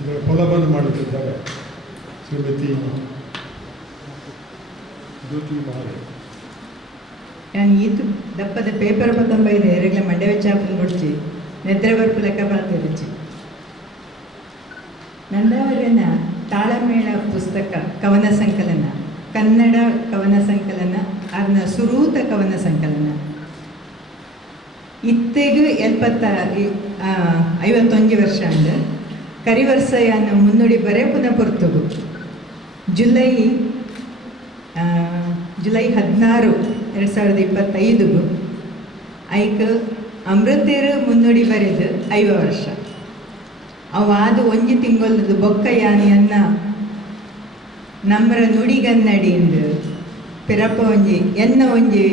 ಇದರ ಫಲವನ್ನು ಮಾಡುತ್ತಿದ್ದಾರೆ ಶ್ರೀಮತಿ ಜ್ಯೋತಿ ಮಹಾದೇವ್. ನಾನು ಈತು ದಪ್ಪದ ಪೇಪರ್ ಪತ್ತೊಂಬ ಇದೆ ಎರಗಲ ಮಂಡ್ಯ ಚಾಪಲ್ ಕೊಡ್ಚಿ ನೆದ್ರೆ ಬರ್ಪು ಲೆಕ್ಕ ಪಾತಿರುಚಿ ನಂದಾವರ್ಯನ ತಾಳಮೇಳ ಪುಸ್ತಕ ಕವನ ಸಂಕಲನ, ಕನ್ನಡ ಕವನ ಸಂಕಲನ, ಅದನ್ನ ಸುರೂತ ಕವನ ಸಂಕಲನ ಇತ್ತೆಗೂ 51 ವರ್ಷ ಅಂದ ಕರಿವರ್ಷ ಯಾನ ಮುನ್ನುಡಿ ಬರೇ ಪುನಃ ಪೊರ್ತುಗು ಜುಲೈ 16, 2025 ಐಕ್ ಅಮೃತೇರು ಮುನ್ನುಡಿ ಬರೆದು 5 ವರ್ಷ ಅವು ಅದು ಒಂಜಿ ತಿಂಗಳದು ಬೊಕ್ಕ ಯಾನಿಯನ್ನ ನಮ್ರ ನುಡಿಗನ್ನಡಿಯಿಂದ ಪಿರಪ ಒಂಜಿ ಎನ್ನ ಒಂಜಿ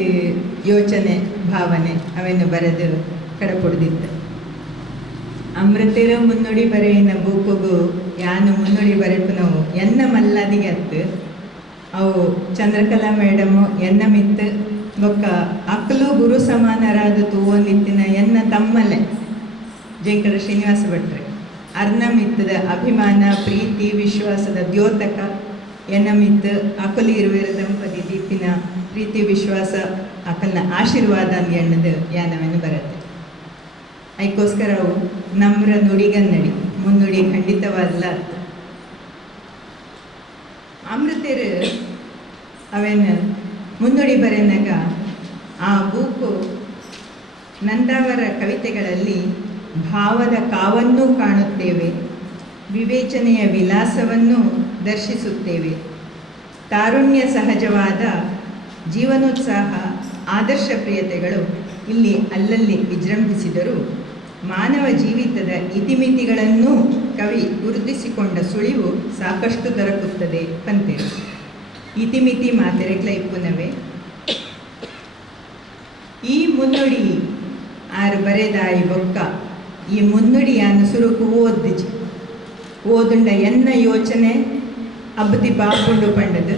ಯೋಚನೆ ಭಾವನೆ ಅವನ್ನು ಬರೆದು ಕಡಪೊಡ್ದಿತ್ತು. ಅಮೃತೇರು ಮುನ್ನುಡಿ ಬರೆಯಿನ ಬೂಕುಗು ಯಾನು ಮುನ್ನುಡಿ ಬರೆಪು ನಾವು ಎನ್ನ ಮಲ್ಲದಿಗೆ ಅತ್ತು ಅವು ಚಂದ್ರಕಲಾ ಮೇಡಮು ಎನ್ನ ಮಿತ್ತು ಬೊಕ್ಕ ಅಕ್ಕಲು ಗುರು ಸಮಾನರಾದ ತೂವೊಂದಿತ್ತಿನ ಎನ್ನ ತಮ್ಮಲೆ ಜೇಂಕರ ಶ್ರೀನಿವಾಸ ಭಟ್ರೆ ಅರ್ನ ಮಿತ್ತದ ಅಭಿಮಾನ ಪ್ರೀತಿ ವಿಶ್ವಾಸದ ದ್ಯೋತಕ ಎನ್ನ ಮಿತ್ತು ಅಕಲು ಇರುವೆರ ದಂಪತಿ ದೀಪಿನ ಪ್ರೀತಿ ವಿಶ್ವಾಸ ಅಕಲ್ನ ಆಶೀರ್ವಾದ ಎಣ್ಣದು ಯಾನವನ್ನು ಬರುತ್ತೆ. ಅದಕ್ಕೋಸ್ಕರ ಅವು ನಮ್ರ ನುಡಿಗನ್ನಡಿ ಮುನ್ನುಡಿ ಖಂಡಿತವಾದಲ್ಲ. ಅಮೃತೇರು ಅವೇನು ಮುನ್ನುಡಿ ಬರೆನಾಗ ಆ ಬೂಕು ನಂದಾವರ ಕವಿತೆಗಳಲ್ಲಿ ಭಾವದ ಕಾವನ್ನೂ ಕಾಣುತ್ತೇವೆ, ವಿವೇಚನೆಯ ವಿಲಾಸವನ್ನು ದರ್ಶಿಸುತ್ತೇವೆ. ತಾರುಣ್ಯ ಸಹಜವಾದ ಜೀವನೋತ್ಸಾಹ ಆದರ್ಶ ಪ್ರಿಯತೆಗಳು ಇಲ್ಲಿ ಅಲ್ಲಲ್ಲಿ ವಿಜೃಂಭಿಸಿದರೂ ಮಾನವ ಜೀವಿತದ ಇತಿಮಿತಿಗಳನ್ನು ಕವಿ ಗುರುತಿಸಿಕೊಂಡ ಸುಳಿವು ಸಾಕಷ್ಟು ದೊರಕುತ್ತದೆ ಪಂತೇರು. ಇತಿಮಿತಿ ಮಾತೆರೆಗ್ಲ ಇಪ್ಪುನವೇ ಈ ಮುನ್ನುಡಿ ಆರು ಬರೆದಾಯಿ ಬೊಕ್ಕ ಈ ಮುನ್ನುಡಿಯನ್ನು ಸುರುಕು ಓದಿಜಿ ಓದುಂಡ ಎನ್ನ ಯೋಚನೆ ಅಬ್ಬತಿ ಬಾಪುಂಡು ಪಂಡದು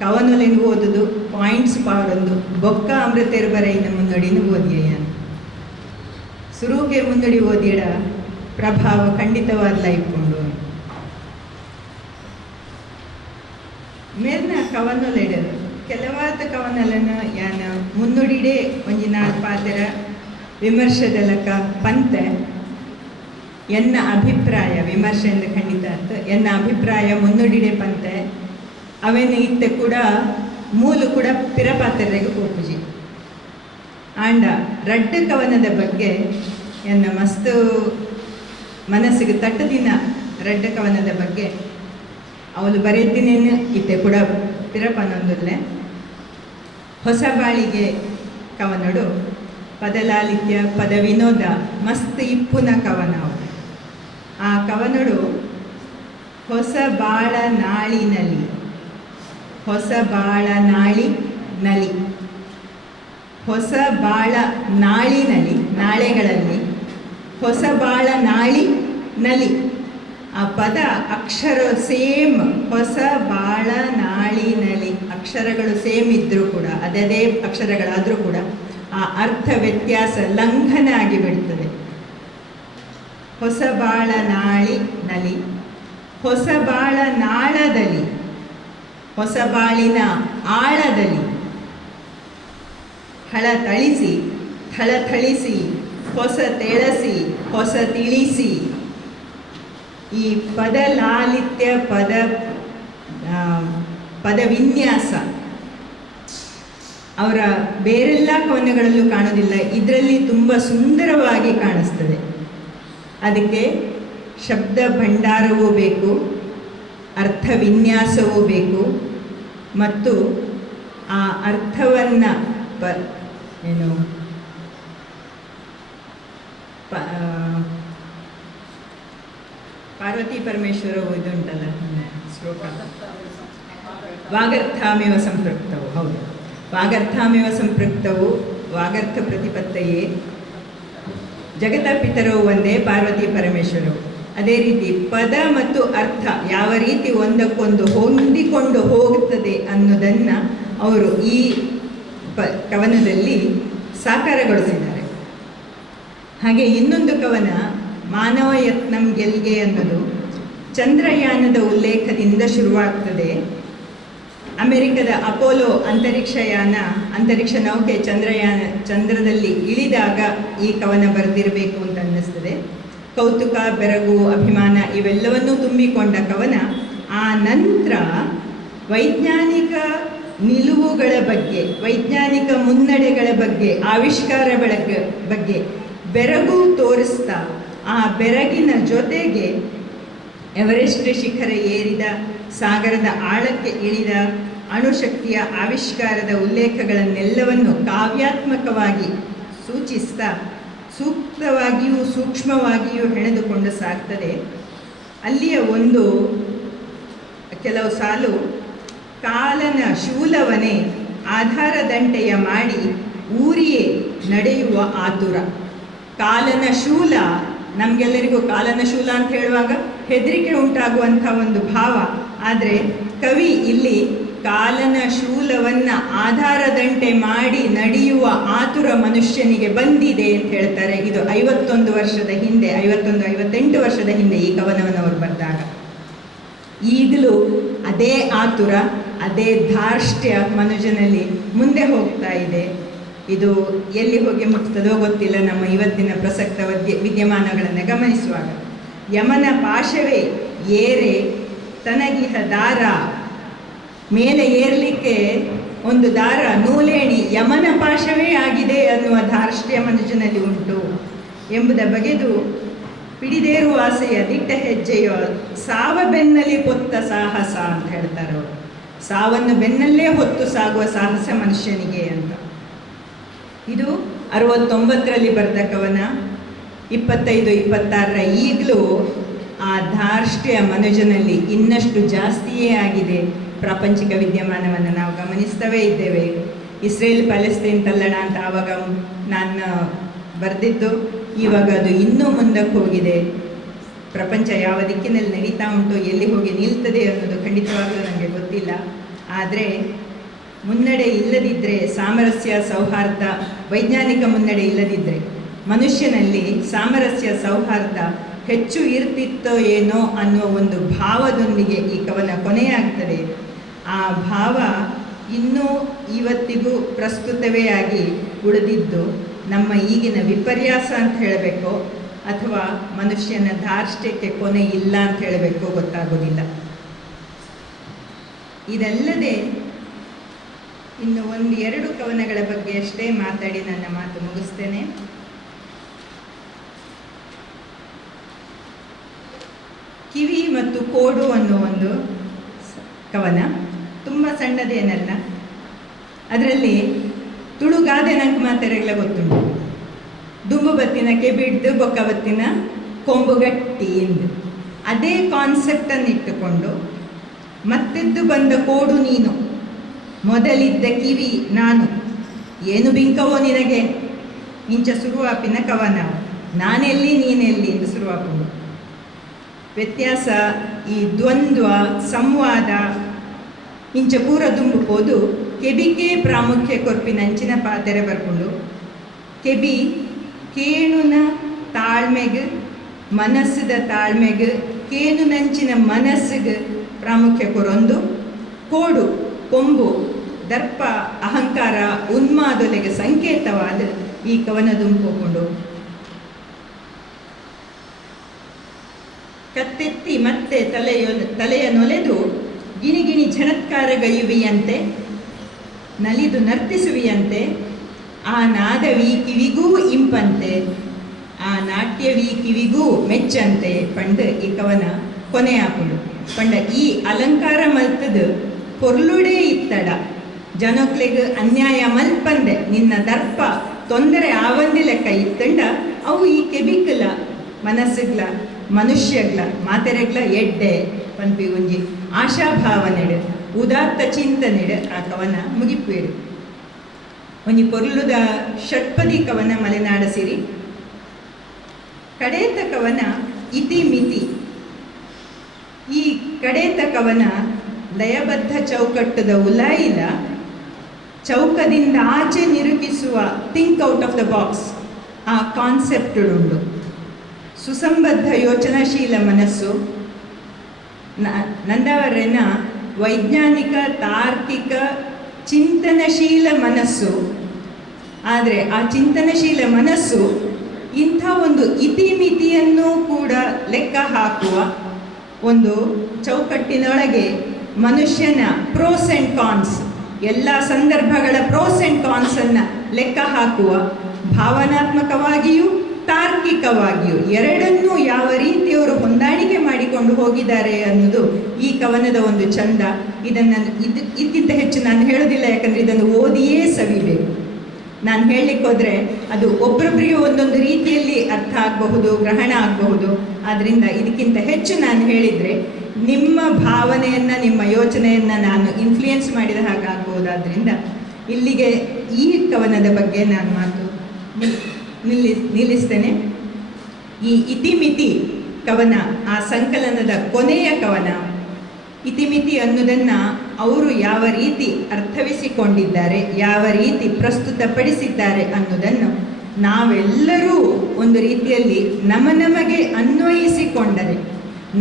ಕವನೊಲೆಂದು ಓದುದು ಪಾಯಿಂಟ್ಸ್ ಪಾಡೊಂದು ಬೊಕ್ಕ ಅಮೃತೇರು ಬರೆಯಿನ ಮುನ್ನುಡಿನ ಓದಿಯ ಸುರುಕೆ ಮುನ್ನುಡಿ ಓದಿಯಡ ಪ್ರಭಾವ ಖಂಡಿತವಾದ್ಲ ಇಪ್ಪುಂಡು. ಮೇಲ್ನ ಕವನೊಲೆಡು ಕೆಲವಾದ ಕವನಲನ್ನು ಯಾನ ಮುನ್ನುಡಿಡೆ ಒಂಜಿ ನಾಲ್ ಪಾತ್ರ ವಿಮರ್ಶೆದಲಕ ಪಂತೆ ಎನ್ನ ಅಭಿಪ್ರಾಯ ವಿಮರ್ಶೆಯಿಂದ ಖಂಡಿತ ಆಯ್ತು. ಎನ್ನ ಅಭಿಪ್ರಾಯ ಮುನ್ನುಡಿಡೆ ಪಂತೆ ಅವೇನು ಇತ್ತೆ ಕೂಡ ಮೂಲು ಕೂಡ ಪಿರಪಾತ್ರೆಗೆ ಹೋಪುಜಿ ಆಂಡ ರಡ್ಡು ಕವನದ ಬಗ್ಗೆ ಎನ್ನ ಮಸ್ತು ಮನಸ್ಸಿಗೆ ತಟ್ಟದಿನ ರಡ್ಡು ಕವನದ ಬಗ್ಗೆ ಅವಳು ಬರೆದಿನೇನು ಇತ್ತೆ ಕೂಡ ಪಿರಪನೊಂದುಲ್ಲೆ ಹೊಸ ಬಾಳಿಗೆ ಕವನಡು ಪದಲಾಲಿತ್ಯ ಪದ ವಿನೋದ ಮಸ್ತ್ ಇಪ್ಪುನ ಕವನ ಅವು. ಆ ಕವನಡು ಹೊಸ ಬಾಳ ನಾಳಿನಲ್ಲಿ ಹೊಸ ಬಾಳ ನಾಳಿ ನಲಿ ಹೊಸ ಬಾಳ ನಾಳಿನಲ್ಲಿ ನಾಳೆಗಳಲ್ಲಿ ಹೊಸ ಬಾಳ ನಾಳಿ ನಲಿ ಆ ಪದ ಅಕ್ಷರ ಸೇಮ್ ಹೊಸ ಬಾಳ ನಾಳಿ ನಲಿ ಅಕ್ಷರಗಳು ಸೇಮ್ ಇದ್ದರೂ ಕೂಡ ಅದೇ ಅಕ್ಷರಗಳಾದರೂ ಕೂಡ ಆ ಅರ್ಥ ವ್ಯತ್ಯಾಸ ಲಂಘನ ಆಗಿಬಿಡ್ತದೆ. ಹೊಸ ಬಾಳ ನಾಳಿ ನಲಿ ಹೊಸ ಬಾಳ ನಾಳದಲ್ಲಿ ಹೊಸ ಬಾಳಿನ ಆಳದಲ್ಲಿ ಹಳ ತಳಿಸಿ ಥಳಥಳಿಸಿ ಹೊಸ ತೆಳಸಿ ಹೊಸ ತಿಳಿಸಿ ಈ ಪದ ಲಾಲಿತ್ಯ ಪದ ವಿನ್ಯಾಸ ಅವರ ಬೇರೆಲ್ಲ ಕವನಗಳಲ್ಲೂ ಕಾಣೋದಿಲ್ಲ, ಇದರಲ್ಲಿ ತುಂಬ ಸುಂದರವಾಗಿ ಕಾಣಿಸ್ತದೆ. ಅದಕ್ಕೆ ಶಬ್ದ ಭಂಡಾರವೂ ಬೇಕು, ಅರ್ಥ ವಿನ್ಯಾಸವೂ ಬೇಕು ಮತ್ತು ಆ ಅರ್ಥವನ್ನು ಏನು ಪಾರ್ವತಿ ಪರಮೇಶ್ವರ ಇದುಂಟಲ್ಲ ಶ್ಲೋಕ ವಾಗರ್ಥಾಮೇವ ಸಂಪೃಕ್ತವು. ಹೌದು, ವಾಗರ್ಥಾಮೇವ ಸಂಪೃಕ್ತವು ವಾಗರ್ಥ ಪ್ರತಿಪತ್ತಯೇ ಜಗತ ಪಿತರವು ಒಂದೇ ಪಾರ್ವತಿ ಪರಮೇಶ್ವರವು. ಅದೇ ರೀತಿ ಪದ ಮತ್ತು ಅರ್ಥ ಯಾವ ರೀತಿ ಒಂದಕ್ಕೊಂದು ಹೊಂದಿಕೊಂಡು ಹೋಗುತ್ತದೆ ಅನ್ನೋದನ್ನು ಅವರು ಈ ಕವನದಲ್ಲಿ ಸಾಕಾರಗೊಳಿಸಿದ್ದಾರೆ. ಹಾಗೆ ಇನ್ನೊಂದು ಕವನ ಮಾನವ ಯತ್ನಂ ಗೆಲ್ಗೆ ಅನ್ನೋದು ಚಂದ್ರಯಾನದ ಉಲ್ಲೇಖದಿಂದ ಶುರುವಾಗ್ತದೆ. ಅಮೆರಿಕದ ಅಪೋಲೋ ಅಂತರಿಕ್ಷ ನೌಕೆ ಚಂದ್ರದಲ್ಲಿ ಇಳಿದಾಗ ಈ ಕವನ ಬರೆದಿರಬೇಕು ಅಂತ ಅನ್ನಿಸ್ತದೆ. ಕೌತುಕ, ಬೆರಗು, ಅಭಿಮಾನ ಇವೆಲ್ಲವನ್ನೂ ತುಂಬಿಕೊಂಡ ಕವನ. ಆ ನಂತರ ವೈಜ್ಞಾನಿಕ ನಿಲುವುಗಳ ಬಗ್ಗೆ, ವೈಜ್ಞಾನಿಕ ಮುನ್ನಡೆಗಳ ಬಗ್ಗೆ, ಆವಿಷ್ಕಾರಗಳ ಬಗ್ಗೆ ಬೆರಗು ತೋರಿಸ್ತಾ, ಆ ಬೆರಗಿನ ಜೊತೆಗೆ ಎವರೆಸ್ಟ್ ಶಿಖರ ಏರಿದ, ಸಾಗರದ ಆಳಕ್ಕೆ ಇಳಿದ, ಅಣುಶಕ್ತಿಯ ಆವಿಷ್ಕಾರದ ಉಲ್ಲೇಖಗಳನ್ನೆಲ್ಲವನ್ನು ಕಾವ್ಯಾತ್ಮಕವಾಗಿ ಸೂಚಿಸ್ತಾ ಸೂಕ್ತವಾಗಿಯೂ ಸೂಕ್ಷ್ಮವಾಗಿಯೂ ಹೆಣೆದುಕೊಂಡು ಸಾಗ್ತದೆ. ಅಲ್ಲಿಯ ಕೆಲವು ಸಾಲು: ಕಾಲನ ಶೂಲವನೇ ಆಧಾರ ದಂಟೆಯ ಮಾಡಿ ಊರಿಯೇ ನಡೆಯುವ ಆತುರ. ಕಾಲನ ಶೂಲ, ನಮಗೆಲ್ಲರಿಗೂ ಕಾಲನ ಶೂಲ ಅಂತ ಹೇಳುವಾಗ ಹೆದರಿಕೆ ಉಂಟಾಗುವಂಥ ಒಂದು ಭಾವ. ಆದರೆ ಕವಿ ಇಲ್ಲಿ ಕಾಲನ ಶೂಲವನ್ನ ಆಧಾರದಂಟೆ ಮಾಡಿ ನಡೆಯುವ ಆತುರ ಮನುಷ್ಯನಿಗೆ ಬಂದಿದೆ ಅಂತ ಹೇಳ್ತಾರೆ. ಇದು 51 ವರ್ಷದ ಹಿಂದೆ, 58 ವರ್ಷದ ಹಿಂದೆ ಈ ಕವನವನ್ನು ಅವರು ಬರೆದಾಗ. ಈಗಲೂ ಅದೇ ಆತುರ, ಅದೇ ಧಾರ್ಷ್ಟ್ಯ ಮನುಜನಲ್ಲಿ ಮುಂದೆ ಹೋಗ್ತಾ ಇದೆ. ಇದು ಎಲ್ಲಿ ಹೋಗಿ ಮುಟ್ತದೋ ಗೊತ್ತಿಲ್ಲ ನಮ್ಮ ಇವತ್ತಿನ ಪ್ರಸಕ್ತ ವಿದ್ಯಮಾನಗಳನ್ನು ಗಮನಿಸುವಾಗ. ಯಮನ ಪಾಶವೇ ಏರೆ ತನಗಿಹ ದಾರ, ಮೇಲೆ ಏರ್ಲಿಕ್ಕೆ ಒಂದು ದಾರ, ನೂಲೇಣಿ ಯಮನ ಪಾಶವೇ ಆಗಿದೆ ಅನ್ನುವ ಧಾರ್ಷ್ಟ್ಯ ಮನುಜನಲ್ಲಿ ಉಂಟು ಎಂಬುದ ಬಗೆದು ಪಿಡಿದೇರುವ ಆಸೆಯ ದಿಟ್ಟ ಹೆಜ್ಜೆಯೋ ಸಾವ ಬೆನ್ನಲ್ಲಿ ಪೊತ್ತ ಸಾಹಸ ಅಂತ ಹೇಳ್ತಾರೆ ಅವರು. ಸಾವನ್ನು ಬೆನ್ನಲ್ಲೇ ಹೊತ್ತು ಸಾಗುವ ಸಾಹಸ ಮನುಷ್ಯನಿಗೆ ಅಂತ. ಇದು 69ರಲ್ಲಿ ಬರೆದ ಕವನ. 25-26ರ ಈಗಲೂ ಆ ಧಾರ್ಷ್ಟ್ಯ ಮನುಜನಲ್ಲಿ ಇನ್ನಷ್ಟು ಜಾಸ್ತಿಯೇ ಆಗಿದೆ. ಪ್ರಾಪಂಚಿಕ ವಿದ್ಯಮಾನವನ್ನು ನಾವು ಗಮನಿಸ್ತವೇ ಇದ್ದೇವೆ. ಇಸ್ರೇಲ್ ಪ್ಯಾಲೆಸ್ತೈನ್ ತಲ್ಲಣ ಅಂತ ಆವಾಗ ನಾನು ಬರೆದಿದ್ದು, ಇವಾಗ ಅದು ಇನ್ನೂ ಮುಂದಕ್ಕೆ ಹೋಗಿದೆ. ಪ್ರಪಂಚ ಯಾವ ದಿಕ್ಕಿನಲ್ಲಿ ನಡೀತಾ ಉಂಟು, ಎಲ್ಲಿ ಹೋಗಿ ನಿಲ್ತದೆ ಅನ್ನೋದು ಖಂಡಿತವಾಗಲೂ ನನಗೆ ಗೊತ್ತಿಲ್ಲ. ಆದರೆ ಮುನ್ನಡೆ ಇಲ್ಲದಿದ್ದರೆ, ಸಾಮರಸ್ಯ ಸೌಹಾರ್ದ, ವೈಜ್ಞಾನಿಕ ಮುನ್ನಡೆ ಇಲ್ಲದಿದ್ದರೆ ಮನುಷ್ಯನಲ್ಲಿ ಸಾಮರಸ್ಯ ಸೌಹಾರ್ದ ಹೆಚ್ಚು ಇರ್ತಿತ್ತೋ ಏನೋ ಅನ್ನುವ ಒಂದು ಭಾವದೊಂದಿಗೆ ಈ ಕವನ ಕೊನೆಯಾಗ್ತದೆ. ಆ ಭಾವ ಇನ್ನೂ ಇವತ್ತಿಗೂ ಪ್ರಸ್ತುತವೇ ಆಗಿ ಉಳಿದಿದ್ದು ನಮ್ಮ ಈಗಿನ ವಿಪರ್ಯಾಸ ಅಂತ ಹೇಳಬೇಕು ಅಥವಾ ಮನುಷ್ಯನ ಧಾರ್ಷ್ಟ್ಯಕ್ಕೆ ಕೊನೆ ಇಲ್ಲ ಅಂತ ಹೇಳಬೇಕು, ಗೊತ್ತಾಗೋದಿಲ್ಲ. ಇದಲ್ಲದೆ ಇನ್ನು 1-2 ಕವನಗಳ ಬಗ್ಗೆ ಅಷ್ಟೇ ಮಾತಾಡಿ ನನ್ನ ಮಾತು ಮುಗಿಸ್ತೇನೆ. ಕಿವಿ ಮತ್ತು ಕೋಡು ಅನ್ನೋ ಒಂದು ಕವನ, ತುಂಬ ಸಣ್ಣದೇನಲ್ಲ. ಅದರಲ್ಲಿ ತುಳುಗಾದೆ ನಂಗೆ ಮಾತಾಡಲ್ಲ ಗೊತ್ತುಂಟು. ದುಂಬು ಬತ್ತಿನ ಕೆಬಿಡ್ದು ಬೊಕ್ಕ ಬತ್ತಿನ ಕೊಂಬು ಗಟ್ಟಿ ಎಂದು ಅದೇ ಕಾನ್ಸೆಪ್ಟನ್ನು ಇಟ್ಟುಕೊಂಡು, ಮತ್ತೆದ್ದು ಬಂದ ಕೋಡು ನೀನು, ಮೊದಲಿದ್ದ ಕಿವಿ ನಾನು, ಏನು ಬಿಂಕವೋ ನಿನಗೆ ಇಂಚ ಶುರುವಾಪಿನ ಕವನ, ನಾನೆಲ್ಲಿ ನೀನೆಲ್ಲಿ ಎಂದು ಶುರುವಾಪುಂಡು. ವ್ಯತ್ಯಾಸ, ಈ ದ್ವಂದ್ವ ಸಂವಾದ ಇಂಚ ಪೂರ ದುಂಬುಪೋದು ಕೆಬಿಗೆ ಪ್ರಾಮುಖ್ಯ ಕೊರ್ಪಿನ ಅಂಚಿನ ಪಾತೆರೆ ಬರ್ಕೊಂಡು, ಕೆಬಿ ಕೇಣುನ ತಾಳ್ಮೆಗೆ, ಮನಸ್ಸದ ತಾಳ್ಮೆಗೆ, ಕೇನುನಂಚಿನ ಮನಸ್ಸಿಗೆ ಪ್ರಾಮುಖ್ಯ ಕೊರೊಂದು, ಕೋಡು ಕೊಂಬು ದರ್ಪ ಅಹಂಕಾರ ಉನ್ಮಾದೊಲೆಗೆ ಸಂಕೇತವಾದ ಈ ಕವನ ದುಂಪುಕೊಂಡು, ಕತ್ತೆತ್ತಿ ಮತ್ತೆ ತಲೆಯ ನೊಲೆದು ಗಿಣಿಗಿಣಿ ಝಣತ್ಕಾರಗೈಯುವಿಯಂತೆ, ನಲಿದು ನರ್ತಿಸುವಿಯಂತೆ, ಆ ನಾದವಿ ಕಿವಿಗೂ ಇಂಪಂತೆ, ಆ ನಾಟ್ಯವಿ ಕಿವಿಗೂ ಮೆಚ್ಚಂತೆ ಪಂಡು ಈ ಕವನ ಕೊನೆ ಹಾಕೊಂಡು ಪಂಡ. ಈ ಅಲಂಕಾರ ಮಲ್ತದ ಪೊರ್ಲುಡೇ ಇತ್ತಡ ಜನಕ್ಲೆಗ್ ಅನ್ಯಾಯ ಮಲ್ಪಂದೆ, ನಿನ್ನ ದರ್ಪ ತೊಂದರೆ ಆವಂದಿ ಲೆಕ್ಕ ಇತ್ತಂಡ ಅವು ಈ ಕೆಬಿಕ್ಲ ಮನಸ್ಸುಗ್ಲ ಮನುಷ್ಯಗ್ಲ ಮಾತೆರೆಗ್ಲ ಎಡ್ಡೆ ಪನ್ಪಿ ಒಂಜಿ ಆಶಾಭಾವನೆಡು ಉದಾತ್ತ ಚಿಂತನೆಡು ಆ ಕವನ ಮುಗಿಪೇರು. ಒಂಜಿ ಪೊರ್ಲುದ ಷಟ್ಪದಿ ಕವನ ಮಲೆನಾಡ ಸಿರಿ. ಕಡೇತ ಕವನ ಇತಿ ಮಿತಿ. ಈ ಕಡೇತ ಕವನ ಲಯಬದ್ಧ ಚೌಕಟ್ಟದ ಉಲಾಯಿಲ, ಚೌಕದಿಂದ ಆಚೆ ನಿರುಗಿಸುವ think out of the box ಆ ಕಾನ್ಸೆಪ್ಟ್ ಉಂಡು. ಸುಸಂಬದ್ಧ ಯೋಚನಾಶೀಲ ಮನಸ್ಸು, ನಂದಾವರನ ವೈಜ್ಞಾನಿಕ ತಾರ್ಕಿಕ ಚಿಂತನಶೀಲ ಮನಸ್ಸು. ಆದರೆ ಆ ಚಿಂತನಶೀಲ ಮನಸ್ಸು ಇಂಥ ಒಂದು ಇತಿಮಿತಿಯನ್ನು ಕೂಡ ಲೆಕ್ಕ ಹಾಕುವ ಒಂದು ಚೌಕಟ್ಟಿನೊಳಗೆ ಮನುಷ್ಯನ ಪ್ರೋಸ್ ಆ್ಯಂಡ್ ಕಾನ್ಸ್, ಎಲ್ಲ ಸಂದರ್ಭಗಳ ಪ್ರೋಸ್ ಆ್ಯಂಡ್ ಕಾನ್ಸನ್ನು ಲೆಕ್ಕ ಹಾಕುವ, ಭಾವನಾತ್ಮಕವಾಗಿಯೂ ತಾರ್ಕಿಕವಾಗಿಯೂ ಎರಡನ್ನೂ ಯಾವ ರೀತಿಯವರು ಹೊಂದಾಣಿಕೆ ಮಾಡಿಕೊಂಡು ಹೋಗಿದ್ದಾರೆ ಅನ್ನೋದು ಈ ಕವನದ ಒಂದು ಚಂದ. ಇದಕ್ಕಿಂತ ಹೆಚ್ಚು ನಾನು ಹೇಳೋದಿಲ್ಲ, ಯಾಕಂದರೆ ಇದನ್ನು ಓದಿಯೇ ಸವಿಬೇಕು. ನಾನು ಹೇಳಲಿಕ್ಕೆ ಹೋದರೆ ಅದು ಒಬ್ಬೊಬ್ಬರಿಗೆ ಒಂದೊಂದು ರೀತಿಯಲ್ಲಿ ಅರ್ಥ ಆಗಬಹುದು, ಗ್ರಹಣ ಆಗಬಹುದು. ಆದ್ದರಿಂದ ಇದಕ್ಕಿಂತ ಹೆಚ್ಚು ನಾನು ಹೇಳಿದರೆ ನಿಮ್ಮ ಭಾವನೆಯನ್ನು, ನಿಮ್ಮ ಯೋಚನೆಯನ್ನು ನಾನು ಇನ್ಫ್ಲೂಯೆನ್ಸ್ ಮಾಡಿದ ಹಾಗಾಗ್ಬೋದಾದ್ರಿಂದ ಇಲ್ಲಿಗೆ ಈ ಕವನದ ಬಗ್ಗೆ ನಾನು ಮಾತು ನಿಲ್ಲಿಸ್ತೇನೆ. ಈ ಇತಿಮಿತಿ ಕವನ ಆ ಸಂಕಲನದ ಕೊನೆಯ ಕವನ. ಇತಿಮಿತಿ ಅನ್ನೋದನ್ನು ಅವರು ಯಾವ ರೀತಿ ಅರ್ಥವಿಸಿಕೊಂಡಿದ್ದಾರೆ, ಯಾವ ರೀತಿ ಪ್ರಸ್ತುತಪಡಿಸಿದ್ದಾರೆ ಅನ್ನೋದನ್ನು ನಾವೆಲ್ಲರೂ ಒಂದು ರೀತಿಯಲ್ಲಿ ನಮಗೆ ಅನ್ವಯಿಸಿಕೊಂಡರೆ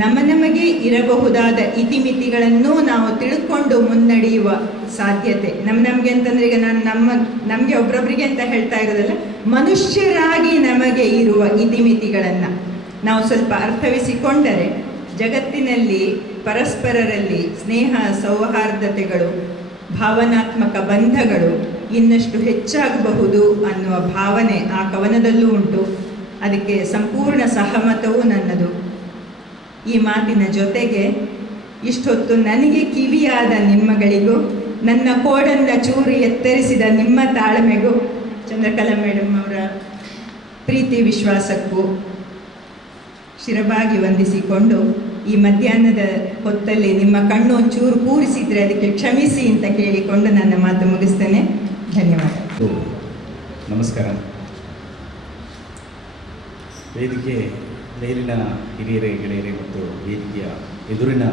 ನಮಗೆ ಇರಬಹುದಾದ ಇತಿಮಿತಿಗಳನ್ನು ನಾವು ತಿಳ್ಕೊಂಡು ಮುನ್ನಡೆಯುವ ಸಾಧ್ಯತೆ ನಮಗೆ ಅಂತಂದರೆ, ಈಗ ನಾನು ನಮಗೆ ಒಬ್ಬರೊಬ್ಬರಿಗೆ ಅಂತ ಹೇಳ್ತಾ ಇರೋದಲ್ಲ, ಮನುಷ್ಯರಾಗಿ ನಮಗೆ ಇರುವ ಇತಿಮಿತಿಗಳನ್ನು ನಾವು ಸ್ವಲ್ಪ ಅರ್ಥವಿಸಿಕೊಂಡರೆ ಜಗತ್ತಿನಲ್ಲಿ ಪರಸ್ಪರರಲ್ಲಿ ಸ್ನೇಹ ಸೌಹಾರ್ದತೆಗಳು, ಭಾವನಾತ್ಮಕ ಬಂಧಗಳು ಇನ್ನಷ್ಟು ಹೆಚ್ಚಾಗಬಹುದು ಅನ್ನುವ ಭಾವನೆ ಆ ಕವನದಲ್ಲೂ ಉಂಟು. ಅದಕ್ಕೆ ಸಂಪೂರ್ಣ ಸಹಮತವೂ ನನ್ನದು. ಈ ಮಾತಿನ ಜೊತೆಗೆ ಇಷ್ಟೊತ್ತು ನನಗೆ ಕಿವಿಯಾದ ನಿಮ್ಮಗಳಿಗೂ, ನನ್ನ ಕೋಡನ್ನು ಚೂರು ಎತ್ತರಿಸಿದ ನಿಮ್ಮ ತಾಳ್ಮೆಗೂ, ಚಂದ್ರಕಲಾ ಮೇಡಮ್ ಅವರ ಪ್ರೀತಿ ವಿಶ್ವಾಸಕ್ಕೂ ಶಿರಬಾಗಿ ವಂದಿಸಿಕೊಂಡು, ಈ ಮಧ್ಯಾಹ್ನದ ಹೊತ್ತಲ್ಲಿ ನಿಮ್ಮ ಕಣ್ಣು ಒಂಚೂರು ಕೂರಿಸಿದರೆ ಅದಕ್ಕೆ ಕ್ಷಮಿಸಿ ಅಂತ ಕೇಳಿಕೊಂಡು ನನ್ನ ಮಾತು ಮುಗಿಸ್ತೇನೆ. ಧನ್ಯವಾದ. ನಮಸ್ಕಾರ. ವೇದಿಕೆ ಮೇಲಿನ ಹಿರಿಯರೇ ಗೆಳೆಯರೇ ಮತ್ತು ವೇದಿಕೆಯ ಎದುರಿನ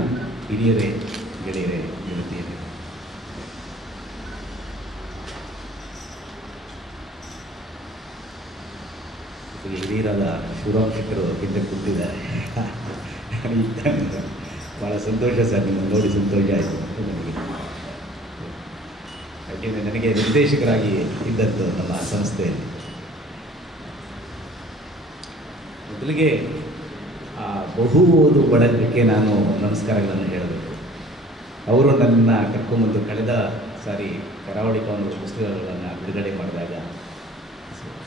ಹಿರಿಯರೇ ಗೆಳೆಯರೇ ಗೆಳತಿಯರೇ, ಹಿರಿಯರಾದ ಶಿವರಾಮಶೇಖರ್ ಹಿಂದೆ ಕೂತಿದ್ದಾರೆ. ಭಾಳ ಸಂತೋಷ ಸರ್, ನಿಮ್ಮನ್ನು ನೋಡಿ ಸಂತೋಷ ಆಯಿತು ನನಗೆ. ಯಾಕೆಂದರೆ ನನಗೆ ನಿರ್ದೇಶಕರಾಗಿ ಇದ್ದದ್ದು ನಮ್ಮ ಸಂಸ್ಥೆಯಲ್ಲಿ. ಮೊದಲಿಗೆ ಬಹು ಓದು ಬಳಗಕ್ಕೆ ನಾನು ನಮಸ್ಕಾರಗಳನ್ನು ಹೇಳಬೇಕು. ಅವರು ನನ್ನ ಕರ್ಕೊಂಬಂದು ಕಳೆದ ಸಾರಿ ಕರಾವಳಿ ಕಾನೂನು ಪುಸ್ತಕಗಳನ್ನು ಬಿಡುಗಡೆ ಮಾಡಿದಾಗ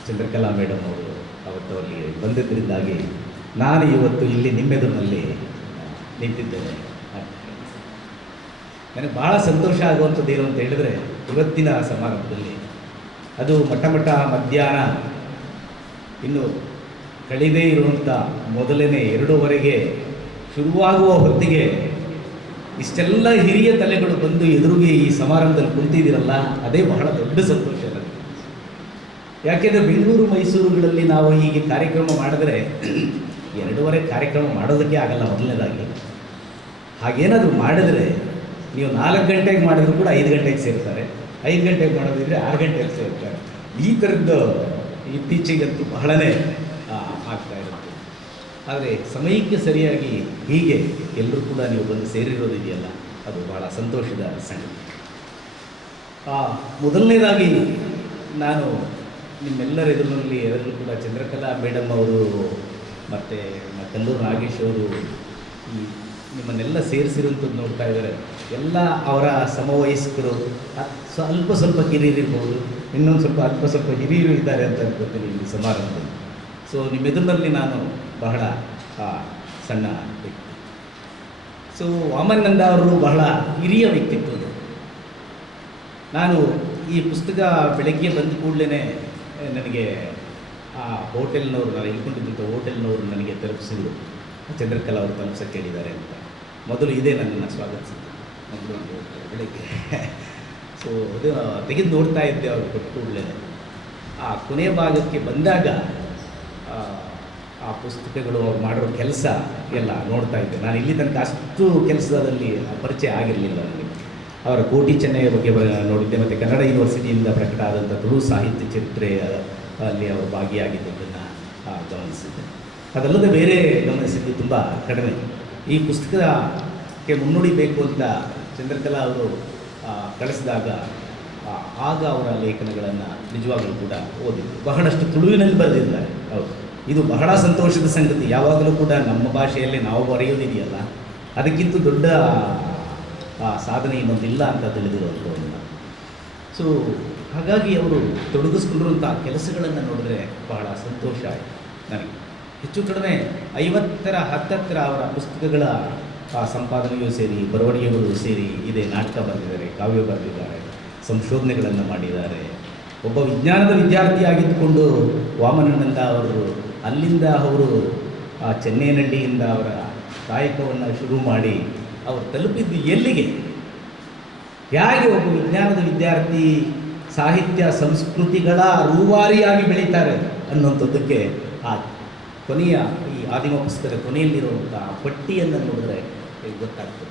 ಚಂದ್ರಕಲಾ ಮೇಡಮ್ ಅವರು ಅವತ್ತು ಅಲ್ಲಿ ಬಂದಿದ್ದರಿಂದಾಗಿ ನಾನು ಇವತ್ತು ಇಲ್ಲಿ ನಿಮ್ಮೆದುರಿನಲ್ಲಿ ನಿಂತಿದ್ದೇನೆ. ನನಗೆ ಭಾಳ ಸಂತೋಷ ಆಗುವಂಥದ್ದು ಏನು ಅಂತ ಹೇಳಿದ್ರೆ, ಇವತ್ತಿನ ಸಮಾರಂಭದಲ್ಲಿ ಅದು ಮಧ್ಯಾಹ್ನ ಇನ್ನು ಕಳೆದೇ ಇರುವಂಥ ಮೊದಲನೇ 2:15 ಶುರುವಾಗುವ ಹೊತ್ತಿಗೆ ಇಷ್ಟೆಲ್ಲ ಹಿರಿಯ ತಲೆಗಳು ಬಂದು ಎದುರಿಗೆ ಈ ಸಮಾರಂಭದಲ್ಲಿ ಕುಳಿತಿದ್ದೀರಲ್ಲ, ಅದೇ ಬಹಳ ದೊಡ್ಡ ಸಂತೋಷ ನನಗೆ. ಯಾಕೆಂದರೆ ಬೆಂಗಳೂರು ಮೈಸೂರುಗಳಲ್ಲಿ ನಾವು ಹೀಗೆ ಕಾರ್ಯಕ್ರಮ ಮಾಡಿದ್ರೆ 2:15 ಕಾರ್ಯಕ್ರಮ ಮಾಡೋದಕ್ಕೆ ಆಗಲ್ಲ ಮೊದಲನೇದಾಗಿ. ಹಾಗೇನಾದರೂ ಮಾಡಿದ್ರೆ ನೀವು 4 ಗಂಟೆಗೆ ಮಾಡಿದ್ರು ಕೂಡ 5 ಗಂಟೆಗೆ ಸೇರ್ತಾರೆ, 5 ಗಂಟೆಗೆ ಮಾಡೋದಿದ್ರೆ 6 ಗಂಟೆಗೆ ಸೇರ್ತಾರೆ. ಈ ಥರದ್ದು ಇತ್ತೀಚೆಗಂತೂ ಬಹಳನೇ ಆಗ್ತಾ ಇರುತ್ತೆ. ಆದರೆ ಸಮಯಕ್ಕೆ ಸರಿಯಾಗಿ ಹೀಗೆ ಎಲ್ಲರೂ ಕೂಡ ನೀವು ಬಂದು ಸೇರಿರೋದಿದೆಯಲ್ಲ, ಅದು ಬಹಳ ಸಂತೋಷದ ಸಂಗತಿ. ಮೊದಲನೇದಾಗಿ ನಾನು ನಿಮ್ಮೆಲ್ಲರ ಎದುರಿನಲ್ಲಿ ಎಲ್ಲರೂ ಕೂಡ ಚಂದ್ರಕಲಾ ಮೇಡಮ್ ಅವರು ಮತ್ತು ಕಲ್ಲೂರು ನಾಗೇಶ್ ಅವರು ಈ ನಿಮ್ಮನ್ನೆಲ್ಲ ಸೇರಿಸಿರುವಂಥದ್ದು ನೋಡ್ತಾ ಇದ್ದಾರೆ. ಎಲ್ಲ ಅವರ ಸಮವಯಸ್ಕರು, ಸ್ವಲ್ಪ ಹಿರಿಯರಿರ್ಬೋದು, ಇನ್ನೊಂದು ಸ್ವಲ್ಪ ಹಿರಿಯರು ಇದ್ದಾರೆ ಅಂತ ಅನ್ಕೋತೀನಿ ಈ ಸಮಾರಂಭದಲ್ಲಿ. ಸೊ ನಿಮ್ಮೆದುರಿನಲ್ಲಿ ನಾನು ಬಹಳ ಸಣ್ಣ ವ್ಯಕ್ತಿ. ಸೊ ವಾಮನಂದ ಅವರು ಬಹಳ ಹಿರಿಯ ವ್ಯಕ್ತಿತ್ವದು. ನಾನು ಈ ಪುಸ್ತಕ ಬೆಳಗ್ಗೆ ಬಂದ ಕೂಡಲೇ ನನಗೆ ಆ ಹೋಟೆಲ್ನವರು, ನಾನು ಇಳ್ಕೊಂಡಿದ್ದಂಥ ಹೋಟೆಲ್ನವರು ನನಗೆ ತಲುಪಿಸಿದ್ರು, ಚಂದ್ರಕಲಾ ಅವರು ತಲುಪಿಸೋಕ್ಕೆ ಹೇಳಿದ್ದಾರೆ ಅಂತ. ಮೊದಲು ಇದೇ ನನ್ನನ್ನು ಸ್ವಾಗತಿಸಿದ್ದು ಮೊದಲು ಬೆಳಗ್ಗೆ. ಸೊ ಅದು ತೆಗೆದು ನೋಡ್ತಾ ಇದ್ದೆ ಅವರು ಕೊಟ್ಟ ಕೂಡಲೇ. ಆ ಕೊನೆಯ ಭಾಗಕ್ಕೆ ಬಂದಾಗ ಆ ಪುಸ್ತಕಗಳು ಅವ್ರು ಮಾಡಿರೋ ಕೆಲಸ ಎಲ್ಲ ನೋಡ್ತಾ ಇದ್ದೆ. ನಾನು ಇಲ್ಲಿ ತನಕ ಅಷ್ಟು ಕೆಲಸದಲ್ಲಿ ಪರಿಚಯ ಆಗಿರಲಿಲ್ಲ ನನಗೆ. ಅವರ ಕೋಟಿ ಚೆನ್ನೈಯ ಬಗ್ಗೆ ನೋಡಿದ್ದೆ, ಮತ್ತು ಕನ್ನಡ ಯೂನಿವರ್ಸಿಟಿಯಿಂದ ಪ್ರಕಟ ಆದಂಥ ತುಳು ಸಾಹಿತ್ಯ ಚರಿತ್ರೆ ಅಲ್ಲಿ ಅವರು ಭಾಗಿಯಾಗಿದ್ದನ್ನು ಗಮನಿಸಿದ್ದೆ. ಅದಲ್ಲದೆ ಬೇರೆ ಗಮನಿಸಿದ್ದು ತುಂಬ ಕಡಿಮೆ. ಈ ಪುಸ್ತಕದ ಕ್ಕೆ ಮುನ್ನುಡಿ ಬೇಕು ಅಂತ ಚಂದ್ರಕಲಾ ಅವರು ಕಳಿಸಿದಾಗ ಆಗ ಅವರ ಲೇಖನಗಳನ್ನು ನಿಜವಾಗಲೂ ಕೂಡ ಓದಿದ್ರು. ಬಹಳಷ್ಟು ತುಳುವಿನಲ್ಲಿ ಬರೆದಿದ್ದಾರೆ. ಹೌದು, ಇದು ಬಹಳ ಸಂತೋಷದ ಸಂಗತಿ. ಯಾವಾಗಲೂ ಕೂಡ ನಮ್ಮ ಭಾಷೆಯಲ್ಲಿ ನಾವು ಬರೆಯೋದಿದೆಯಲ್ಲ, ಅದಕ್ಕಿಂತ ದೊಡ್ಡ ಸಾಧನೆ ಇನ್ನೊಂದಿಲ್ಲ ಅಂತ ತಿಳಿದಿರುವಂಥದ್ದು. ಸೊ ಹಾಗಾಗಿ ಅವರು ತೊಡಗಿಸ್ಕೊಂಡಿರುವಂಥ ಕೆಲಸಗಳನ್ನು ನೋಡಿದ್ರೆ ಬಹಳ ಸಂತೋಷ ಆಯಿತು ನನಗೆ. ಹೆಚ್ಚು ಕಡಿಮೆ 50ರ ಹತ್ತತ್ರ ಅವರ ಪುಸ್ತಕಗಳ ಸಂಪಾದನೆಯೂ ಸೇರಿ, ಬರವಣಿಗೆಗಳು ಸೇರಿ ಇದೆ. ನಾಟಕ ಬರೆದಿದ್ದಾರೆ, ಕಾವ್ಯ ಬರೆದಿದ್ದಾರೆ, ಸಂಶೋಧನೆಗಳನ್ನು ಮಾಡಿದ್ದಾರೆ. ಒಬ್ಬ ವಿಜ್ಞಾನದ ವಿದ್ಯಾರ್ಥಿಯಾಗಿದ್ದುಕೊಂಡು ವಾಮನಾನಂದ ಅವರು ಅಲ್ಲಿಂದ ಅವರು ಚೆನ್ನೈನಹಳ್ಳಿಯಿಂದ ಅವರ ಕಾಯಕವನ್ನು ಶುರು ಮಾಡಿ ಅವರು ತಲುಪಿದ್ದು ಎಲ್ಲಿಗೆ, ಹೇಗೆ ಒಬ್ಬ ವಿಜ್ಞಾನದ ವಿದ್ಯಾರ್ಥಿ ಸಾಹಿತ್ಯ ಸಂಸ್ಕೃತಿಗಳ ರೂವಾರಿಯಾಗಿ ಬೆಳೀತಾರೆ ಅನ್ನುವಂಥದ್ದಕ್ಕೆ ಆ ಕೊನೆಯ ಈ ಆದಿಮ ಪುಸ್ತಕದ ಕೊನೆಯಲ್ಲಿರುವಂಥ ಪಟ್ಟಿಯನ್ನು ನೋಡಿದ್ರೆ ಗೊತ್ತಾಗ್ತದೆ.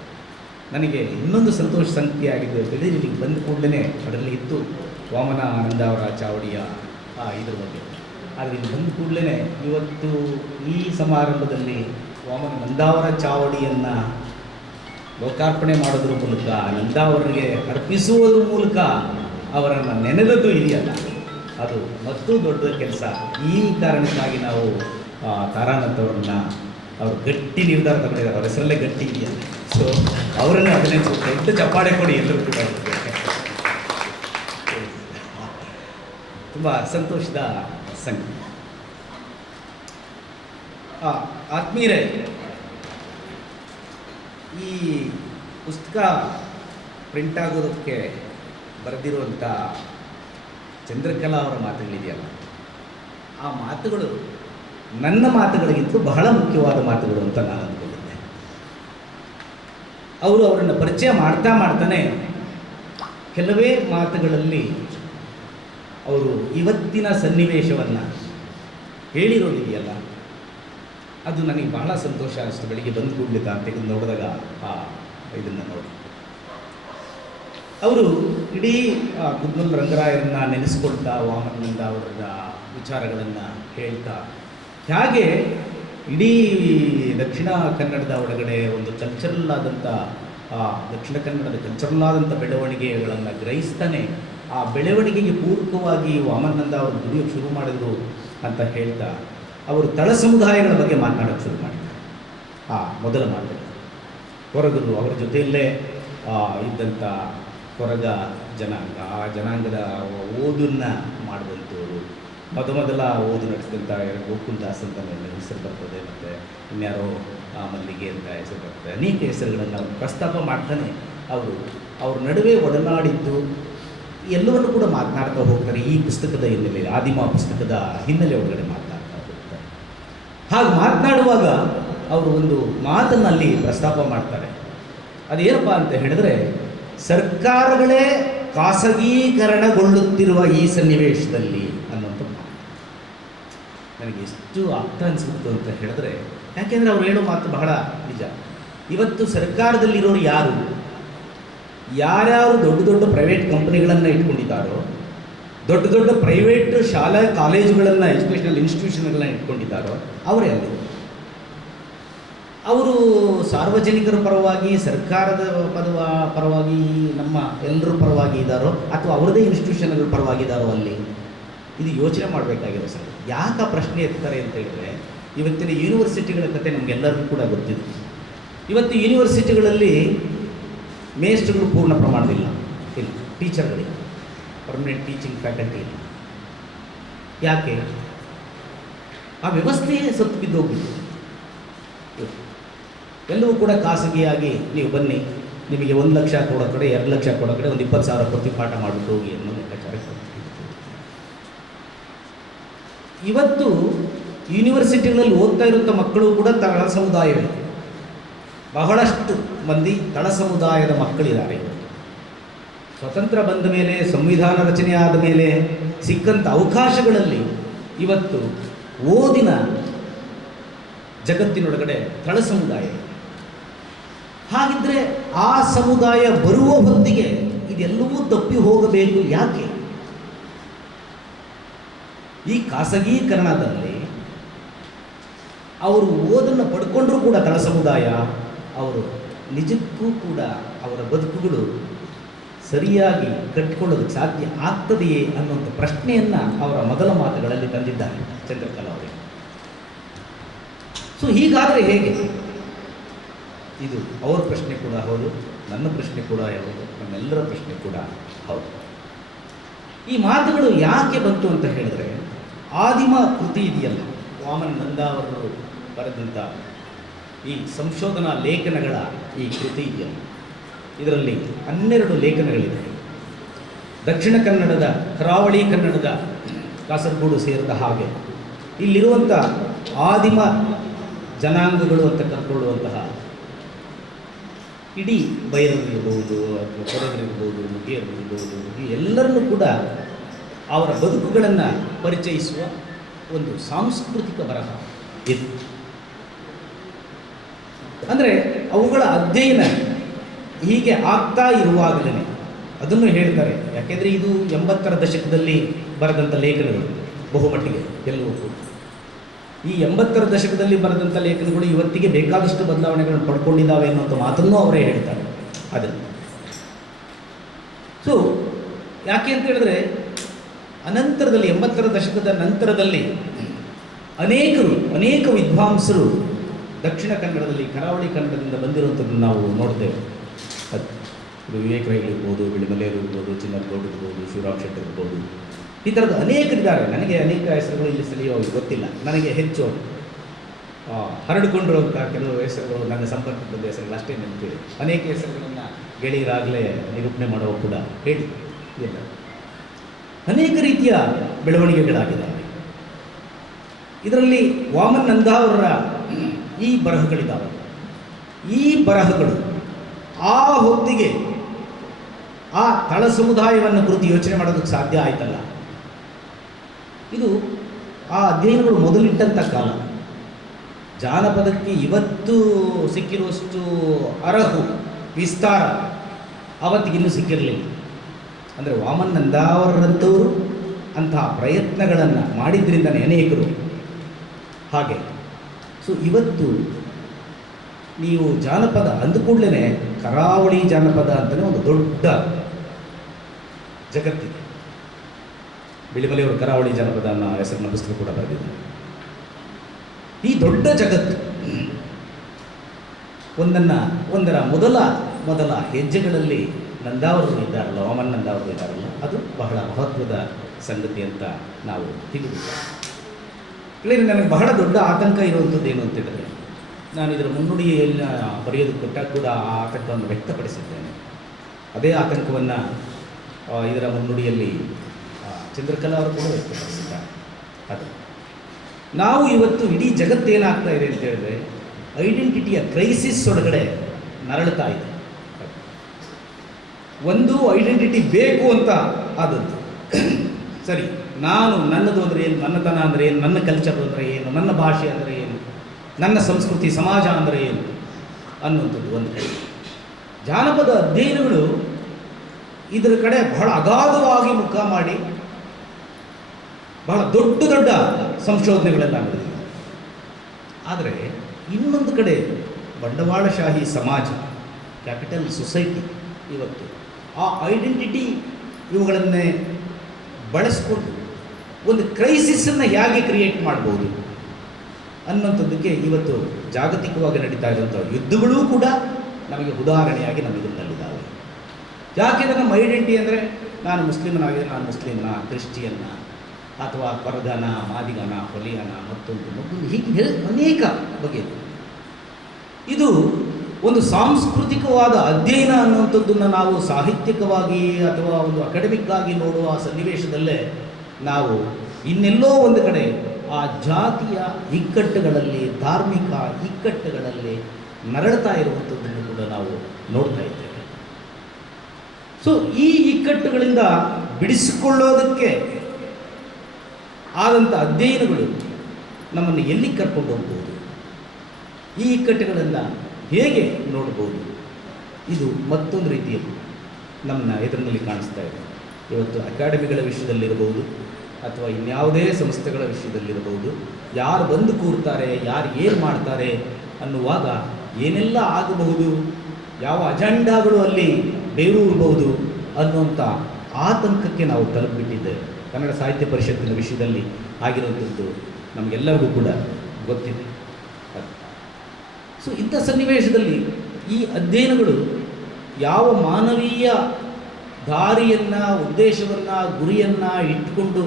ನನಗೆ ಇನ್ನೊಂದು ಸಂತೋಷ ಸಂಗತಿಯಾಗಿದೆ. ಇಲ್ಲಿಗೆ ಬಂದ ಕೂಡಲೇ ಅದರಲ್ಲಿ ಇತ್ತು ವಾಮನಾನಂದ ಅವರ ಚಾವಡಿಯ ಇದ್ರ ಬಗ್ಗೆ. ಆದರೆ ಇಲ್ಲಿ ಬಂದ ಕೂಡಲೇ ಇವತ್ತು ಈ ಸಮಾರಂಭದಲ್ಲಿ ವಾಮನಾನಂದ ಅವರ ಚಾವಡಿಯನ್ನು ಲೋಕಾರ್ಪಣೆ ಮಾಡೋದ್ರ ಮೂಲಕ, ನಂದ ಅವರಿಗೆ ಅರ್ಪಿಸುವುದ್ರ ಮೂಲಕ ಅವರನ್ನು ನೆನೆದದ್ದು ಇದೆಯಲ್ಲ, ಅದು ಮತ್ತೂ ದೊಡ್ಡ ಕೆಲಸ. ಈ ಕಾರಣಕ್ಕಾಗಿ ನಾವು ತಾರಾನಾಥ್ ಅವರನ್ನು ಅವರು ಗಟ್ಟಿ ನಿರ್ಧಾರ ತಗೊಂಡಿದ್ದಾರೆ. ಅವರ ಹೆಸರಲ್ಲೇ ಗಟ್ಟಿ ಇದೆಯಲ್ಲ. ಸೊ ಅವರನ್ನು ಅಭಿನಯಿಸೋ ದೊಡ್ಡ ಚಪ್ಪಾಳೆ ಕೊಡಿ ಎಲ್ಲರೂ ಕೂಡ. ತುಂಬ ಸಂತೋಷದ ಸಂಗತಿ. ಆತ್ಮೀಯರೇ, ಈ ಪುಸ್ತಕ ಪ್ರಿಂಟ್ ಆಗೋದಕ್ಕೆ ಬರೆದಿರುವಂಥ ಚಂದ್ರಕಲಾ ಅವರ ಮಾತುಗಳಿದೆಯಲ್ಲ, ಆ ಮಾತುಗಳು ನನ್ನ ಮಾತುಗಳಿಗಿಂತಲೂ ಬಹಳ ಮುಖ್ಯವಾದ ಮಾತುಗಳು ಅಂತ ನಾನು ಅಂದ್ಕೊಂಡಿದ್ದೆ. ಅವರು ಅವರನ್ನು ಪರಿಚಯ ಮಾಡ್ತಾನೆ ಕೆಲವೇ ಮಾತುಗಳಲ್ಲಿ ಅವರು ಇವತ್ತಿನ ಸನ್ನಿವೇಶವನ್ನು ಹೇಳಿರೋದಿದೆಯಲ್ಲ, ಅದು ನನಗೆ ಬಹಳ ಸಂತೋಷ ಅನಿಸ್ತು. ಬೆಳಿಗ್ಗೆ ಬಂದು ಕೂಡಲಿಲ್ಲ ತೆಗೆದು ನೋಡಿದಾಗ ಇದನ್ನು ನೋಡಿ ಅವರು ಇಡೀ ಗುದ್ಮಲ್ ರಂಗರಾಯರನ್ನು ನೆನೆಸ್ಕೊಳ್ತಾ ವಾಮನಾನಂದ ಅವರ ವಿಚಾರಗಳನ್ನು ಹೇಳ್ತಾ, ಹೇಗೆ ಇಡೀ ದಕ್ಷಿಣ ಕನ್ನಡದ ಒಳಗಡೆ ಒಂದು ಕಲ್ಚರಲ್ ಆದಂಥ ದಕ್ಷಿಣ ಕನ್ನಡದ ಕಲ್ಚರಲ್ ಆದಂಥ ಬೆಳವಣಿಗೆಗಳನ್ನು ಗ್ರಹಿಸ್ತಾನೆ ಆ ಬೆಳವಣಿಗೆಗೆ ಪೂರಕವಾಗಿ ವಾಮನಾನಂದ ಅವರು ದುಡಿಯೋಕ್ಕೆ ಶುರು ಮಾಡಿದರು ಅಂತ ಹೇಳ್ತಾ ಅವರು ತಳ ಸಮುದಾಯಗಳ ಬಗ್ಗೆ ಮಾತನಾಡೋಕ್ಕೆ ಶುರು ಮಾಡಿದ್ದಾರೆ. ಮೊದಲ ಮಾತು ಕೊರಗರು ಅವರ ಜೊತೆಯಲ್ಲೇ ಇದ್ದಂಥ ಕೊರಗ ಜನಾಂಗ, ಆ ಜನಾಂಗದ ಓದನ್ನು ಮಾಡುವಂಥವರು, ಮೊದಲ ಓದು ನಡೆಸಿದಂಥ ಗೋಕುಲ್ದಾಸ್ ಅಂತ ಹೆಸರು ಬರ್ತದೆ, ಮತ್ತು ಇನ್ಯಾರೋ ಮಲ್ಲಿಗೆ ಅಂತ ಹೆಸರು ಬರ್ತದೆ. ಅನೇಕ ಹೆಸರುಗಳನ್ನು ಅವರು ಪ್ರಸ್ತಾಪ ಮಾಡ್ತಾನೆ ಅವ್ರ ನಡುವೆ ಒಡನಾಡಿದ್ದು ಎಲ್ಲವನ್ನು ಕೂಡ ಮಾತನಾಡ್ತಾ ಹೋಗ್ತಾರೆ. ಈ ಪುಸ್ತಕದ ಹಿನ್ನೆಲೆ, ಆದಿಮ ಪುಸ್ತಕದ ಹಿನ್ನೆಲೆ ಒಳಗಡೆ ಮಾತನಾಡ್ತಾ ಹೋಗ್ತಾರೆ. ಹಾಗೆ ಮಾತನಾಡುವಾಗ ಅವರು ಒಂದು ಮಾತನ್ನು ಅಲ್ಲಿ ಪ್ರಸ್ತಾಪ ಮಾಡ್ತಾರೆ. ಅದೇನಪ್ಪ ಅಂತ ಹೇಳಿದ್ರೆ, ಸರ್ಕಾರಗಳೇ ಖಾಸಗೀಕರಣಗೊಳ್ಳುತ್ತಿರುವ ಈ ಸನ್ನಿವೇಶದಲ್ಲಿ ಅನ್ನುವಂಥ ಮಾತು ನನಗೆ ಎಷ್ಟು ಅರ್ಥ ಅನಿಸ್ಬಿಡ್ತು ಅಂತ ಹೇಳಿದ್ರೆ, ಯಾಕೆಂದರೆ ಅವ್ರು ಹೇಳೋ ಮಾತು ಬಹಳ ನಿಜ. ಇವತ್ತು ಸರ್ಕಾರದಲ್ಲಿರೋರು ಯಾರ್ಯಾರು ದೊಡ್ಡ ದೊಡ್ಡ ಪ್ರೈವೇಟ್ ಕಂಪನಿಗಳನ್ನು ಇಟ್ಕೊಂಡಿದ್ದಾರೋ, ದೊಡ್ಡ ದೊಡ್ಡ ಪ್ರೈವೇಟ್ ಶಾಲಾ ಕಾಲೇಜುಗಳನ್ನು, ಎಜುಕೇಷನಲ್ ಇನ್ಸ್ಟಿಟ್ಯೂಷನ್ಗಳನ್ನ ಇಟ್ಕೊಂಡಿದ್ದಾರೋ ಅವರೇ ಅಲ್ಲಿ. ಅವರು ಸಾರ್ವಜನಿಕರ ಪರವಾಗಿ, ಸರ್ಕಾರದ ಪರವಾಗಿ, ನಮ್ಮ ಎಲ್ಲರ ಪರವಾಗಿ ಇದ್ದಾರೋ ಅಥವಾ ಅವರದೇ ಇನ್ಸ್ಟಿಟ್ಯೂಷನ್ಗಳ ಪರವಾಗಿದ್ದಾರೋ ಅಲ್ಲಿ, ಇದು ಯೋಚನೆ ಮಾಡಬೇಕಾಗಿರೋ ಸರ್. ಯಾಕೆ ಪ್ರಶ್ನೆ ಎತ್ತಾರೆ ಅಂತ ಹೇಳಿದ್ರೆ, ಇವತ್ತಿನ ಯೂನಿವರ್ಸಿಟಿಗಳ ಕತೆ ನಮಗೆಲ್ಲರಿಗೂ ಕೂಡ ಗೊತ್ತಿದೆ. ಇವತ್ತು ಯೂನಿವರ್ಸಿಟಿಗಳಲ್ಲಿ ಮೇಸ್ಟ್ರುಗಳು ಪೂರ್ಣ ಪ್ರಮಾಣದಿಲ್ಲ, ಇಲ್ಲ, ಟೀಚರ್ಗಳಿಲ್ಲ, ಪರ್ಮನೆಂಟ್ ಟೀಚಿಂಗ್ ಫ್ಯಾಕಲ್ಟಿ ಇಲ್ಲ. ಯಾಕೆ? ಆ ವ್ಯವಸ್ಥೆಯೇ ಸತ್ತು ಬಿದ್ದೋಗ್ಬಿಟ್ಟು ಎಲ್ಲವೂ ಕೂಡ ಖಾಸಗಿಯಾಗಿ ನೀವು ಬನ್ನಿ, ನಿಮಗೆ 1 ಲಕ್ಷ ಕೊಡೋ ಕಡೆ, 2 ಲಕ್ಷ ಕೊಡೋ ಕಡೆ ಒಂದು 20,000 ಕೊಟ್ಟು ಪಾಠ ಮಾಡಿಬಿಟ್ಟು ಹೋಗಿ ಅನ್ನೋ ಲೆಕ್ಕಾಚಾರ. ಇವತ್ತು ಯೂನಿವರ್ಸಿಟಿಗಳಲ್ಲಿ ಓದ್ತಾ ಇರುವಂಥ ಮಕ್ಕಳು ಕೂಡ ತಳ ಸಮುದಾಯವೇ. ಬಹಳಷ್ಟು ಮಂದಿ ತಳ ಸಮುದಾಯದ ಮಕ್ಕಳಿದ್ದಾರೆ. ಸ್ವತಂತ್ರ ಬಂದ ಮೇಲೆ, ಸಂವಿಧಾನ ರಚನೆ ಆದ ಮೇಲೆ ಸಿಕ್ಕಂಥ ಅವಕಾಶಗಳಲ್ಲಿ ಇವತ್ತು ಓದಿನ ಜಗತ್ತಿನೊಳಗಡೆ ತಳ ಸಮುದಾಯ. ಹಾಗಿದ್ರೆ ಆ ಸಮುದಾಯ ಬರುವ ಹೊತ್ತಿಗೆ ಇದೆಲ್ಲವೂ ತಪ್ಪಿ ಹೋಗಬೇಕು. ಯಾಕೆ? ಈ ಖಾಸಗೀಕರಣದಲ್ಲಿ ಅವರು ಓದನ್ನು ಪಡ್ಕೊಂಡ್ರೂ ಕೂಡ ತಳ ಸಮುದಾಯ ಅವರು ನಿಜಕ್ಕೂ ಕೂಡ ಅವರ ಬದುಕುಗಳು ಸರಿಯಾಗಿ ಕಟ್ಟಿಕೊಳ್ಳೋದಕ್ಕೆ ಸಾಧ್ಯ ಆಗ್ತದೆಯೇ ಅನ್ನುವಂಥ ಪ್ರಶ್ನೆಯನ್ನು ಅವರ ಮೊದಲ ಮಾತುಗಳಲ್ಲಿ ತಂದಿದ್ದಾರೆ ಚಂದ್ರಕಲಾ ಅವರಿಗೆ. ಸೊ ಹೀಗಾದರೆ ಹೇಗೆ? ಇದು ಅವರ ಪ್ರಶ್ನೆ ಕೂಡ ಹೌದು, ನನ್ನ ಪ್ರಶ್ನೆ ಕೂಡ ಹೌದು, ನಮ್ಮೆಲ್ಲರ ಪ್ರಶ್ನೆ ಕೂಡ ಹೌದು. ಈ ಮಾತುಗಳು ಯಾಕೆ ಬಂತು ಅಂತ ಹೇಳಿದ್ರೆ, ಆದಿಮ ಕೃತಿ ಇದೆಯಲ್ಲ, ವಾಮನ್ ನಂದಾವರರು ಬರೆದಂಥ ಈ ಸಂಶೋಧನಾ ಲೇಖನಗಳ ಈ ಕೃತಿ ಇದೆಯಲ್ಲ, ಇದರಲ್ಲಿ 12 ಲೇಖನಗಳಿದೆ. ದಕ್ಷಿಣ ಕನ್ನಡದ, ಕರಾವಳಿ ಕನ್ನಡದ, ಕಾಸರಗೋಡು ಸೇರಿದ ಹಾಗೆ ಇಲ್ಲಿರುವಂಥ ಆದಿಮ ಜನಾಂಗಗಳು ಅಂತ ಕರ್ಕೊಳ್ಳುವಂತಹ ಇಡೀ ಬೈರರಿರ್ಬೋದು ಅಥವಾ ಕೊಡಗರಿರ್ಬೋದು, ಮುಗಿಯರಿರ್ಬೋದು, ಈ ಎಲ್ಲರನ್ನೂ ಕೂಡ ಅವರ ಬದುಕುಗಳನ್ನು ಪರಿಚಯಿಸುವ ಒಂದು ಸಾಂಸ್ಕೃತಿಕ ಬರಹ ಇದು. ಅಂದರೆ ಅವುಗಳ ಅಧ್ಯಯನ ಹೀಗೆ ಆಗ್ತಾ ಇರುವಾಗಲೇ ಅದನ್ನು ಹೇಳ್ತಾರೆ. ಯಾಕೆಂದರೆ ಇದು 80ರ ದಶಕದಲ್ಲಿ ಬರೆದಂಥ ಲೇಖನಗಳು ಬಹುಮಟ್ಟಿಗೆ ಎಲ್ಲವೂ ಕೂಡ. ಈ 80ರ ದಶಕದಲ್ಲಿ ಬರೆದಂಥ ಲೇಖನಗಳು ಇವತ್ತಿಗೆ ಬೇಕಾದಷ್ಟು ಬದಲಾವಣೆಗಳನ್ನು ಪಡ್ಕೊಂಡಿದ್ದಾವೆ ಅನ್ನೋಂಥ ಮಾತನ್ನು ಅವರೇ ಹೇಳ್ತಾರೆ ಅದನ್ನು. ಸೊ ಯಾಕೆ ಅಂತ ಹೇಳಿದ್ರೆ, ಅನಂತರದಲ್ಲಿ 80ರ ದಶಕದ ನಂತರದಲ್ಲಿ ಅನೇಕ ವಿದ್ವಾಂಸರು ದಕ್ಷಿಣ ಕನ್ನಡದಲ್ಲಿ, ಕರಾವಳಿ ಕನ್ನಡದಿಂದ ಬಂದಿರುವಂಥದ್ದನ್ನು ನಾವು ನೋಡ್ತೇವೆ. ಅದು ವಿವೇಕ್ ರೈಲ್ ಇರ್ಬೋದು, ಬಿಳಿಮಲೆಯರು ಇರ್ಬೋದು, ಚಿನ್ನಗೌಡ ಇರ್ಬೋದು, ಶಿವರಾಮ್ ಶೆಟ್ಟಿ ಇರ್ಬೋದು, ಈ ಥರದ ಅನೇಕರಿದ್ದಾರೆ. ನನಗೆ ಅನೇಕ ಹೆಸರುಗಳು ಇಲ್ಲಿ ಸರಿಯೋ ಗೊತ್ತಿಲ್ಲ. ನನಗೆ ಹೆಚ್ಚು ಹರಡಿಕೊಂಡಿರುವಂಥ ಕೆಲವು ಹೆಸರುಗಳು, ನನ್ನ ಸಂಪರ್ಕಕ್ಕೆ ಬಂದ ಹೆಸರುಗಳು ಅಷ್ಟೇ ನೆನಪಿದೆ. ಅನೇಕ ಹೆಸರುಗಳನ್ನು ಗೆಳೆಯರಾಗಲೇ ನಿರೂಪಣೆ ಮಾಡುವ ಕೂಡ ಹೇಳಿ ಇಲ್ಲ. ಅನೇಕ ರೀತಿಯ ಬೆಳವಣಿಗೆಗಳಾಗಿದ್ದಾವೆ. ಇದರಲ್ಲಿ ವಾಮನ್ ನಂದಾವರರ ಈ ಬರಹಗಳಿದ್ದಾವೆ. ಈ ಬರಹಗಳು ಆ ಹೊತ್ತಿಗೆ ಆ ತಳ ಸಮುದಾಯವನ್ನು ಕುರಿತು ಯೋಚನೆ ಮಾಡೋದಕ್ಕೆ ಸಾಧ್ಯ ಆಯ್ತಲ್ಲ. ಇದು ಆ ಅಧ್ಯಯನಗಳು ಮೊದಲಿಟ್ಟಂಥ ಕಾಲ. ಜಾನಪದಕ್ಕೆ ಇವತ್ತು ಸಿಕ್ಕಿರುವಷ್ಟು ಅರಹು ವಿಸ್ತಾರ ಅವತ್ತಿಗಿನ್ನೂ ಸಿಕ್ಕಿರಲಿಲ್ಲ. ಅಂದರೆ ವಾಮನ್ ನಂದಾವರರಂಥವರು ಅಂತಹ ಪ್ರಯತ್ನಗಳನ್ನು ಮಾಡಿದ್ರಿಂದನೇ ಅನೇಕರು ಹಾಗೆ. ಸೊ ಇವತ್ತು ನೀವು ಜಾನಪದ ಅಂದುಕೂಡಲೇ ಕರಾವಳಿ ಜಾನಪದ ಅಂತಲೇ ಒಂದು ದೊಡ್ಡ ಜಗತ್ತಿದೆ. ಬಿಳಿಮಲೆಯವರು ಕರಾವಳಿ ಜಾನಪದ ಅನ್ನೋ ಹೆಸರಿನ ಪುಸ್ತಕ ಕೂಡ ಬರೆದಿದ್ದಾರೆ. ಈ ದೊಡ್ಡ ಜಗತ್ತು ಒಂದರ ಮೊದಲ ಹೆಜ್ಜೆಗಳಲ್ಲಿ ನಂದಾವರರು ಇದ್ದಾರಲ್ಲ, ವಾಮನ್ ನಂದಾವರರು ಇದ್ದಾರಲ್ಲ, ಅದು ಬಹಳ ಮಹತ್ವದ ಸಂಗತಿ ಅಂತ ನಾವು ತಿಳಿದು ನನಗೆ ಬಹಳ ದೊಡ್ಡ ಆತಂಕ ಇರುವಂಥದ್ದು ಏನು ಅಂತಂದರೆ, ನಾನು ಇದರ ಮುನ್ನುಡಿಯನ್ನು ಬರೆಯೋದು ಕೊಟ್ಟಾಗ ಕೂಡ ಆ ಆತಂಕವನ್ನು ವ್ಯಕ್ತಪಡಿಸಿದ್ದೇನೆ. ಅದೇ ಆತಂಕವನ್ನು ಇದರ ಮುನ್ನುಡಿಯಲ್ಲಿ ಚಂದ್ರಕಲಾ ಅವರು ಕೂಡ ವ್ಯಕ್ತಪಡಿಸಿದ್ದಾರೆ. ಅದು ನಾವು ಇವತ್ತು ಇಡೀ ಜಗತ್ತೇನಾಗ್ತಾ ಇದೆ ಅಂತ ಹೇಳಿದ್ರೆ, ಐಡೆಂಟಿಟಿಯ ಕ್ರೈಸಿಸ್ ಒಳಗಡೆ ನರಳುತ್ತಾ ಇದೆ. ಒಂದು ಐಡೆಂಟಿಟಿ ಬೇಕು ಅಂತ ಆದದ್ದು. ಸರಿ, ನನ್ನದು ಅಂದರೆ ಏನು, ನನ್ನತನ ಅಂದರೆ ಏನು, ನನ್ನ ಕಲ್ಚರ್ ಅಂದರೆ ಏನು, ನನ್ನ ಭಾಷೆ ಅಂದರೆ ಏನು, ನನ್ನ ಸಂಸ್ಕೃತಿ ಸಮಾಜ ಅಂದರೆ ಏನು ಅನ್ನುವಂಥದ್ದು ಒಂದು ಕಡೆ. ಜಾನಪದ ಅಧ್ಯಯನಗಳು ಇದರ ಕಡೆ ಬಹಳ ಅಗಾಧವಾಗಿ ಮುಖ ಮಾಡಿ ಬಹಳ ದೊಡ್ಡ ಸಂಶೋಧನೆಗಳೆಲ್ಲ ನಡೆದಿದೆ. ಆದರೆ ಇನ್ನೊಂದು ಕಡೆ ಬಂಡವಾಳಶಾಹಿ ಸಮಾಜ, ಕ್ಯಾಪಿಟಲ್ ಸೊಸೈಟಿ ಇವತ್ತು ಆ ಐಡೆಂಟಿಟಿ ಇವುಗಳನ್ನೇ ಬಳಸ್ಕೊಂಡು ಒಂದು ಕ್ರೈಸಿಸನ್ನು ಹೇಗೆ ಕ್ರಿಯೇಟ್ ಮಾಡ್ಬೋದು ಅನ್ನೋಂಥದ್ದಕ್ಕೆ ಇವತ್ತು ಜಾಗತಿಕವಾಗಿ ನಡೀತಾ ಇರುವಂಥ ಯುದ್ಧಗಳೂ ಕೂಡ ನಮಗೆ ಉದಾಹರಣೆಯಾಗಿ ನಮ್ಮ ಇದರಲ್ಲಿದ್ದಾವೆ. ಯಾಕೆಂದರೆ ನಮ್ಮ ಐಡೆಂಟಿಟಿ ಅಂದರೆ ನಾನು ಮುಸ್ಲಿಮನಾಗಿದ್ದರೆ ನಾನು ಮುಸ್ಲಿಮ್ನ, ಕ್ರಿಶ್ಚಿಯನ್ನ, ಅಥವಾ ಪರಗನ, ಮಾದಿಗನ, ಹೊಲಿಯನ, ಮತ್ತೊಂದು ಹೀಗೆ ಅನೇಕ ಬಗೆಯದು. ಇದು ಒಂದು ಸಾಂಸ್ಕೃತಿಕವಾದ ಅಧ್ಯಯನ ಅನ್ನುವಂಥದ್ದನ್ನು ನಾವು ಸಾಹಿತ್ಯಿಕವಾಗಿ ಅಥವಾ ಒಂದು ಅಕಾಡೆಮಿಕ್ ಆಗಿ ನೋಡುವ ಸನ್ನಿವೇಶದಲ್ಲೇ ನಾವು ಇನ್ನೆಲ್ಲೋ ಒಂದು ಕಡೆ ಆ ಜಾತಿಯ ಇಕ್ಕಟ್ಟುಗಳಲ್ಲಿ, ಧಾರ್ಮಿಕ ಇಕ್ಕಟ್ಟುಗಳಲ್ಲಿ ನರಳ್ತಾ ಇರುವಂಥದ್ದನ್ನು ಕೂಡ ನಾವು ನೋಡ್ತಾ ಇದ್ದೇವೆ. ಸೊ ಈ ಇಕ್ಕಟ್ಟುಗಳಿಂದ ಬಿಡಿಸಿಕೊಳ್ಳೋದಕ್ಕೆ ಆದಂಥ ಅಧ್ಯಯನಗಳು ನಮ್ಮನ್ನು ಎಲ್ಲಿ ಕರ್ಕೊಂಡು ಹೋಗ್ಬೋದು, ಈ ಇಕ್ಕಟ್ಟುಗಳನ್ನು ಹೇಗೆ ನೋಡ್ಬೋದು, ಇದು ಮತ್ತೊಂದು ರೀತಿಯಲ್ಲಿ ನಮ್ಮನ್ನ ಎದುರಿನಲ್ಲಿ ಕಾಣಿಸ್ತಾ ಇದೆ. ಇವತ್ತು ಅಕಾಡೆಮಿಗಳ ವಿಷಯದಲ್ಲಿರಬಹುದು ಅಥವಾ ಇನ್ಯಾವುದೇ ಸಂಸ್ಥೆಗಳ ವಿಷಯದಲ್ಲಿರಬಹುದು, ಯಾರು ಬಂದು ಕೂರ್ತಾರೆ, ಯಾರು ಏನು ಮಾಡ್ತಾರೆ ಅನ್ನುವಾಗ ಏನೆಲ್ಲ ಆಗಬಹುದು ಯಾವ ಅಜೆಂಡಾಗಳು ಅಲ್ಲಿ ಬೇರೂರಬಹುದು ಅನ್ನುವಂಥ ಆತಂಕಕ್ಕೆ ನಾವು ತಲುಪಿಬಿಟ್ಟಿದ್ದೇವೆ. ಕನ್ನಡ ಸಾಹಿತ್ಯ ಪರಿಷತ್ತಿನ ವಿಷಯದಲ್ಲಿ ಆಗಿರುವಂಥದ್ದು ನಮಗೆಲ್ಲರಿಗೂ ಕೂಡ ಗೊತ್ತಿದೆ. ಸೊ ಇಂಥ ಸನ್ನಿವೇಶದಲ್ಲಿ ಈ ಅಧ್ಯಯನಗಳು ಯಾವ ಮಾನವೀಯ ದಾರಿಯನ್ನು, ಉದ್ದೇಶವನ್ನು, ಗುರಿಯನ್ನು ಇಟ್ಟುಕೊಂಡು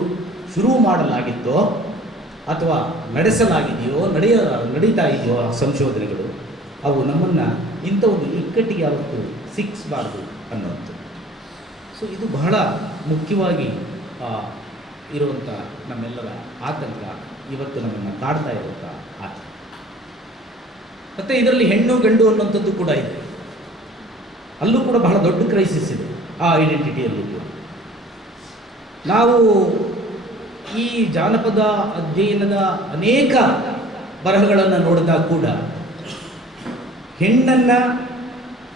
ಶುರು ಮಾಡಲಾಗಿತ್ತೋ ಅಥವಾ ನಡೆಸಲಾಗಿದೆಯೋ, ನಡೀತಾ ಇದೆಯೋ ಸಂಶೋಧನೆಗಳು, ಅವು ನಮ್ಮನ್ನು ಇಂಥ ಒಂದು ಇಕ್ಕಟ್ಟಿಗೆ ಯಾವತ್ತು ಸಿಕ್ಕಿಸಬಾರ್ದು ಅನ್ನೋದು. ಸೊ ಇದು ಬಹಳ ಮುಖ್ಯವಾಗಿ ಇರುವಂಥ ನಮ್ಮೆಲ್ಲರ ಆತಂಕ, ಇವತ್ತು ನಮ್ಮನ್ನು ಕಾಡ್ತಾ ಇರುವಂಥ ಆತಂಕ. ಮತ್ತು ಇದರಲ್ಲಿ ಹೆಣ್ಣು ಗಂಡು ಅನ್ನೋಂಥದ್ದು ಕೂಡ ಇದೆ. ಅಲ್ಲೂ ಕೂಡ ಬಹಳ ದೊಡ್ಡ ಕ್ರೈಸಿಸ್ ಇದೆ ಆ ಐಡೆಂಟಿಟಿಯಲ್ಲೂ ಕೂಡ. ನಾವು ಈ ಜಾನಪದ ಅಧ್ಯಯನದ ಅನೇಕ ಬರಹಗಳನ್ನು ನೋಡಿದಾಗ ಕೂಡ ಹೆಣ್ಣನ್ನು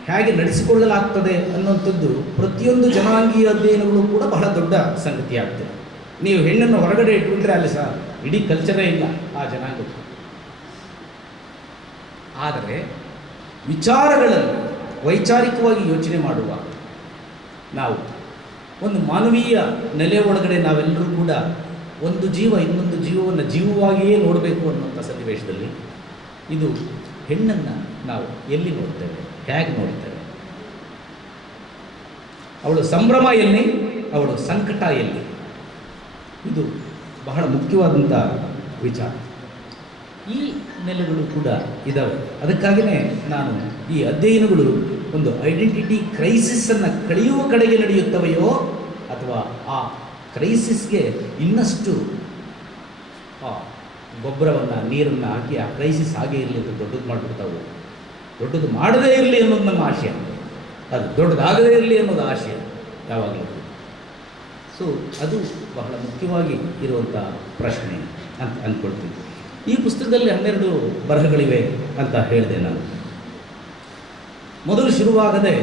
ಹೇಗೆ ನಡೆಸಿಕೊಳ್ಳಲಾಗ್ತದೆ ಅನ್ನುವಂಥದ್ದು ಪ್ರತಿಯೊಂದು ಜನಾಂಗೀಯ ಅಧ್ಯಯನಗಳು ಕೂಡ ಬಹಳ ದೊಡ್ಡ ಸಂಗತಿ ಆಗ್ತದೆ. ನೀವು ಹೆಣ್ಣನ್ನು ಹೊರಗಡೆ ಇಟ್ಬಿಟ್ರೆ ಅಲ್ಲಿ ಸಹ ಇಡೀ ಕಲ್ಚರೇ ಇಲ್ಲ ಆ ಜನಾಂಗಕ್ಕೆ. ಆದರೆ ವಿಚಾರಗಳಲ್ಲಿ ವೈಚಾರಿಕವಾಗಿ ಯೋಚನೆ ಮಾಡುವಾಗ ನಾವು ಒಂದು ಮಾನವೀಯ ನೆಲೆ ಒಳಗಡೆ ನಾವೆಲ್ಲರೂ ಕೂಡ ಒಂದು ಜೀವ ಇನ್ನೊಂದು ಜೀವವನ್ನು ಜೀವವಾಗಿಯೇ ನೋಡಬೇಕು ಅನ್ನುವಂಥ ಸನ್ನಿವೇಶದಲ್ಲಿ ಇದು ಹೆಣ್ಣನ್ನು ನಾವು ಎಲ್ಲಿ ನೋಡ್ತೇವೆ, ಹೇಗೆ ನೋಡ್ತೇವೆ, ಅವಳು ಸಂಭ್ರಮ ಎಲ್ಲಿ, ಅವಳು ಸಂಕಟ ಎಲ್ಲಿ, ಇದು ಬಹಳ ಮುಖ್ಯವಾದಂಥ ವಿಚಾರ. ಈ ನೆಲೆಗಳು ಕೂಡ ಇದ್ದಾವೆ. ಅದಕ್ಕಾಗಿಯೇ ನಾನು ಈ ಅಧ್ಯಯನಗಳು ಒಂದು ಐಡೆಂಟಿಟಿ ಕ್ರೈಸಿಸನ್ನು ಕಳೆಯುವ ಕಡೆಗೆ ನಡೆಯುತ್ತವೆಯೋ ಅಥವಾ ಆ ಕ್ರೈಸಿಸ್ಗೆ ಇನ್ನಷ್ಟು ಗೊಬ್ಬರವನ್ನು, ನೀರನ್ನು ಹಾಕಿ ಆ ಕ್ರೈಸಿಸ್ ಹಾಗೆ ಇರಲಿ ಅಂತ ದೊಡ್ಡದು ಮಾಡಿಬಿಡ್ತಾವೆ. ದೊಡ್ಡದು ಮಾಡದೇ ಇರಲಿ ಅನ್ನೋದು ನಮ್ಮ ಆಶಯ, ಅದು ದೊಡ್ಡದಾಗದೇ ಇರಲಿ ಅನ್ನೋದು ಆಶಯ ಯಾವಾಗಲೂ. ಸೊ ಅದು ಬಹಳ ಮುಖ್ಯವಾಗಿ ಇರುವಂಥ ಪ್ರಶ್ನೆ ಅಂತ ಅಂದ್ಕೊಳ್ತೀನಿ. ಈ ಪುಸ್ತಕದಲ್ಲಿ 12 ಬರಹಗಳಿವೆ ಅಂತ ಹೇಳಿದೆ ನಾನು. ಮೊದಲು ಶುರುವಾಗದೆ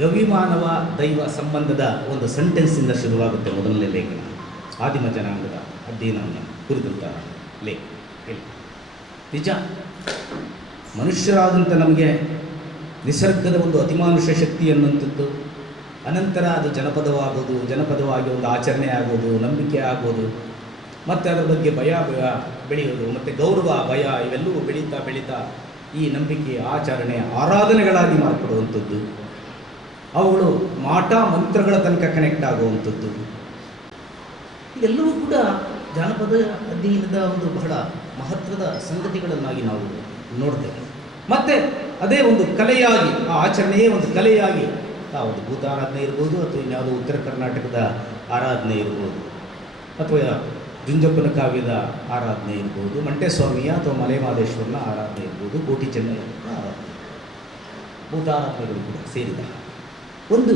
ಗವಿಮಾನವ ದೈವ ಸಂಬಂಧದ ಒಂದು ಸೆಂಟೆನ್ಸಿಂದ ಶುರುವಾಗುತ್ತೆ ಮೊದಲನೇ ಲೇಖನ. ಆದಿಮ ಜನಾಂಗದ ಅಧ್ಯಯನವನ್ನು ಕುರಿತಂಥ ಲೇಖನ. ನಿಜ, ಮನುಷ್ಯರಾದಂಥ ನಮಗೆ ನಿಸರ್ಗದ ಒಂದು ಅತಿಮಾನುಷ ಶಕ್ತಿ ಅನ್ನುವಂಥದ್ದು, ಅನಂತರ ಅದು ಜನಪದವಾಗೋದು, ಜನಪದವಾಗಿ ಒಂದು ಆಚರಣೆ ಆಗೋದು, ನಂಬಿಕೆ ಆಗೋದು, ಮತ್ತು ಅದರ ಬಗ್ಗೆ ಭಯ ಬೆಳೆಯೋದು, ಮತ್ತು ಗೌರವ, ಭಯ ಇವೆಲ್ಲವೂ ಬೆಳೀತಾ ಈ ನಂಬಿಕೆ, ಆಚರಣೆ, ಆರಾಧನೆಗಳಾಗಿ ಮಾರ್ಪಡುವಂಥದ್ದು, ಅವುಗಳು ಮಾಟ ಮಂತ್ರಗಳ ತನಕ ಕನೆಕ್ಟ್ ಆಗುವಂಥದ್ದು, ಇದೆಲ್ಲವೂ ಕೂಡ ಜಾನಪದ ಅಧ್ಯಯನದ ಒಂದು ಬಹಳ ಮಹತ್ವದ ಸಂಗತಿಗಳನ್ನಾಗಿ ನಾವು ನೋಡ್ತೇವೆ. ಮತ್ತು ಅದೇ ಒಂದು ಕಲೆಯಾಗಿ, ಆ ಆಚರಣೆಯೇ ಒಂದು ಕಲೆಯಾಗಿ, ಒಂದು ಭೂತಾರಾಧನೆ ಇರ್ಬೋದು, ಅಥವಾ ಇನ್ಯಾವುದೋ ಉತ್ತರ ಕರ್ನಾಟಕದ ಆರಾಧನೆ ಇರ್ಬೋದು, ಅಥವಾ ಜುಂಜಪ್ಪನ ಕಾವ್ಯದ ಆರಾಧನೆ ಇರ್ಬೋದು, ಮಂಟೇಸ್ವಾಮಿಯ ಅಥವಾ ಮಲೆಮಹದೇಶ್ವರನ ಆರಾಧನೆ ಇರ್ಬೋದು, ಕೋಟಿ ಚೆನ್ನಯ್ಯ ಆರಾಧನೆ, ಭೂತಾರಾಧನೆಗಳು ಕೂಡ ಸೇರಿದ ಒಂದು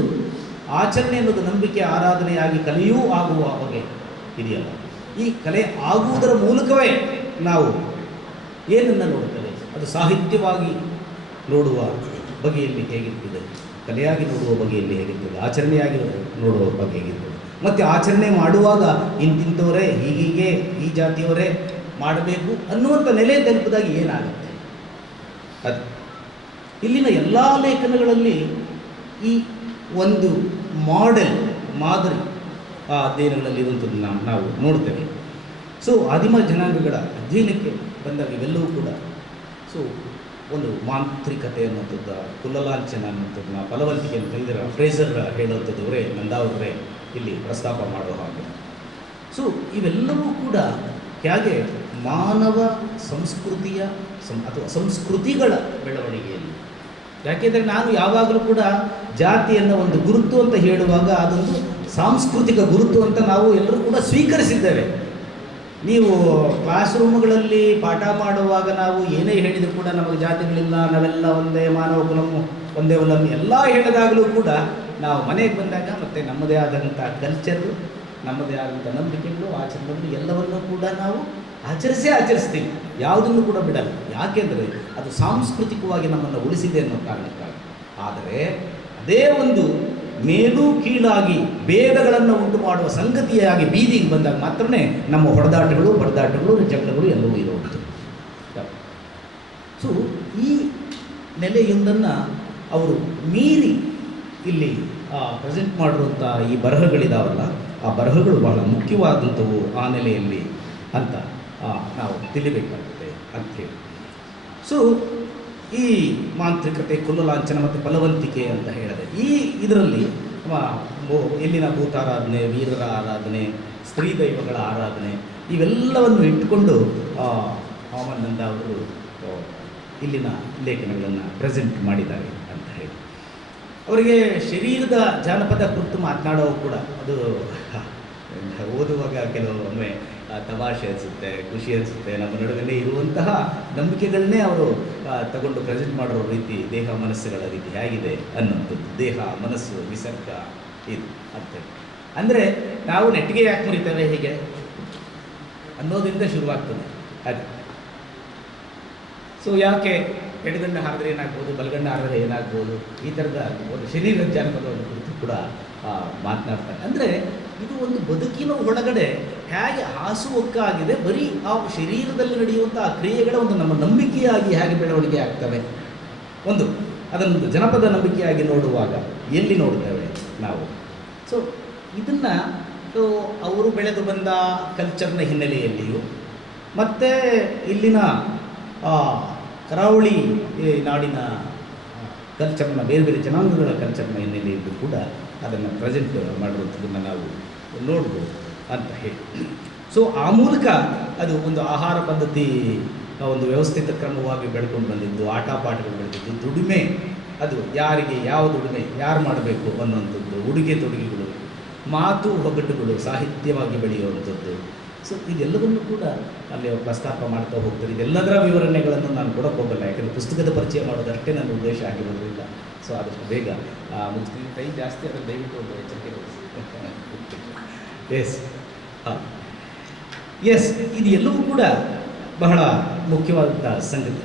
ಆಚರಣೆ ಅನ್ನೋದು ನಂಬಿಕೆ, ಆರಾಧನೆಯಾಗಿ ಕಲೆಯೂ ಆಗುವ ಬಗೆ ಇದೆಯಲ್ಲ. ಈ ಕಲೆ ಆಗುವುದರ ಮೂಲಕವೇ ನಾವು ಏನನ್ನು ನೋಡುತ್ತೇವೆ, ಅದು ಸಾಹಿತ್ಯವಾಗಿ ನೋಡುವ ಬಗೆಯಲ್ಲಿ ಹೇಗಿರ್ತದೆ, ಕಲೆಯಾಗಿ ನೋಡುವ ಬಗೆಯಲ್ಲಿ ಹೇಗಿರ್ತದೆ, ಆಚರಣೆಯಾಗಿ ನೋಡುವ ಬಗೆ ಹೇಗಿರ್ತದೆ, ಮತ್ತು ಆಚರಣೆ ಮಾಡುವಾಗ ಇಂತಿಂಥವರೇ, ಹೀಗೆ ಈ ಜಾತಿಯವರೇ ಮಾಡಬೇಕು ಅನ್ನುವಂಥ ನೆಲೆ ತಲುಪಿದಾಗ ಏನಾಗುತ್ತೆ. ಅದು ಇಲ್ಲಿನ ಎಲ್ಲ ಲೇಖನಗಳಲ್ಲಿ ಈ ಒಂದು ಮಾದರಿ ಆ ಅಧ್ಯಯನಗಳಲ್ಲಿ ಇರುವಂಥದ್ದು ನಾವು ನೋಡ್ತೇವೆ. ಸೊ ಆದಿಮ ಜನಾಂಗಗಳ ಅಧ್ಯಯನಕ್ಕೆ ಬಂದಾಗ ಇವೆಲ್ಲವೂ ಕೂಡ ಸೊ ಒಂದು ಮಾಂತ್ರಿಕತೆ ಅನ್ನುವಂಥದ್ದು, ಕುಲಲಾಂಛನ ಅನ್ನುವಂಥದ್ದನ್ನ, ಫಲವಂತಿಕೆ ಅಂತ ಇದರ ಫ್ರೇಸರ್ ಹೇಳುವಂಥದ್ದವರೇ, ನಂದಾವರೇ ಇಲ್ಲಿ ಪ್ರಸ್ತಾಪ ಮಾಡುವ ಹಾಗೆ. ಸೊ ಇವೆಲ್ಲವೂ ಕೂಡ ಹೇಗೆ ಮಾನವ ಸಂಸ್ಕೃತಿಯ ಅಥವಾ ಸಂಸ್ಕೃತಿಗಳ ಬೆಳವಣಿಗೆಯಲ್ಲಿ, ಯಾಕೆಂದರೆ ನಾನು ಯಾವಾಗಲೂ ಕೂಡ ಜಾತಿಯನ್ನು ಒಂದು ಗುರುತು ಅಂತ ಹೇಳುವಾಗ ಅದೊಂದು ಸಾಂಸ್ಕೃತಿಕ ಗುರುತು ಅಂತ ನಾವು ಎಲ್ಲರೂ ಕೂಡ ಸ್ವೀಕರಿಸಿದ್ದೇವೆ. ನೀವು ಕ್ಲಾಸ್ ರೂಮ್ಗಳಲ್ಲಿ ಪಾಠ ಮಾಡುವಾಗ ನಾವು ಏನೇ ಹೇಳಿದರೂ ಕೂಡ ನಮಗೆ ಜಾತಿಗಳಿಲ್ಲ, ನಾವೆಲ್ಲ ಒಂದೇ, ಮಾನವ ಕುಲಂ ಒಂದೇ ಉಲಂ ಎಲ್ಲ ಹೇಳಿದಾಗಲೂ ಕೂಡ ನಾವು ಮನೆಗೆ ಬಂದಾಗ ಮತ್ತು ನಮ್ಮದೇ ಆದಂಥ ಕಲ್ಚರು, ನಮ್ಮದೇ ಆದಂಥ ನಂಬಿಕೆಗಳು, ಆಚರಣೆಗಳು ಎಲ್ಲವನ್ನೂ ಕೂಡ ನಾವು ಆಚರಿಸ್ತೀವಿ, ಯಾವುದನ್ನು ಕೂಡ ಬಿಡಲ್ಲ. ಯಾಕೆಂದರೆ ಅದು ಸಾಂಸ್ಕೃತಿಕವಾಗಿ ನಮ್ಮನ್ನು ಉಳಿಸಿದೆ ಅನ್ನೋ ಕಾರಣಕ್ಕಾಗಿ. ಆದರೆ ಅದೇ ಒಂದು ಮೇಲೂ ಕೀಳಾಗಿ ಭೇದಗಳನ್ನು ಉಂಟು ಮಾಡುವ ಸಂಗತಿಯಾಗಿ ಬೀದಿಗೆ ಬಂದಾಗ ಮಾತ್ರನೇ ನಮ್ಮ ಹೊಡೆದಾಟಗಳು, ಜಗಳಗಳು ಎಲ್ಲವೂ ಇರುವುದು. ಸೊ ಈ ನೆಲೆಯೊಂದನ್ನು ಅವರು ಮೀರಿ ಇಲ್ಲಿ ಪ್ರೆಸೆಂಟ್ ಮಾಡಿರುವಂಥ ಈ ಬರಹಗಳಿದಾವಲ್ಲ, ಆ ಬರಹಗಳು ಬಹಳ ಮುಖ್ಯವಾದಂಥವು ಆ ನೆಲೆಯಲ್ಲಿ ಅಂತ ನಾವು ತಿಳಿಬೇಕಾಗುತ್ತೆ ಅಂಥೇಳಿ. ಸೊ ಈ ಮಾಂತ್ರಿಕತೆ, ಕುಲಲಾಂಛನ ಮತ್ತು ಫಲವಂತಿಕೆ ಅಂತ ಹೇಳಿದೆ. ಇದರಲ್ಲಿ ಎಲ್ಲಿನ ಭೂತಾರಾಧನೆ, ವೀರರ ಆರಾಧನೆ, ಸ್ತ್ರೀ ದೈವಗಳ ಆರಾಧನೆ ಇವೆಲ್ಲವನ್ನು ಇಟ್ಟುಕೊಂಡು ವಾಮನಂದ ಅವರು ಇಲ್ಲಿನ ಲೇಖನಗಳನ್ನು ಪ್ರೆಸೆಂಟ್ ಮಾಡಿದ್ದಾರೆ ಅಂತ ಹೇಳಿ. ಅವರಿಗೆ ಶರೀರದ ಜಾನಪದ ಕುರಿತು ಮಾತನಾಡೋ ಕೂಡ ಅದು ಓದುವಾಗ ಕೆಲವೊಮ್ಮೆ ತಮಾಷೆ ಅನಿಸುತ್ತೆ, ಖುಷಿ ಅನಿಸುತ್ತೆ. ನಮ್ಮ ನಡುವೆ ಇರುವಂತಹ ನಂಬಿಕೆಗಳನ್ನೇ ಅವರು ತಗೊಂಡು ಪ್ರೆಸೆಂಟ್ ಮಾಡೋ ರೀತಿ, ದೇಹ ಮನಸ್ಸುಗಳ ರೀತಿ ಹೇಗಿದೆ ಅನ್ನೋಂಥದ್ದು, ದೇಹ ಮನಸ್ಸು ನಿಸರ್ಗ ಇದು ಅಂತೇಳಿ. ಅಂದರೆ ನಾವು ನೆಟ್ಟಿಗೆ ಯಾಕೆ ಮುರಿತೇವೆ ಹೀಗೆ ಅನ್ನೋದ್ರಿಂದ ಶುರುವಾಗ್ತದೆ ಅದು. ಸೊ ಯಾಕೆ ಎಡಗಣ್ಣ ಹಾರಿದ್ರೆ ಏನಾಗ್ಬೋದು, ಬಲಗಣ್ಣ ಹಾರಿದ್ರೆ ಏನಾಗ್ಬೋದು, ಈ ಥರದ ಒಂದು ಶರೀರದ ಜಾನಪದವನ್ನು ಕುರಿತು ಕೂಡ ಮಾತನಾಡ್ತಾರೆ. ಅಂದರೆ ಇದು ಒಂದು ಬದುಕಿನ ಒಳಗಡೆ ಹೇಗೆ ಹಾಸುಹೊಕ್ಕಾಗಿದೆ, ಬರೀ ಆ ಶರೀರದಲ್ಲಿ ನಡೆಯುವಂಥ ಆ ಕ್ರಿಯೆಗಳ ಒಂದು ನಮ್ಮ ನಂಬಿಕೆಯಾಗಿ ಹೇಗೆ ಬೆಳವಣಿಗೆ ಆಗ್ತವೆ. ಒಂದು ಅದನ್ನು ಜನಪದ ನಂಬಿಕೆಯಾಗಿ ನೋಡುವಾಗ ಎಲ್ಲಿ ನೋಡ್ತೇವೆ ನಾವು. ಸೊ ಇದನ್ನು ಅವರು ಬೆಳೆದು ಬಂದ ಕಲ್ಚರ್ನ ಹಿನ್ನೆಲೆಯಲ್ಲಿಯೂ ಮತ್ತು ಇಲ್ಲಿನ ಕರಾವಳಿ ನಾಡಿನ ಕಲ್ಚರ್ನ, ಬೇರೆ ಬೇರೆ ಜನಾಂಗಗಳ ಕಲ್ಚರ್ನ ಹಿನ್ನೆಲೆಯಲ್ಲೂ ಕೂಡ ಅದನ್ನು ಪ್ರೆಸೆಂಟ್ ಮಾಡಿರುವಂಥದ್ದನ್ನು ನಾವು ನೋಡ್ಬೋದು ಅಂತ ಹೇಳಿ. ಸೊ ಆ ಮೂಲಕ ಅದು ಒಂದು ಆಹಾರ ಪದ್ಧತಿ ಒಂದು ವ್ಯವಸ್ಥಿತ ಕ್ರಮವಾಗಿ ಬೆಳ್ಕೊಂಡು ಬಂದಿದ್ದು, ಆಟ ಪಾಠಗಳು ಬೆಳೆದಿದ್ದು, ದುಡಿಮೆ ಅದು ಯಾರಿಗೆ ಯಾವ ದುಡಿಮೆ ಯಾರು ಮಾಡಬೇಕು ಅನ್ನುವಂಥದ್ದು, ಉಡುಗೆ ತೊಡುಗೆಗಳು, ಮಾತು ಒಗ್ಗಟ್ಟುಗಳು ಸಾಹಿತ್ಯವಾಗಿ ಬೆಳೆಯುವಂಥದ್ದು. ಸೊ ಇದೆಲ್ಲವನ್ನೂ ಕೂಡ ಅಲ್ಲಿ ಪ್ರಸ್ತಾಪ ಮಾಡ್ತಾ ಹೋಗ್ತಾರೆ. ಇದೆಲ್ಲದರ ವಿವರಣೆಗಳನ್ನು ನಾನು ಕೊಡೋಕ್ಕೆ ಹೋಗಲ್ಲ, ಯಾಕಂದರೆ ಪುಸ್ತಕದ ಪರಿಚಯ ಮಾಡೋದಷ್ಟೇ ನನ್ನ ಉದ್ದೇಶ ಆಗಿರೋದ್ರಿಂದ. ಸೊ ಆದಷ್ಟು ಬೇಗ ಮುಗಿಸ್ತೀನಿ. ಟೈಮ್ ಜಾಸ್ತಿ ಆದರೆ ದಯವಿಟ್ಟು ಒಂದು ಎಚ್ಚರಿಕೆ ಎಸ್ ಎಸ್ ಇದು ಎಲ್ಲವೂ ಕೂಡ ಬಹಳ ಮುಖ್ಯವಾದಂಥ ಸಂಗತಿ.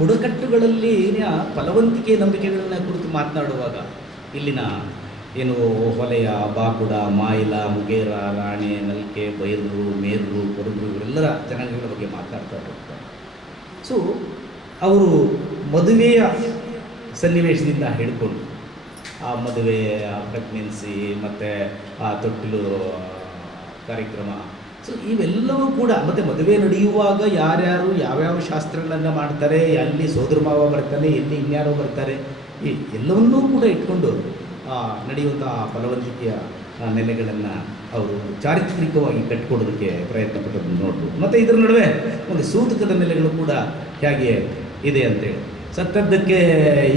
ಬುಡಕಟ್ಟುಗಳಲ್ಲಿ ಫಲವಂತಿಕೆ ನಂಬಿಕೆಗಳನ್ನ ಕುರಿತು ಮಾತನಾಡುವಾಗ ಇಲ್ಲಿನ ಏನು ಹೊಲೆಯ, ಬಾಕುಡ, ಮಾಯಿಲ, ಮುಗೇರ, ರಾಣೆ, ನಲ್ಕೆ, ಬೈರು, ಮೇರು, ಕೊಡಗು ಇವರೆಲ್ಲರ ಜನಾಂಗಗಳ ಬಗ್ಗೆ ಮಾತನಾಡ್ತಾ ಹೋಗ್ತಾರೆ. ಸೊ ಅವರು ಮದುವೆಯ ಸನ್ನಿವೇಶದಿಂದ ಹಿಡ್ಕೊಂಡು ಆ ಮದುವೆ, ಪ್ರೆಗ್ನೆನ್ಸಿ ಮತ್ತು ಆ ತೊಟ್ಟಿಲು ಕಾರ್ಯಕ್ರಮ, ಸೊ ಇವೆಲ್ಲವೂ ಕೂಡ, ಮತ್ತು ಮದುವೆ ನಡೆಯುವಾಗ ಯಾರ್ಯಾರು ಯಾವ್ಯಾವ ಶಾಸ್ತ್ರಗಳನ್ನು ಮಾಡ್ತಾರೆ, ಎಲ್ಲಿ ಸೋದರ ಮಾವ ಬರ್ತಾನೆ, ಎಲ್ಲಿ ಇನ್ಯಾರೋ ಬರ್ತಾರೆ, ಈ ಎಲ್ಲವನ್ನೂ ಕೂಡ ಇಟ್ಕೊಂಡು ನಡೆಯುವಂಥ ಫಲವಂತಿಕೆಯ ನೆಲೆಗಳನ್ನು ಅವರು ಚಾರಿತ್ರಿಕವಾಗಿ ಕಟ್ಟಿಕೊಡೋದಕ್ಕೆ ಪ್ರಯತ್ನ ಪಟ್ಟದನ್ನು ನೋಡ್ಬೋದು. ಮತ್ತು ಇದರ ನಡುವೆ ಒಂದು ಸೂತಕದ ನೆಲೆಗಳು ಕೂಡ ಹೇಗೆ ಇದೆ ಅಂತೇಳಿ. ಸತ್ತದ್ದಕ್ಕೆ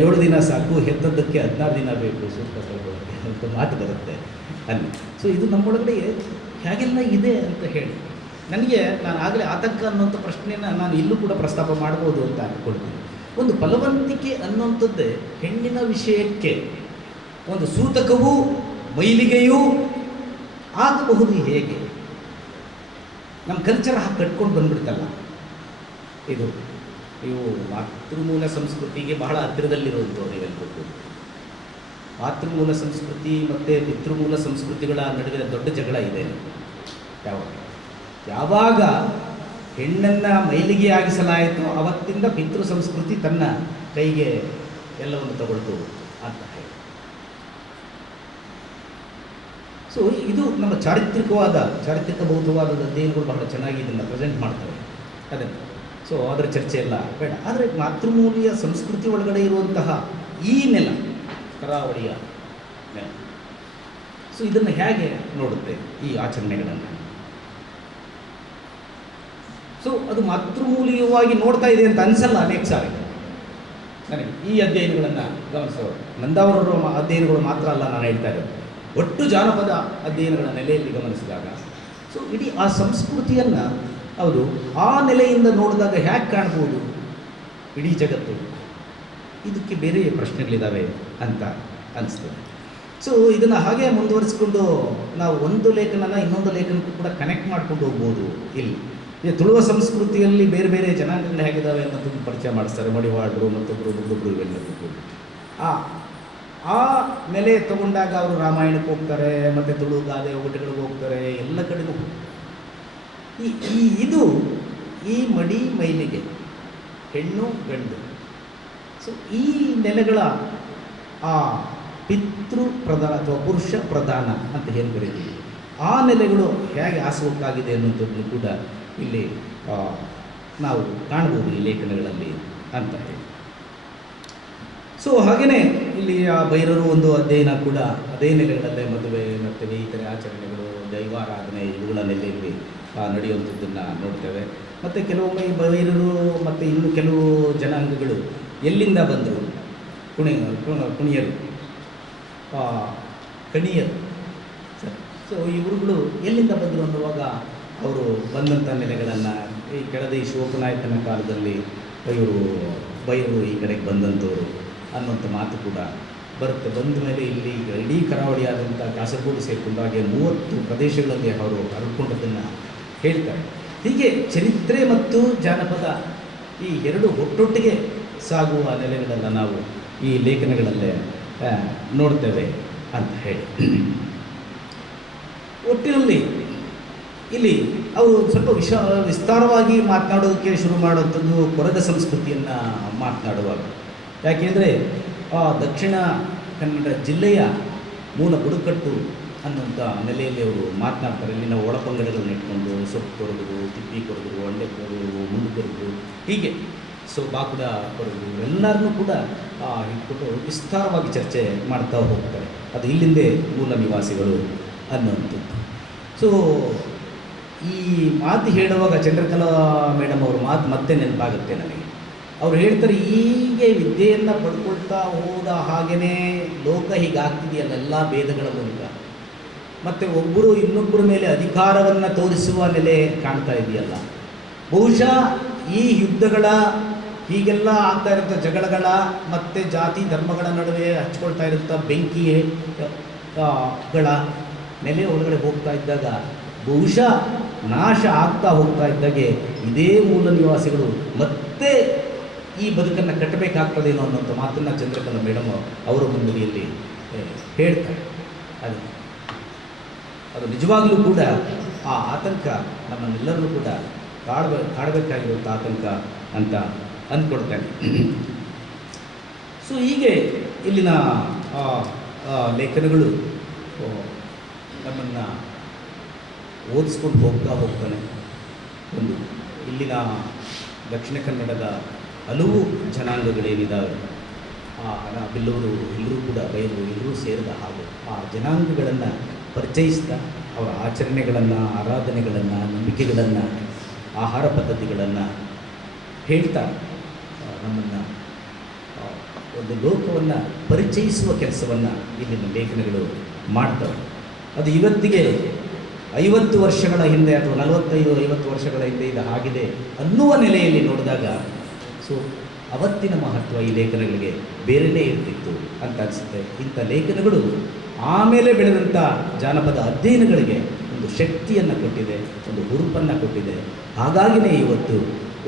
7 ದಿನ ಸಾಕು, ಹೆತ್ತದ್ದಕ್ಕೆ 16 ದಿನ ಬೇಕು ಸೂತಕ ಕಳ್ಕೊಳ್ಳೋಕ್ಕೆ ಅಂತ ಮಾತು ಬರುತ್ತೆ ಅಲ್ಲಿ. ಸೊ ಇದು ನಮ್ಮೊಳಗಡೆ ಹೇಗೆಲ್ಲ ಇದೆ ಅಂತ ಹೇಳಿ ನನಗೆ, ನಾನು ಆಗಲೇ ಆತಂಕ ಅನ್ನೋಂಥ ಪ್ರಶ್ನೆಯನ್ನು ನಾನು ಇಲ್ಲೂ ಕೂಡ ಪ್ರಸ್ತಾಪ ಮಾಡ್ಬೋದು ಅಂತ ಅಂದ್ಕೊಳ್ತೀನಿ. ಒಂದು ಫಲವಂತಿಕೆ ಅನ್ನೋಂಥದ್ದೇ ಹೆಣ್ಣಿನ ವಿಷಯಕ್ಕೆ ಒಂದು ಸೂತಕವೂ ಮೈಲಿಗೆಯೂ ಆಗಬಹುದು. ಹೇಗೆ ನಮ್ಮ ಕಲ್ಚರ್ ಹಾಕಿ ಕಟ್ಕೊಂಡು ಬಂದ್ಬಿಡ್ತಲ್ಲ ಇದು. ಇವು ಮಾತೃಮೂಲ ಸಂಸ್ಕೃತಿಗೆ ಬಹಳ ಹತ್ತಿರದಲ್ಲಿರುವಂಥವ್ರು ನೀವೆಲ್ಲರೂ. ಮಾತೃಮೂಲ ಸಂಸ್ಕೃತಿ ಮತ್ತು ಪಿತೃಮೂಲ ಸಂಸ್ಕೃತಿಗಳ ನಡುವಿನ ದೊಡ್ಡ ಜಗಳ ಇದೆ. ಯಾವಾಗ ಹೆಣ್ಣನ್ನು ಮೈಲಿಗೆಯಾಗಿಸಲಾಯಿತು ಅವತ್ತಿಂದ ಪಿತೃ ಸಂಸ್ಕೃತಿ ತನ್ನ ಕೈಗೆ ಎಲ್ಲವನ್ನು ತಗೊಳ್ತು ಅಂತ ಹೇಳಿ. ಸೊ ಇದು ನಮ್ಮ ಚಾರಿತ್ರಿಕ ಬೌದ್ಧವಾದ ಅಧ್ಯಯನಗಳು ಬಹಳ ಚೆನ್ನಾಗಿ ಇದನ್ನು ಪ್ರೆಸೆಂಟ್ ಮಾಡ್ತವೆ ಅದನ್ನು. ಸೊ ಅದರ ಚರ್ಚೆ ಎಲ್ಲ ಬೇಡ. ಆದರೆ ಮಾತೃಮೂಲಿಯ ಸಂಸ್ಕೃತಿ ಒಳಗಡೆ ಇರುವಂತಹ ಈ ನೆಲ, ಕರಾವಳಿಯ ನೆಲ, ಸೊ ಇದನ್ನು ಹೇಗೆ ನೋಡುತ್ತೆ ಈ ಆಚರಣೆಗಳನ್ನು. ಸೊ ಅದು ಮಾತೃಮೂಲಿಯವಾಗಿ ನೋಡ್ತಾ ಇದೆ ಅಂತ ಅನಿಸಲ್ಲ ಅನೇಕ ಸಾರಿ ನನಗೆ. ಈ ಅಧ್ಯಯನಗಳನ್ನು ಗಮನಿಸೋ ನಂದಾವರರ ಅಧ್ಯಯನಗಳು ಮಾತ್ರ ಅಲ್ಲ ನಾನು ಹೇಳ್ತಾ ಇರೋದು, ಒಟ್ಟು ಜಾನಪದ ಅಧ್ಯಯನಗಳ ನೆಲೆಯಲ್ಲಿ ಗಮನಿಸಿದಾಗ ಸೊ ಇಡೀ ಆ ಸಂಸ್ಕೃತಿಯನ್ನು ಅವರು ಆ ನೆಲೆಯಿಂದ ನೋಡಿದಾಗ ಹೇಗೆ ಕಾಣ್ಬೋದು ಇಡೀ ಜಗತ್ತು. ಇದಕ್ಕೆ ಬೇರೆ ಪ್ರಶ್ನೆಗಳಿದ್ದಾವೆ ಅಂತ ಅನಿಸ್ತದೆ. ಸೊ ಇದನ್ನು ಹಾಗೆ ಮುಂದುವರಿಸಿಕೊಂಡು ನಾವು ಒಂದು ಲೇಖನನ ಇನ್ನೊಂದು ಲೇಖನಕ್ಕೂ ಕೂಡ ಕನೆಕ್ಟ್ ಮಾಡ್ಕೊಂಡು ಹೋಗ್ಬೋದು. ಇಲ್ಲಿ ತುಳುವ ಸಂಸ್ಕೃತಿಯಲ್ಲಿ ಬೇರೆ ಬೇರೆ ಜನಾಂಗಗಳು ಹೇಗಿದ್ದಾವೆ ಅನ್ನೋದನ್ನು ಪರಿಚಯ ಮಾಡಿಸ್ತಾರೆ. ಮಡಿವಾಳರು, ಮತ್ತೊಬ್ಬರು ಇವೆಲ್ಲರಿಗೂ ಆ ನೆಲೆ ತಗೊಂಡಾಗ ಅವರು ರಾಮಾಯಣಕ್ಕೆ ಹೋಗ್ತಾರೆ, ಮತ್ತು ತುಳು ಗಾದೆ ಒಗಟುಗಳಿಗೆ ಹೋಗ್ತಾರೆ, ಎಲ್ಲ ಕಡೆಗೂ. ಇದು ಈ ಮಡಿ ಮೈಲಿಗೆ, ಹೆಣ್ಣು ಗಂಡು, ಸೊ ಈ ನೆಲೆಗಳ ಆ ಪಿತೃ ಪ್ರಧಾನ ಅಥವಾ ಪುರುಷ ಪ್ರಧಾನ ಅಂತ ಏನು ಕರಿತೀವಿ, ಆ ನೆಲೆಗಳು ಹೇಗೆ ಹಾಸುವಕ್ಕಾಗಿದೆ ಅನ್ನುವಂಥದ್ದು ಕೂಡ ಇಲ್ಲಿ ನಾವು ಕಾಣ್ಬೋದು ಈ ಲೇಖನಗಳಲ್ಲಿ ಅಂತ ಹೇಳಿ. ಸೊ ಹಾಗೆಯೇ ಇಲ್ಲಿ ಆ ಭೈರವರು ಒಂದು ಅಧ್ಯಯನ ಕೂಡ ಅದೇ ನೆಲೆಗಳಲ್ಲೇ ಮದುವೆ ಮತ್ತು ಇತರೆ ಆಚರಣೆಗಳು, ದೈವಾರಾಧನೆ ಇವುಗಳ ನೆಲೆಯಲ್ಲಿ ನಡೆಯುವಂಥದ್ದನ್ನು ನೋಡ್ತೇವೆ. ಮತ್ತು ಕೆಲವೊಮ್ಮೆ ಈ ಭೈರರು ಮತ್ತು ಇನ್ನು ಕೆಲವು ಜನಾಂಗಗಳು ಎಲ್ಲಿಂದ ಬಂದರು, ಕುಣಿಯರು, ಕಣಿಯರು ಸರ್. ಸೊ ಇವರುಗಳು ಎಲ್ಲಿಂದ ಬಂದರು ಅನ್ನುವಾಗ ಅವರು ಬಂದಂಥ ನೆಲೆಗಳನ್ನು ಈ ಕೆಳದಿ ಶಿವಪ್ಪನಾಯಕನ ಕಾಲದಲ್ಲಿ ಬೈರು ಈ ಕಡೆಗೆ ಬಂದಂಥವರು ಅನ್ನುವಂಥ ಮಾತು ಕೂಡ ಬರುತ್ತೆ. ಬಂದ ಮೇಲೆ ಇಲ್ಲಿ ಇಡೀ ಕರಾವಳಿಯಾದಂಥ ಕಾಸರಗೋಡು ಸೇರಿಕೊಂಡು ಹಾಗೆ 30 ಪ್ರದೇಶಗಳಲ್ಲಿ ಅವರು ಹರಡ್ಕೊಂಡದ್ದನ್ನು ಹೇಳ್ತಾರೆ. ಹೀಗೆ ಚರಿತ್ರೆ ಮತ್ತು ಜಾನಪದ ಈ ಎರಡು ಒಟ್ಟೊಟ್ಟಿಗೆ ಸಾಗುವ ನೆಲೆಗಳನ್ನು ನಾವು ಈ ಲೇಖನಗಳಲ್ಲೇ ನೋಡ್ತೇವೆ ಅಂತ ಹೇಳಿ. ಒಟ್ಟಿನಲ್ಲಿ ಇಲ್ಲಿ ಅವರು ಸ್ವಲ್ಪ ವಿಸ್ತಾರವಾಗಿ ಮಾತನಾಡೋದಕ್ಕೆ ಶುರು ಮಾಡುವಂಥದ್ದು ಕೊರಗ ಸಂಸ್ಕೃತಿಯನ್ನು ಮಾತನಾಡುವಾಗ. ಯಾಕೆಂದರೆ ದಕ್ಷಿಣ ಕನ್ನಡ ಜಿಲ್ಲೆಯ ಮೂಲ ಬುಡಕಟ್ಟು ಅನ್ನುವಂಥ ನೆಲೆಯಲ್ಲಿ ಅವರು ಮಾತನಾಡ್ತಾರೆ. ಇಲ್ಲಿನ ಒಳಪಂಗಡಗಳನ್ನ ಇಟ್ಕೊಂಡು ಸೊಪ್ಪು ಕೊರಗರು, ತಿಪ್ಪಿ ಕೊರಗರು, ಅಂಡೆ ಕೊರಗರು, ಮುಂಡು ಕೊರಗರು, ಹೀಗೆ ಸೊ ಬಾಕುಡ ಕೊರಗರು ಎಲ್ಲರನ್ನೂ ಕೂಡ ಇಟ್ಬಿಟ್ಟು ವಿಸ್ತಾರವಾಗಿ ಚರ್ಚೆ ಮಾಡ್ತಾ ಹೋಗ್ತಾರೆ. ಅದು ಇಲ್ಲಿಂದೇ ಮೂಲ ನಿವಾಸಿಗಳು ಅನ್ನುವಂಥದ್ದು. ಸೊ ಈ ಮಾತು ಹೇಳುವಾಗ ಚಂದ್ರಕಲಾ ಮೇಡಮ್ ಅವ್ರ ಮಾತು ಮತ್ತೆ ನೆನಪಾಗುತ್ತೆ ನನಗೆ. ಅವ್ರು ಹೇಳ್ತಾರೆ, ಹೀಗೆ ವಿದ್ಯೆಯನ್ನು ಪಡ್ಕೊಳ್ತಾ ಹೋದ ಹಾಗೆಯೇ ಲೋಕ ಹೀಗಾಗ್ತಿದೆಯಲ್ಲ ಎಲ್ಲ ಭೇದಗಳ ಮೂಲಕ, ಮತ್ತು ಒಬ್ಬರು ಇನ್ನೊಬ್ಬರ ಮೇಲೆ ಅಧಿಕಾರವನ್ನು ತೋರಿಸುವ ನೆಲೆ ಕಾಣ್ತಾ ಇದೆಯಲ್ಲ. ಬಹುಶಃ ಈ ಯುದ್ಧಗಳ ಹೀಗೆಲ್ಲ ಆಗ್ತಾ ಇರೋಂಥ ಜಗಳಗಳ ಮತ್ತು ಜಾತಿ ಧರ್ಮಗಳ ನಡುವೆ ಹಚ್ಕೊಳ್ತಾ ಇರೋಂಥ ಬೆಂಕಿಗಳ ನೆಲೆ ಒಳಗಡೆ ಹೋಗ್ತಾ ಇದ್ದಾಗ ಬಹುಶಃ ನಾಶ ಆಗ್ತಾ ಹೋಗ್ತಾ ಇದ್ದಾಗೆ ಇದೇ ಮೂಲ ನಿವಾಸಿಗಳು ಮತ್ತೆ ಈ ಬದುಕನ್ನು ಕಟ್ಟಬೇಕಾಗ್ತದೇನೋ ಅನ್ನೋಂಥ ಮಾತನ್ನು ಚಂದ್ರಕಲಾ ಮೇಡಮ್ ಅವರ ಮುನ್ನುಡಿಯಲ್ಲಿ ಹೇಳ್ತಾರೆ. ಅದು ನಿಜವಾಗಲೂ ಕೂಡ ಆ ಆತಂಕ ನಮ್ಮನ್ನೆಲ್ಲರೂ ಕೂಡ ಕಾಡಬೇಕಾಗಿರುವಂಥ ಆತಂಕ ಅಂತ ಅಂದ್ಕೊಳ್ತೇನೆ. ಸೊ ಹೀಗೆ ಇಲ್ಲಿನ ಲೇಖನಗಳು ನಮ್ಮನ್ನು ಓದಿಸ್ಕೊಂಡು ಹೋಗ್ತಾನೆ. ಒಂದು ಇಲ್ಲಿನ ದಕ್ಷಿಣ ಕನ್ನಡದ ಹಲವು ಜನಾಂಗಗಳೇನಿದ್ದಾವೆ, ಬಿಲ್ಲವರು ಎಲ್ಲರೂ ಕೂಡ ಬೈರು ಎಲ್ಲರೂ ಸೇರಿದ ಹಾಗೂ ಆ ಜನಾಂಗಗಳನ್ನು ಪರಿಚಯಿಸ್ತಾ ಅವರ ಆಚರಣೆಗಳನ್ನು, ಆರಾಧನೆಗಳನ್ನು, ನಂಬಿಕೆಗಳನ್ನು, ಆಹಾರ ಪದ್ಧತಿಗಳನ್ನು ಹೇಳ್ತಾ ನಮ್ಮನ್ನು ಒಂದು ಲೋಕವನ್ನು ಪರಿಚಯಿಸುವ ಕೆಲಸವನ್ನು ಇಲ್ಲಿನ ಲೇಖನಗಳು ಮಾಡ್ತವೆ. ಅದು ಇವತ್ತಿಗೆ 50 ವರ್ಷಗಳ ಹಿಂದೆ ಅಥವಾ 45-50 ವರ್ಷಗಳ ಹಿಂದೆ ಇದು ಆಗಿದೆ ಅನ್ನುವ ನೆಲೆಯಲ್ಲಿ ನೋಡಿದಾಗ ಸೊ ಅವತ್ತಿನ ಮಹತ್ವ ಈ ಲೇಖನಗಳಿಗೆ ಬೇರೆಯೇ ಇರ್ತಿತ್ತು ಅಂತ ಅನಿಸುತ್ತೆ. ಇಂಥ ಲೇಖನಗಳು ಆಮೇಲೆ ಬೆಳೆದಂಥ ಜಾನಪದ ಅಧ್ಯಯನಗಳಿಗೆ ಒಂದು ಶಕ್ತಿಯನ್ನು ಕೊಟ್ಟಿದೆ, ಒಂದು ಹುರುಪನ್ನು ಕೊಟ್ಟಿದೆ. ಹಾಗಾಗಿಯೇ ಇವತ್ತು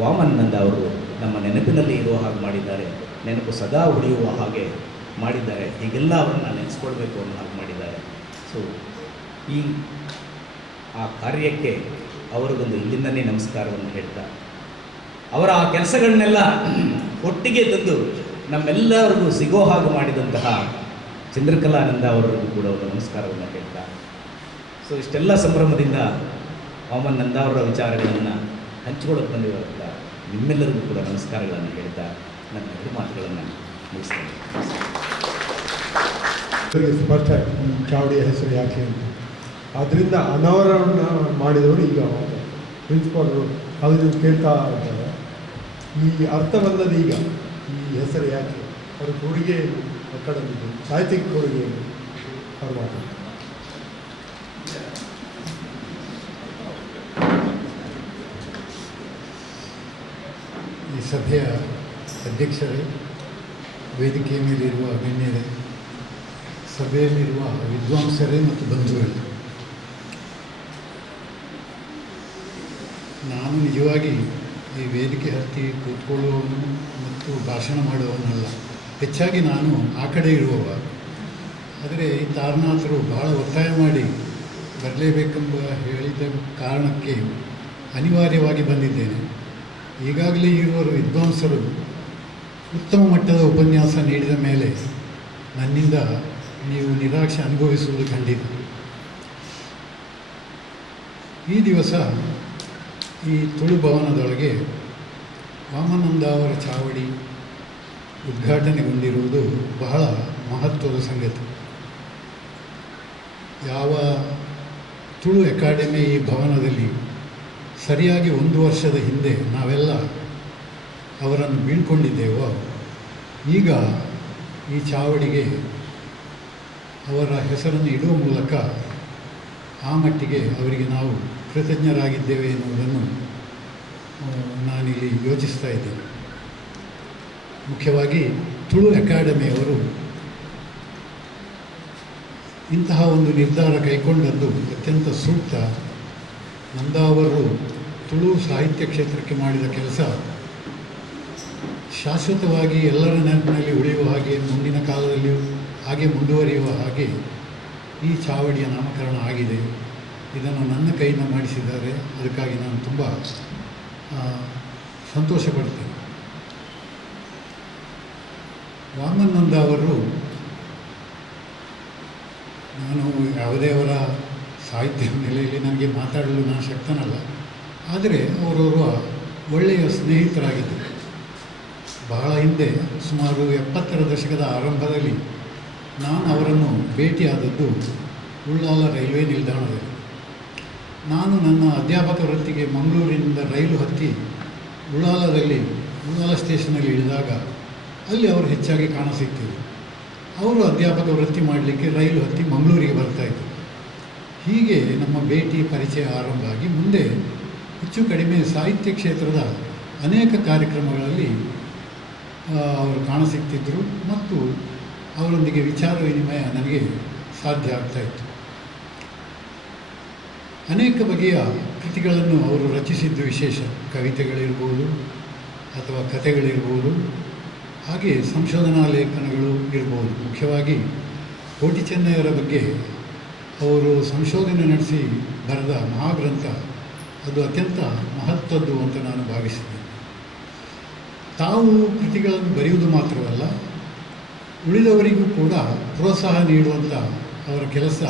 ವಾಮನಂದ ಅವರು ನಮ್ಮ ನೆನಪಿನಲ್ಲಿ ಇರುವ ಹಾಗೆ ಮಾಡಿದ್ದಾರೆ, ನೆನಪು ಸದಾ ಉಳಿಯುವ ಹಾಗೆ ಮಾಡಿದ್ದಾರೆ. ಹೀಗೆಲ್ಲ ಅವರನ್ನು ನೆನೆಸ್ಕೊಳ್ಬೇಕು ಅನ್ನೋ ಹಾಗೆ ಮಾಡಿದ್ದಾರೆ. ಸೊ ಆ ಕಾರ್ಯಕ್ಕೆ ಅವರಿಗೊಂದು ಇಲ್ಲಿಂದನೇ ನಮಸ್ಕಾರವನ್ನು ಹೇಳ್ತಾ ಅವರ ಆ ಕೆಲಸಗಳನ್ನೆಲ್ಲ ಒಟ್ಟಿಗೆ ತಂದು ನಮ್ಮೆಲ್ಲರಿಗೂ ಸಿಗೋ ಹಾಗೆ ಮಾಡಿದಂತಹ ಚಂದ್ರಕಲಾನಂದ ಅವರಿಗೂ ಕೂಡ ಒಂದು ನಮಸ್ಕಾರವನ್ನು ಹೇಳ್ತಾ, ಸೊ ಇಷ್ಟೆಲ್ಲ ಸಂಭ್ರಮದಿಂದ ವಾಮನಂದ ಅವರ ವಿಚಾರಗಳನ್ನು ಹಂಚಿಕೊಳ್ಳೋಕೆ ಬಂದಿರುವಂಥ ನಿಮ್ಮೆಲ್ಲರಿಗೂ ಕೂಡ ನಮಸ್ಕಾರಗಳನ್ನು ಹೇಳ್ತಾ ನನ್ನ 2 ಮಾತುಗಳನ್ನು ಮುಗಿಸ್ತೇನೆ. ಸ್ಪಷ್ಟ ಚಾವಡಿಯ ಹೆಸರು ಯಾಕೆ ಅಂತ. ಅದರಿಂದ ಅನಾವರಣ ಮಾಡಿದವರು ಈಗ ಪ್ರಿನ್ಸಿಪಾಲ್ರು ಅದನ್ನು ಕೇಳ್ತಾ ಇದ್ದಾರೆ. ಈ ಅರ್ಥ ಬಂದದ್ದು ಈಗ ಈ ಹೆಸರು ಯಾಕೆ, ಅವ್ರ ಕೊಡುಗೆ ಮಕ್ಕಳಲ್ಲಿದ್ದು ಸಾಹಿತ್ಯಿಕ ಕೊಡುಗೆ ಅವ್ರು ಮಾಡ್ತಾರೆ. ಈ ಸಭೆಯ ಅಧ್ಯಕ್ಷರೇ, ವೇದಿಕೆಯ ಮೇಲಿರುವ ಗಣ್ಯರೇ, ಸಭೆಯಲ್ಲಿರುವ ವಿದ್ವಾಂಸರೇ ಮತ್ತು ಬಂಧುಗಳೇ, ನಾನು ನಿಜವಾಗಿ ಈ ವೇದಿಕೆ ಹತ್ತಿ ಕೂತ್ಕೊಳ್ಳುವವನು ಮತ್ತು ಭಾಷಣ ಮಾಡುವವನಲ್ಲ. ಹೆಚ್ಚಾಗಿ ನಾನು ಆ ಕಡೆ ಇರುವವ. ಆದರೆ ಈ ತಾರನಾಥರು ಭಾಳ ಒತ್ತಾಯ ಮಾಡಿ ಬರಲೇಬೇಕೆಂಬ ಹೇಳಿದ ಕಾರಣಕ್ಕೆ ಅನಿವಾರ್ಯವಾಗಿ ಬಂದಿದ್ದೇನೆ. ಈಗಾಗಲೇ ಇರುವರು ವಿದ್ವಾಂಸರು ಉತ್ತಮ ಮಟ್ಟದ ಉಪನ್ಯಾಸ ನೀಡಿದ ಮೇಲೆ ನನ್ನಿಂದ ನೀವು ನಿರಾಶೆ ಅನುಭವಿಸುವುದು ಖಂಡಿತ. ಈ ದಿವಸ ಈ ತುಳು ಭವನದೊಳಗೆ ವಾಮನಂದ ಅವರ ಚಾವಡಿ ಉದ್ಘಾಟನೆಗೊಂಡಿರುವುದು ಬಹಳ ಮಹತ್ವದ ಸಂಗತಿ. ಯಾವ ತುಳು ಅಕಾಡೆಮಿ ಈ ಭವನದಲ್ಲಿ ಸರಿಯಾಗಿ 1 ವರ್ಷದ ಹಿಂದೆ ನಾವೆಲ್ಲ ಅವರನ್ನು ಬೀಳ್ಕೊಂಡಿದ್ದೇವೋ, ಈಗ ಈ ಚಾವಡಿಗೆ ಅವರ ಹೆಸರನ್ನು ಇಡುವ ಮೂಲಕ ಆ ಮಟ್ಟಿಗೆ ಅವರಿಗೆ ನಾವು ಕೃತಜ್ಞರಾಗಿದ್ದೇವೆ ಎನ್ನುವುದನ್ನು ನಾನಿಲ್ಲಿ ಯೋಚಿಸ್ತಾ ಇದ್ದೇನೆ. ಮುಖ್ಯವಾಗಿ ತುಳು ಅಕಾಡೆಮಿಯವರು ಇಂತಹ ಒಂದು ನಿರ್ಧಾರ ಕೈಗೊಂಡದ್ದು ಅತ್ಯಂತ ಸೂಕ್ತ. ನಂದ ಅವರು ತುಳು ಸಾಹಿತ್ಯ ಕ್ಷೇತ್ರಕ್ಕೆ ಮಾಡಿದ ಕೆಲಸ ಶಾಶ್ವತವಾಗಿ ಎಲ್ಲರ ನೆನಪಿನಲ್ಲಿ ಉಳಿಯುವ ಹಾಗೆ, ಮುಂದಿನ ಕಾಲದಲ್ಲಿಯೂ ಹಾಗೆ ಮುಂದುವರಿಯುವ ಹಾಗೆ ಈ ಚಾವಡಿಯ ನಾಮಕರಣ ಆಗಿದೆ. ಇದನ್ನು ನನ್ನ ಕೈಯಿಂದ ಮಾಡಿಸಿದ್ದಾರೆ. ಅದಕ್ಕಾಗಿ ನಾನು ತುಂಬ ಸಂತೋಷಪಡ್ತೇನೆ. ವಾಮನಂದ ಅವರು, ನಾನು ಯಾವುದೇ ಅವರ ಸಾಹಿತ್ಯ ನೆಲೆಯಲ್ಲಿ ನನಗೆ ಮಾತಾಡಲು ನಾನು ಶಕ್ತನಲ್ಲ, ಆದರೆ ಅವರವರ ಒಳ್ಳೆಯ ಸ್ನೇಹಿತರಾಗಿದ್ದರು. ಬಹಳ ಹಿಂದೆ ಸುಮಾರು 70ರ ದಶಕದ ಆರಂಭದಲ್ಲಿ ನಾನು ಅವರನ್ನು ಭೇಟಿಯಾದದ್ದು ಉಳ್ಳಾಲ ರೈಲ್ವೆ ನಿಲ್ದಾಣದಲ್ಲಿ. ನಾನು ನನ್ನ ಅಧ್ಯಾಪಕ ವೃತ್ತಿಗೆ ಮಂಗಳೂರಿನಿಂದ ರೈಲು ಹತ್ತಿ ಉಳ್ಳಾಲ ಸ್ಟೇಷನಲ್ಲಿ ಇಳಿದಾಗ ಅಲ್ಲಿ ಅವರು ಹೆಚ್ಚಾಗಿ ಕಾಣಸಿಗ್ತಿದ್ರು. ಅವರು ಅಧ್ಯಾಪಕ ವೃತ್ತಿ ಮಾಡಲಿಕ್ಕೆ ರೈಲು ಹತ್ತಿ ಮಂಗಳೂರಿಗೆ ಬರ್ತಾಯಿದ್ರು. ಹೀಗೆ ನಮ್ಮ ಭೇಟಿ ಪರಿಚಯ ಆರಂಭ ಆಗಿ ಮುಂದೆ ಹೆಚ್ಚು ಕಡಿಮೆ ಸಾಹಿತ್ಯ ಕ್ಷೇತ್ರದ ಅನೇಕ ಕಾರ್ಯಕ್ರಮಗಳಲ್ಲಿ ಅವರು ಕಾಣಸಿಗ್ತಿದ್ದರು ಮತ್ತು ಅವರೊಂದಿಗೆ ವಿಚಾರ ವಿನಿಮಯ ನನಗೆ ಸಾಧ್ಯ ಆಗ್ತಾಯಿತ್ತು. ಅನೇಕ ಬಗೆಯ ಕೃತಿಗಳನ್ನು ಅವರು ರಚಿಸಿದ್ದು ವಿಶೇಷ. ಕವಿತೆಗಳಿರ್ಬೋದು ಅಥವಾ ಕಥೆಗಳಿರ್ಬೋದು, ಹಾಗೆ ಸಂಶೋಧನಾ ಲೇಖನಗಳು ಇರ್ಬೋದು. ಮುಖ್ಯವಾಗಿ ಕೋಟಿ ಚೆನ್ನಯ್ಯರ ಬಗ್ಗೆ ಅವರು ಸಂಶೋಧನೆ ನಡೆಸಿ ಬರೆದ ಮಹಾಗ್ರಂಥ ಅದು ಅತ್ಯಂತ ಮಹತ್ವದ್ದು ಅಂತ ನಾನು ಭಾವಿಸಿದ್ದೇನೆ. ತಾವು ಕೃತಿಗಳನ್ನು ಬರೆಯುವುದು ಮಾತ್ರವಲ್ಲ, ಉಳಿದವರಿಗೂ ಕೂಡ ಪ್ರೋತ್ಸಾಹ ನೀಡುವಂಥ ಅವರ ಕೆಲಸ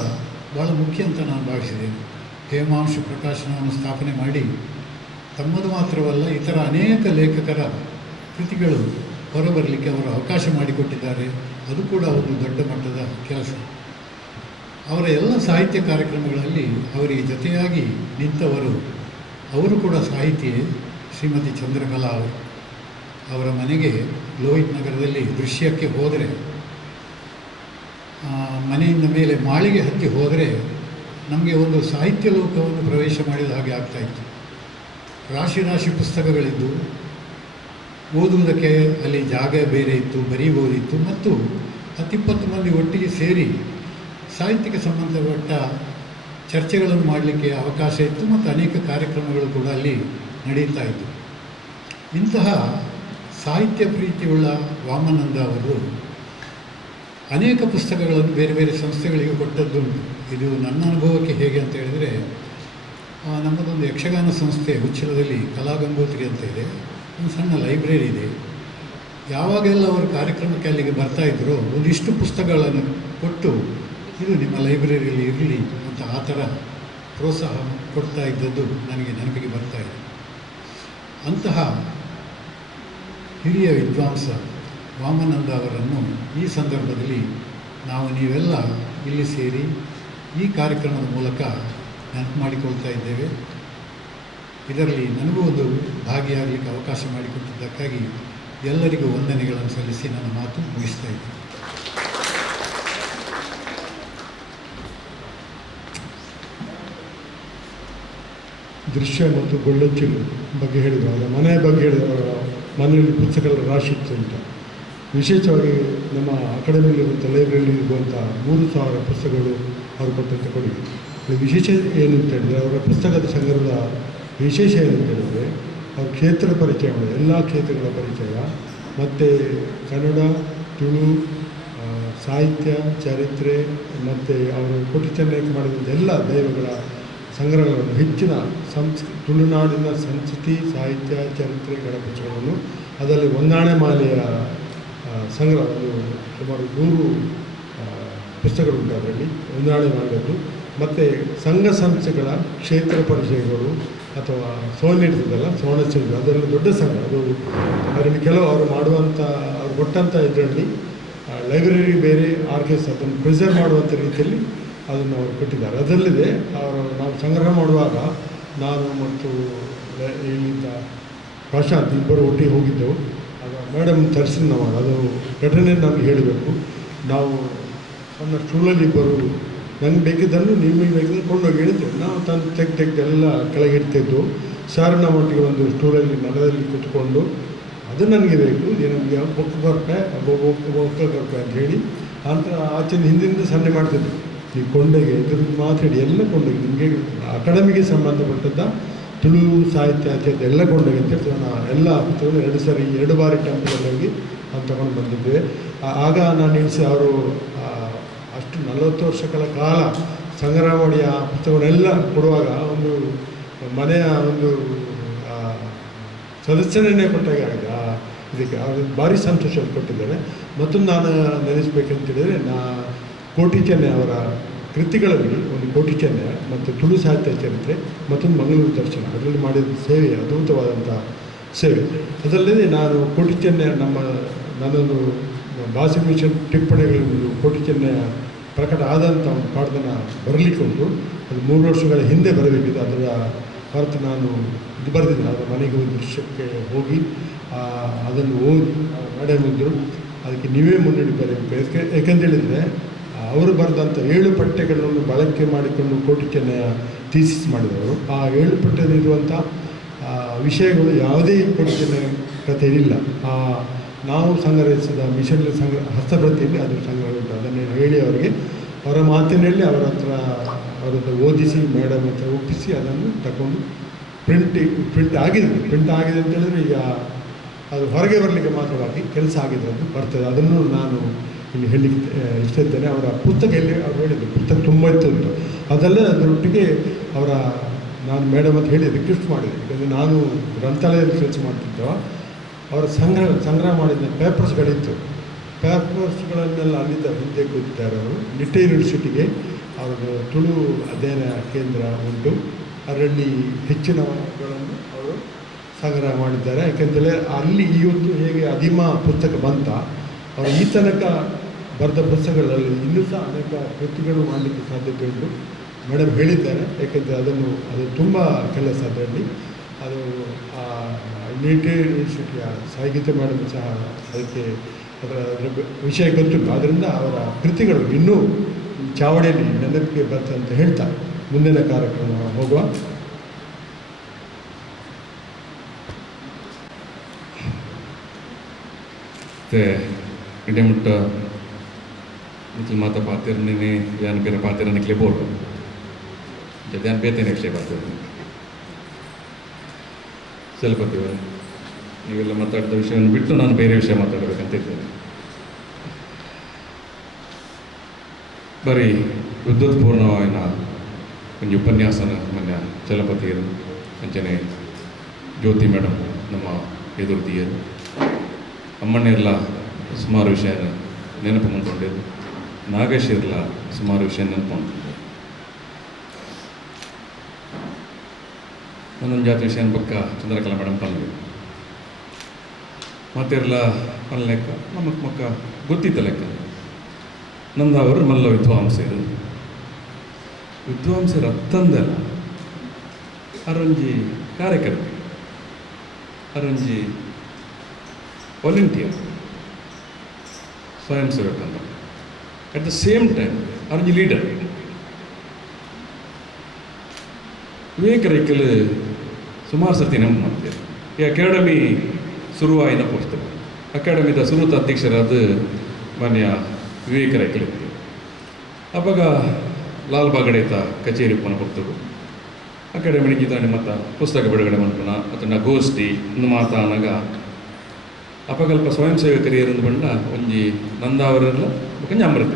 ಭಾಳ ಮುಖ್ಯ ಅಂತ ನಾನು ಭಾವಿಸಿದ್ದೇನೆ. ಹೇಮಾಂಶ ಪ್ರಕಾಶನವನ್ನು ಸ್ಥಾಪನೆ ಮಾಡಿ ತಮ್ಮದು ಮಾತ್ರವಲ್ಲ ಇತರ ಅನೇಕ ಲೇಖಕರ ಕೃತಿಗಳು ಹೊರಬರಲಿಕ್ಕೆ ಅವರು ಅವಕಾಶ ಮಾಡಿಕೊಟ್ಟಿದ್ದಾರೆ. ಅದು ಕೂಡ ಒಂದು ದೊಡ್ಡ ಮಟ್ಟದ ಕೆಲಸ. ಅವರ ಎಲ್ಲ ಸಾಹಿತ್ಯ ಕಾರ್ಯಕ್ರಮಗಳಲ್ಲಿ ಅವರಿಗೆ ಜೊತೆಯಾಗಿ ನಿಂತವರು ಅವರು ಕೂಡ ಸಾಹಿತಿಯೇ ಶ್ರೀಮತಿ ಚಂದ್ರಕಲಾ ಅವರು. ಅವರ ಮನೆಗೆ ಲೋಹಿತ್ ನಗರದಲ್ಲಿ ದೃಶ್ಯಕ್ಕೆ ಹೋದರೆ, ಮನೆಯಿಂದ ಮೇಲೆ ಮಾಳಿಗೆ ಹತ್ತಿ ಹೋದರೆ ನಮಗೆ ಒಂದು ಸಾಹಿತ್ಯ ಲೋಕವನ್ನು ಪ್ರವೇಶ ಮಾಡಿದ ಹಾಗೆ ಆಗ್ತಾಯಿತ್ತು. ರಾಶಿ ರಾಶಿ ಪುಸ್ತಕಗಳಿದ್ದು ಓದುವುದಕ್ಕೆ ಅಲ್ಲಿ ಜಾಗ ಬೇರೆ ಇತ್ತು, ಬರೀಬೋದಿತ್ತು. ಮತ್ತು 10-20 ಮಂದಿ ಒಟ್ಟಿಗೆ ಸೇರಿ ಸಾಹಿತ್ಯಕ್ಕೆ ಸಂಬಂಧಪಟ್ಟ ಚರ್ಚೆಗಳನ್ನು ಮಾಡಲಿಕ್ಕೆ ಅವಕಾಶ ಇತ್ತು ಮತ್ತು ಅನೇಕ ಕಾರ್ಯಕ್ರಮಗಳು ಕೂಡ ಅಲ್ಲಿ ನಡೀತಾ ಇತ್ತು. ಇಂತಹ ಸಾಹಿತ್ಯ ಪ್ರೀತಿಯುಳ್ಳ ವಾಮನಂದ ಅವರು ಅನೇಕ ಪುಸ್ತಕಗಳನ್ನು ಬೇರೆ ಬೇರೆ ಸಂಸ್ಥೆಗಳಿಗೆ ಕೊಟ್ಟದ್ದುಂಟು. ಇದು ನನ್ನ ಅನುಭವಕ್ಕೆ ಹೇಗೆ ಅಂತ ಹೇಳಿದರೆ, ನಮ್ಮದೊಂದು ಯಕ್ಷಗಾನ ಸಂಸ್ಥೆ ಉಚ್ಚಿಲದಲ್ಲಿ ಕಲಾಗಂಗೋತ್ರಿ ಅಂತ ಇದೆ, ಒಂದು ಸಣ್ಣ ಲೈಬ್ರರಿ ಇದೆ. ಯಾವಾಗೆಲ್ಲ ಅವರು ಕಾರ್ಯಕ್ರಮಕ್ಕೆ ಅಲ್ಲಿಗೆ ಬರ್ತಾಯಿದ್ರು ಒಂದಿಷ್ಟು ಪುಸ್ತಕಗಳನ್ನು ಕೊಟ್ಟು ಇದು ನಿಮ್ಮ ಲೈಬ್ರರಿಯಲ್ಲಿ ಇರಲಿ ಅಂತ ಆ ಥರ ಪ್ರೋತ್ಸಾಹ ಕೊಡ್ತಾ ಇದ್ದದ್ದು ನನಗೆ ನೆನಪಿಗೆ ಬರ್ತಾಯಿದೆ. ಅಂತಹ ಹಿರಿಯ ವಿದ್ವಾಂಸ ವಾಮನಂದ ಅವರನ್ನು ಈ ಸಂದರ್ಭದಲ್ಲಿ ನೀವೆಲ್ಲ ಇಲ್ಲಿ ಸೇರಿ ಈ ಕಾರ್ಯಕ್ರಮದ ಮೂಲಕ ನೆನಪು ಮಾಡಿಕೊಳ್ತಾ ಇದ್ದೇವೆ. ಇದರಲ್ಲಿ ನನಗೂ ಒಂದು ಭಾಗಿಯಾಗಲಿಕ್ಕೆ ಅವಕಾಶ ಮಾಡಿಕೊಟ್ಟಿದ್ದಕ್ಕಾಗಿ ಎಲ್ಲರಿಗೂ ವಂದನೆಗಳನ್ನು ಸಲ್ಲಿಸಿ ನನ್ನ ಮಾತು ಮುಗಿಸ್ತಾ ಇದ್ದೇನೆ. ದೃಶ್ಯ ಮತ್ತು ಗೊಳ್ಳಚ್ಚಿಲು ಬಗ್ಗೆ ಹೇಳಿದರು, ಮನೆಯ ಬಗ್ಗೆ ಹೇಳಿದವರ ಮನೆಯಲ್ಲಿ ಪುಸ್ತಕಗಳ ರಾಶಿ ಇತ್ತು ಅಂತ. ವಿಶೇಷವಾಗಿ ನಮ್ಮ ಅಕಾಡೆಮಿಯಲ್ಲಿರುವಂಥ ಲೈಬ್ರರಿಯಲ್ಲಿ ಇರುವಂಥ 3000 ಪುಸ್ತಕಗಳು ಅವರು ಕೊಟ್ಟಂಥ ಕೊಡುಗೆ. ವಿಶೇಷ ಏನಂತ ಹೇಳಿದರೆ, ಅವರ ಪುಸ್ತಕದ ಸಂಗ್ರಹದ ವಿಶೇಷ ಏನಂತ ಹೇಳಿದರೆ, ಅವ್ರ ಕ್ಷೇತ್ರ ಪರಿಚಯ ಮಾಡಿದೆ, ಎಲ್ಲ ಕ್ಷೇತ್ರಗಳ ಪರಿಚಯ, ಮತ್ತು ಕನ್ನಡ, ತುಳು, ಸಾಹಿತ್ಯ, ಚರಿತ್ರೆ, ಮತ್ತು ಅವರು ಕೋಟಿ ಚೆನ್ನಯ್ಯ ಮಾಡಿದಂಥ ಎಲ್ಲ ದೈವಗಳ ಸಂಗ್ರಹಗಳನ್ನು ಹೆಚ್ಚಿನ ತುಳುನಾಡಿನ ಸಂಸ್ಕೃತಿ, ಸಾಹಿತ್ಯ, ಚರಿತ್ರೆಗಳ ಪುಸ್ತಕಗಳನ್ನು ಅದರಲ್ಲಿ ಹೊಂದಾಣೆ ಮಾಲೆಯ ಸಂಗ್ರಹ ಒಂದು ಸುಮಾರು 100 ಪುಸ್ತಕಗಳುಂಟು ಅದರಲ್ಲಿ ಹೊಂದಾಣೆ ಮಾಲೆಯದ್ದು. ಮತ್ತು ಸಂಘ ಸಂಸ್ಥೆಗಳ ಕ್ಷೇತ್ರ ಪರಿಚಯಗಳು ಅಥವಾ ಸೋನ್ ಇರ್ತದಲ್ಲ, ಸೋಣಚಂದ್ರ, ಅದೆಲ್ಲ ದೊಡ್ಡ ಸಂಘ. ಅದು ಅದರಲ್ಲಿ ಕೆಲವು ಅವರು ಮಾಡುವಂಥ ಅವ್ರು ಕೊಟ್ಟಂಥ ಇದರಲ್ಲಿ ಲೈಬ್ರರಿ ಬೇರೆ ಆರ್ಕೈವ್ಸ್ ಅದನ್ನು ಪ್ರಿಸರ್ವ್ ಮಾಡುವಂಥ ರೀತಿಯಲ್ಲಿ ಅದನ್ನು ಅವರು ಕೊಟ್ಟಿದ್ದಾರೆ. ಅದರಲ್ಲಿದೆ ನಾವು ಸಂಗ್ರಹ ಮಾಡುವಾಗ ನಾನು ಮತ್ತು ಇಲ್ಲಿಂದ ಪ್ರಶಾಂತ್ ಇಬ್ಬರು ಒಟ್ಟಿಗೆ ಹೋಗಿದ್ದೆವು. ಆಗ ಮೇಡಮ್ ತರಿಸಿ ನಾವು ಅದು ಘಟನೆ ನಮಗೆ ಹೇಳಬೇಕು. ನಾವು ಸಣ್ಣ ಸ್ಟೂಲಲ್ಲಿ ಇಬ್ಬರು ನಂಗೆ ಬೇಕಿದ್ದನ್ನು ನಿಮಗೆ ಬೇಕಿದ್ದನ್ನು ಕೊಂಡೋಗಿ ಹೇಳಿದ್ದೆವು. ನಾವು ತಂದು ತೆಗೆದು ಎಲ್ಲ ಕೆಳಗೆ ಇಡ್ತಿದ್ದು. ಸರ್ ನಮ್ಮ ಒಟ್ಟಿಗೆ ಒಂದು ಸ್ಟೂಲಲ್ಲಿ ನೆಲದಲ್ಲಿ ಕೂತ್ಕೊಂಡು ಅದು ನನಗೆ ಬೇಕು, ನನಗೆ ಬೊಕ್ಕ ಕೊರಪೆ ಅಂತ ಹೇಳಿ ನಂತರ ಆಚೆಯಿಂದ ಹಿಂದಿಂದ ಸನ್ನೆ ಮಾಡ್ತಿದ್ದೆ. ನೀವು ಕೊಂಡೋಗಿ ಇದ್ರದ್ದು ಮಾತಾಡಿ ಎಲ್ಲ ಕೊಂಡೋಗಿ ನಿಮಗೆ ಅಕಾಡೆಮಿಗೆ ಸಂಬಂಧಪಟ್ಟದ್ದ ತುಳು ಸಾಹಿತ್ಯ ಆಚೆದ ಎಲ್ಲ ಕೊಂಡೋಗಿ ಅಂತ ಹೇಳ್ತೀವಿ. ನಾನು ಎಲ್ಲ ಪುಸ್ತಕಗಳು 2 ಬಾರಿ ಟೆಂಪಲಲ್ಲಿ ಹೋಗಿ ಅದು ತಗೊಂಡು ಬಂದಿದ್ದೆ. ಆಗ ನಾನು ಎಣಿಸಿ ಅವರು ಅಷ್ಟು 40 ವರ್ಷಗಳ ಕಾಲ ಸಂಗ್ರಹ ಮಾಡಿ ಆ ಪುಸ್ತಕಗಳೆಲ್ಲ ಕೊಡುವಾಗ ಒಂದು ಮನೆಯ ಒಂದು ಸದಸ್ಯನೇ ಕೊಟ್ಟಾಗ ಆಗಿದೆ. ಇದಕ್ಕೆ ಅದು ಭಾರಿ ಸಂತೋಷ ಕೊಟ್ಟಿದ್ದಾರೆ. ಮತ್ತೊಂದು ನಾನು ನೆನೆಸ್ಬೇಕಂತೇಳಿದರೆ ಕೋಟಿ ಚೆನ್ನೈ ಅವರ ಕೃತಿಗಳಲ್ಲಿ ಒಂದು ಕೋಟಿ ಚೆನ್ನೈ ಮತ್ತು ತುಳು ಸಾಹಿತ್ಯ ಚರಿತ್ರೆ ಮತ್ತೊಂದು ಮಂಗಳೂರು ದರ್ಶನ ಅದರಲ್ಲಿ ಮಾಡಿದ ಸೇವೆ ಅದ್ಭುತವಾದಂಥ ಸೇವೆ. ಅದಲ್ಲದೆ ನಾನು ಕೋಟಿ ಚೆನ್ನೈ ನನ್ನೊಂದು ಭಾಷೆ ಮಿಷನ್ ಟಿಪ್ಪಣಿಗಳು ಕೋಟಿ ಚೆನ್ನೈಯ ಪ್ರಕಟ ಆದಂಥ ಒಂದು ಪಾಠದನ್ನು ಬರಲಿಕ್ಕೆ ಉಂಟು. ಅದು 3 ವರ್ಷಗಳ ಹಿಂದೆ ಬರಬೇಕಿದೆ. ಅದರ ಹೊರತು ನಾನು ಇದು ಬರೆದಿದ್ದೆ. ಅದರ ಮನೆಗೆ ಒಂದು ದೃಶ್ಯಕ್ಕೆ ಹೋಗಿ ಅದನ್ನು ಓದಿ ಮೇಡಮ್ ಇದ್ದರು, ಅದಕ್ಕೆ ನೀವೇ ಮುನ್ನಡೆ ಬರೀಬೇಕು. ಯಾಕೆಂತೇಳಿದರೆ ಅವರು ಬರೆದಂಥ 7 ಪಠ್ಯಗಳನ್ನು ಬಳಕೆ ಮಾಡಿಕೊಂಡು ಕೋಟಿ ಚೆನ್ನೈಯ ಥೀಸಿಸ್ ಮಾಡಿದವರು. ಆ 7 ಪಠ್ಯದಲ್ಲಿರುವಂಥ ವಿಷಯಗಳು ಯಾವುದೇ ಕೋಟಿ ಚೆನ್ನೈ ಕಥೆಯಲ್ಲಿಲ್ಲ. ನಾವು ಸಂಗ್ರಹಿಸಿದ ಮಿಷನ್ ಹಸ್ತಪ್ರತಿಯಲ್ಲಿ ಅದು ಸಂಗ್ರಹ ಉಂಟು. ಅದನ್ನು ಹೇಳಿ ಅವರಿಗೆ ಅವರ ಮಾತಿನಲ್ಲಿ ಅವರದ್ದು ಓದಿಸಿ ಮೇಡಮ್ ಹತ್ರ ಒಪ್ಪಿಸಿ ಅದನ್ನು ತಗೊಂಡು ಪ್ರಿಂಟ್ ಆಗಿದೆ ಅಂತ ಹೇಳಿದ್ರೆ ಈಗ ಅದು ಹೊರಗೆ ಬರಲಿಕ್ಕೆ ಮಾತ್ರವಾಗಿ ಕೆಲಸ ಆಗಿದೆ, ಅದು ಬರ್ತದೆ. ಅದನ್ನು ನಾನು ಇಲ್ಲಿ ಹೇಳಲಿಕ್ಕೆ ಇಷ್ಟ ಇದ್ದೇನೆ. ಅವರ ಪುಸ್ತಕ ಎಲ್ಲಿ ಅವ್ರು ಹೇಳಿದ್ರು ಪುಸ್ತಕ ತುಂಬ ಇತ್ತು ಅಂತ. ಅದರೊಟ್ಟಿಗೆ ನಾನು ಮೇಡಮ್ ಅಂತ ಹೇಳಿ ರಿಕ್ವೆಸ್ಟ್ ಮಾಡಿದೆ. ಯಾಕಂದರೆ ನಾನು ಗ್ರಂಥಾಲಯದಲ್ಲಿ ಕೆಲಸ ಮಾಡ್ತಿದ್ದೋ, ಅವರ ಸಂಗ್ರಹ ಮಾಡಿದ ಪೇಪರ್ಸ್ಗಳಿತ್ತು. ಪೇಪರ್ಸ್ಗಳನ್ನೆಲ್ಲ ಅಲ್ಲಿದ್ದ ಹಿಂದೆ ಕೂತಿದ್ದಾರೆ. ಅವರು ನಿಟ್ಟೆ ಯೂನಿವರ್ಸಿಟಿಗೆ ಅವರ ತುಳು ಅಧ್ಯಯನ ಕೇಂದ್ರ ಉಂಟು. ಅದರಲ್ಲಿ ಹೆಚ್ಚಿನಗಳನ್ನು ಅವರು ಸಂಗ್ರಹ ಮಾಡಿದ್ದಾರೆ. ಯಾಕೆಂತೇಳಿ ಅಲ್ಲಿ ಇವತ್ತು ಹೇಗೆ ಅಧಿಮ ಪುಸ್ತಕ ಬಂತ, ಅವರು ಈ ತನಕ ಬರೆದ ಪುಸ್ತಕಗಳಲ್ಲಿ ಇನ್ನೂ ಸಹ ಅನೇಕ ಕೃತಿಗಳು ಮಾಡಲಿಕ್ಕೆ ಸಾಧ್ಯತೆ ಉಂಟು. ಮೇಡಮ್ ಹೇಳಿದ್ದಾರೆ. ಯಾಕೆಂದರೆ ಅದು ತುಂಬ ಕೆಲಸ ಅದರಲ್ಲಿ. ಅದು ನೀಟ್ ಯೂನಿವರ್ಸಿಟಿಯ ಸಾಹಿತ್ಯ ಮೇಡಮ್ ಸಹ ಅದಕ್ಕೆ ಅದರ ವಿಷಯ ಗೊತ್ತುಂಟು. ಆದ್ದರಿಂದ ಅವರ ಕೃತಿಗಳು ಇನ್ನೂ ಚಾವಡಿಯಲ್ಲಿ ನೆನಪಿಗೆ ಬರ್ತದೆ ಅಂತ ಹೇಳ್ತಾ ಮುಂದಿನ ಕಾರ್ಯಕ್ರಮ ಹೋಗುವ. ಇಂಡಿಯಮುಟ್ಟ ಮಿಥಿಲ್ ಮಾತಾ ಪಾತಿರನೇ ಧ್ಯಾನ ಬೇರೆ ಪಾತಿರ ನಿಕ್ಲೆ ಬೋರ್ಡು ಧ್ಯಾನ ಬೇತೇನೆ ವಿಷಯ ಪಾತಿರ ಚಲಪತಿವ ನೀವೆಲ್ಲ ಮಾತಾಡಿದ ವಿಷಯವನ್ನು ಬಿಟ್ಟು ನಾನು ಬೇರೆ ವಿಷಯ ಮಾತಾಡಬೇಕಂತ ಇದ್ದೇನೆ. ಬರೀ ವಿದ್ವತ್ಪೂರ್ಣವಾದ ಒಂದು ಉಪನ್ಯಾಸನ ಮೊನ್ನೆ ಚಲಪತಿಯರು ಅಂಚನೆ ಜ್ಯೋತಿ ಮೇಡಮ್ ನಮ್ಮ ಎದುರ್ದಿಯರು ಅಮ್ಮಣ್ಣಿರ್ಲ ಸುಮಾರು ವಿಷಯ ನೆನಪು ಮಾಡ್ಕೊಂಡಿದ್ದು, ನಾಗೇಶ್ ಇರಲ್ಲ ಸುಮಾರು ವಿಷಯ ನೆನಪು ಮಾಡ್ಕೊಂಡಿದ್ದು. ಒಂದೊಂದು ಜಾತಿ ವಿಷಯನ ಪಕ್ಕ ಚಂದ್ರಕಲಾ ಮೇಡಮ್ ಪಲ್ಲೆ ಮತ್ತಿರಲ್ಲ ಪಲ್ಲ ಲೆಕ್ಕ ನಮಗೆ ಮಕ್ಕ ಗೊತ್ತಿದ್ದ ಲೆಕ್ಕ. ನಂದವರು ಮಲ್ಲ ವಿದ್ವಾಂಸರು ಅತ್ತಂದಲ್ಲ ಅರೊಂಜಿ ಕಾರ್ಯಕರ್ತೆ, ಅರೊಂಜಿ ವಾಲಂಟಿಯರ್, ಸ್ವಯಂ ಸೇವಕ ಅಂತ. ಅಟ್ ದ ಸೇಮ್ ಟೈಮ್ ಅರೊಂಜಿ ಲೀಡರ್. ವಿವೇಕರೈಕಲ್ ಸುಮಾರು ಸರ್ತಿ ನೆನಪು ಮಾಡ್ತೇವೆ. ಈ ಅಕಾಡೆಮಿ ಶುರುವಾಯಿನ ಪುಸ್ತಕ ಅಕಾಡೆಮಿದ ಸುರುತ ಅಧ್ಯಕ್ಷರಾದ ಮಾನ್ಯ ವಿವೇಕರೈಕಲ್ ಇತ್ತು. ಅವಾಗ ಲಾಲ್ ಬಾಗಡೇತ ಕಚೇರಿ ಪೋನ ಪುಸ್ತಕ ಅಕಾಡೆಮಿಗೆ ತಾನೆ ಮತ್ತು ಪುಸ್ತಕ ಬಿಡುಗಡೆ ಮಾಡ್ಪನ ಅಥವಾ ಗೋಷ್ಠಿ ಒಂದು ಮಾತಾನಾಗ ಅಪಕಲ್ಪ ಸ್ವಯಂ ಸೇವಕರಿಯರಂದು ಬಂಡ ಒಂಜಿ ನಂದಾವರೆಲ್ಲ ಕೊಂಚ ಅಮೃತ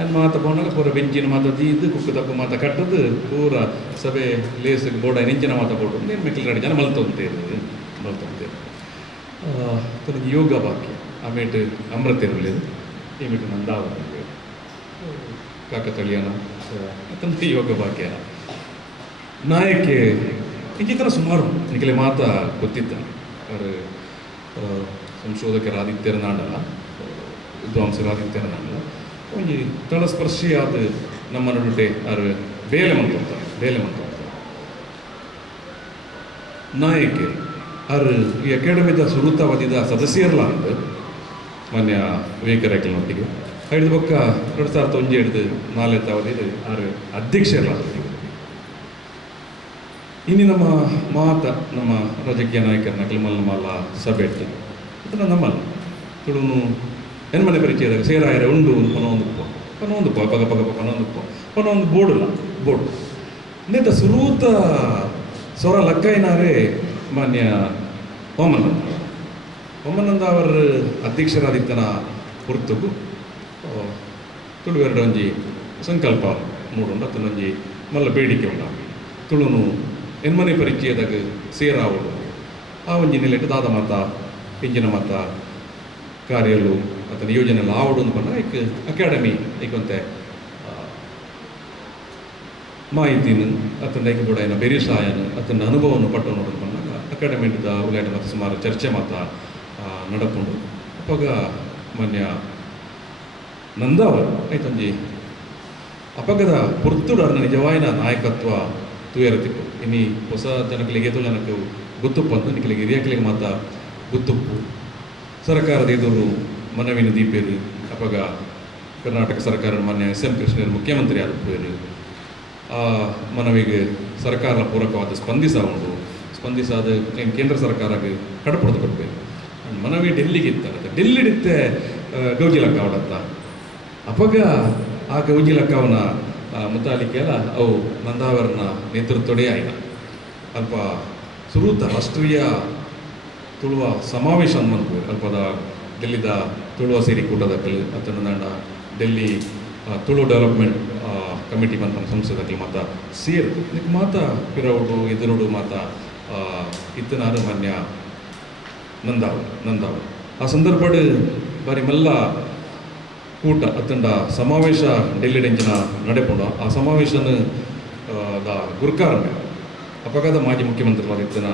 ಏನು ಮಾತ ಪೋನಾಗ ಪೂರ ಬೆಂಚಿನ ಮಾತ ದೀದು ಕುಕ್ಕು ತಪ್ಪು ಮಾತ ಕಟ್ಟದು ಪೂರ ಸಭೆ ಲೇಸ್ ಬೋರ್ಡ ನೆಂಚಿನ ಮಾತ ಬೋರ್ಡು ನೇನು ಮೆಕ್ಕಲು 2 ಜನ ಮಲ್ತೊಂತೇರು. ತನಗೆ ಯೋಗ ವಾಕ್ಯ ಆಮೇಲೆ ಅಮೃತ ಇರಲಿಲ್ಲ ಏಮಿಟ್ಟು ನಂದಾವ ಕಾಕತಳಿಯನ ಅತಂತೆ ಯೋಗ ವಾಕ್ಯ ನಾಯಕ್ಕೆ ಇಂಚಿತರ ಸುಮಾರು ನಿಖಲೆ ಮಾತ ಗೊತ್ತಿದ್ದ ಅವರು ಸಂಶೋಧಕರಾದಿತ್ಯರ ನಾಡಲ್ಲ ವಿದ್ವಾಂಸರಾದಿತ್ಯರ ನಾಡಲ್ಲ ಒಂಜಿ ತಳಸ್ಪರ್ಶಿಯಾದ ನಮ್ಮ ನಡುಟೆ ಅವರು ಬೇಲೆ ಮಂತ್ತಾರೆ ನಾಯಕ್ಕೆ ಅವರು ಈ ಅಕಾಡೆಮಿದ ಸುರುತ್ತವಧಿದ ಸದಸ್ಯರಲ್ಲ ಅಂತ ಮಾನ್ಯ ವಿವೇಕರೈಕಲ್ನೊಟ್ಟಿಗೆ ಹಿಡಿದ ಪಕ್ಕ 2001 ಹಿಡಿದು 4ನೇ ಅವಧಿದು ಅವರು ಅಧ್ಯಕ್ಷರಲ್ಲ ಇನ್ನು ನಮ್ಮ ನಮ್ಮ ರಾಜಕೀಯ ನಾಯಕರನ್ನ ಕೆಲಮಲ್ಲ ಸಭೆ ಇಟ್ಟು ಅದನ್ನು ನಮ್ಮಲ್ಲ ತುಳುನು ಹೆಣ್ಮನೆ ಪರಿಚಯದಾಗ ಸೇರಾಯರ ಉಂಡು ಪನೊಂದು ಪನೊಂದು ಬೋರ್ಡ್ ಇನ್ನೇತ ಸುರೂತ ಸ್ವರ ಲಕ್ಕೈನಾರೇ ಮಾನ್ಯ ಓಮನಂದ ಅವರ ಅಧ್ಯಕ್ಷರಾದಿತ್ತನ ಹೊರತುಗು ತುಳುವೆರಡು ಒಂಜಿ ಸಂಕಲ್ಪ ಮೂಡುಂಡು ಅತ್ತನೊಂಜಿ ಮಲ್ಲ ಬೇಡಿಕೆ ಉಂಡ ತುಳುನು ಹೆಣ್ಮನೆ ಪರಿಚಯದಾಗ ಸೇರಾವಳು ಆ ಒಂಜಿ ನೆಲೆಟ್ಟು ದಾದ ಮಾತ ಇಂಜಿನ ಮಾತ ಕಾರ್ಯಲು ಅಥವಾ ಯೋಜನೆ ಎಲ್ಲ ಆವಡು ಅಂತ ಬಂದರೆ ಐಕ್ ಅಕಾಡೆಮಿ ಐಕೊಂತೆ ಮಾಹಿತಿನ ಅತನ ಐಕ್ ಬುಡಾಯಿನ ಬೆರಿಸಾಯನ ಅತನ ಅನುಭವವನ್ನು ಪಟ್ಟು ನೋಡೋದು ಬಂದಾಗ ಅಕಾಡೆಮಿದ ಉಲಾಟ ಮತ್ತು ಸುಮಾರು ಚರ್ಚೆ ಮಾತ ನಡಕೊಂಡು ಅಪ್ಪಾಗ ಮಾನ್ಯ ನಂದಾವರು ಐತೊಂಜಿ ಅಪಗದ ಪುರ್ತುಡರ್ನ ನಿಜವಾಯಿನ ನಾಯಕತ್ವ ತೂಯರತಿಕ್ಕು ಇನ್ನು ಹೊಸ ಜನಗಳಿಗೆ ಏತೋ ಜನಕ್ಕೆ ಗೊತ್ತುಪ್ಪು ಅಂತ ನಿಖಲಿಗೆ ಹಿರಿಯಕಲಿಗೆ ಮಾತ ಗೊತ್ತುಪ್ಪು ಸರ್ಕಾರದ ಎದುರು ಮನವಿನ ದೀಪೇರು ಅಪಗ ಕರ್ನಾಟಕ ಸರ್ಕಾರ ಮಾನ್ಯ SM ಕೃಷ್ಣರು ಮುಖ್ಯಮಂತ್ರಿ ಆದಪ್ಪೇರು ಆ ಮನವಿಗೆ ಸರ್ಕಾರ ಪೂರಕವಾದ ಸ್ಪಂದಿಸಾದ ಕೇಂದ್ರ ಸರ್ಕಾರಕ್ಕೆ ಕಡಪಡದು ಕೊಡಬೇಕು ಮನವಿ ಡೆಲ್ಲಿಗೆ ಇತ್ತಾಗತ್ತೆ ಡೆಲ್ಲಿಡಿತ್ತೆ ಗೌಜಿ ಲಕ್ಕ ಅವಡತ್ತ ಅಪಗ ಆ ಗೌಜಿ ಲಕ್ಕವನ ಮುತಾಲಿಕೆಲ್ಲ ಅವು ನಂದಾವರನ ನೇತೃತ್ವಡೇ ಆಯ್ನ ಅಲ್ಪ ಸುರೂತ ರಾಷ್ಟ್ರೀಯ ತುಳುವ ಸಮಾವೇಶ ಅನ್ಮನ್ಪು ಅಲ್ಪದ ಡೆಲ್ಲಿದ ತುಳುವ ಸೇರಿ ಕೂಟದಕ್ಕಲು ಅತನ ದಂಡ ಡೆಲ್ಲಿ ತುಳು ಡೆವಲಪ್ಮೆಂಟ್ ಕಮಿಟಿ ಬಂತ ಸಂಸ್ಥೆದಲ್ಲಿ ಮಾತ ಸೇರು ಇದಕ್ಕೆ ಮಾತ ಪಿರವುಡು ಎದುರುಡು ಮಾತ ಇತ್ತನಾರು ಮಾನ್ಯ ನಂದಾವ ಆ ಸಂದರ್ಭಡ್ ಬಾರಿ ಮಲ್ಲ ಕೂಟ ಅತ್ತಂಡ ಸಮಾವೇಶ ಡೆಲ್ಲಿಡೆಂಚಿನ ನಡೆಪುಂಡ ಆ ಸಮಾವೇಶನ ಗುರ್ಕಾರಣ ಅಪಗದ ಮಾಜಿ ಮುಖ್ಯಮಂತ್ರಿಗಳಾಗಿತ್ತನ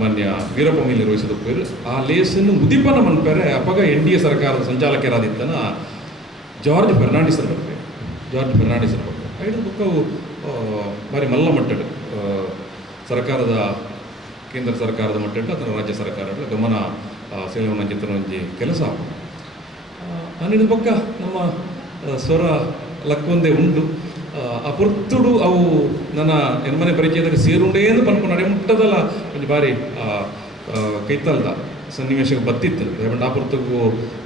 ಮಾನ್ಯ ವೀರಪ್ಪ ಮೊಯ್ಲಿ ನಿರ್ವಹಿಸಿದಪ್ಪೇರು ಆ ಲೇಸನ್ನು ಉದಿಪನ ಮನ್ಪೇರೆ ಅಪಗ NDA ಸರ್ಕಾರದ ಸಂಚಾಲಕರಾದಿತ್ತನ ಜಾರ್ಜ್ ಫೆರ್ನಾಂಡಿಸರ್ ಬಗ್ಗೆ ಐದು ಬುಕ್ಕವು ಬಾರಿ ಮಲ್ಲ ಮಟ್ಟಡು ಸರ್ಕಾರದ ಕೇಂದ್ರ ಸರ್ಕಾರದ ಮಟ್ಟಡು ಅಥವಾ ರಾಜ್ಯ ಸರ್ಕಾರದ ಗಮನ ಸೆಳೆಯುವ ಒಂಜಿ ಕೆಲಸ ಅನ್ನಿದ ಪಕ್ಕ ನಮ್ಮ ಸ್ವರ ಲಕ್ಕೊಂದೇ ಉಂಟು ಆ ಪುರ್ತುಡು ಅವು ನನ್ನ ಹೆಣ್ಮನೆ ಪರಿಚಯದಾಗ ಸೇರುಂಡೇ ಎಂದು ಪನ್ಕೊಂಡು ನಡೆ ಮುಟ್ಟದಲ್ಲ ಒಂದು ಬಾರಿ ಕೈತಲ್ದ ಸನ್ನಿವೇಶಕ್ಕೆ ಬತ್ತಿತ್ತು ದಯವಿಟ್ಟು ಆ ಪುರ್ತಗೂ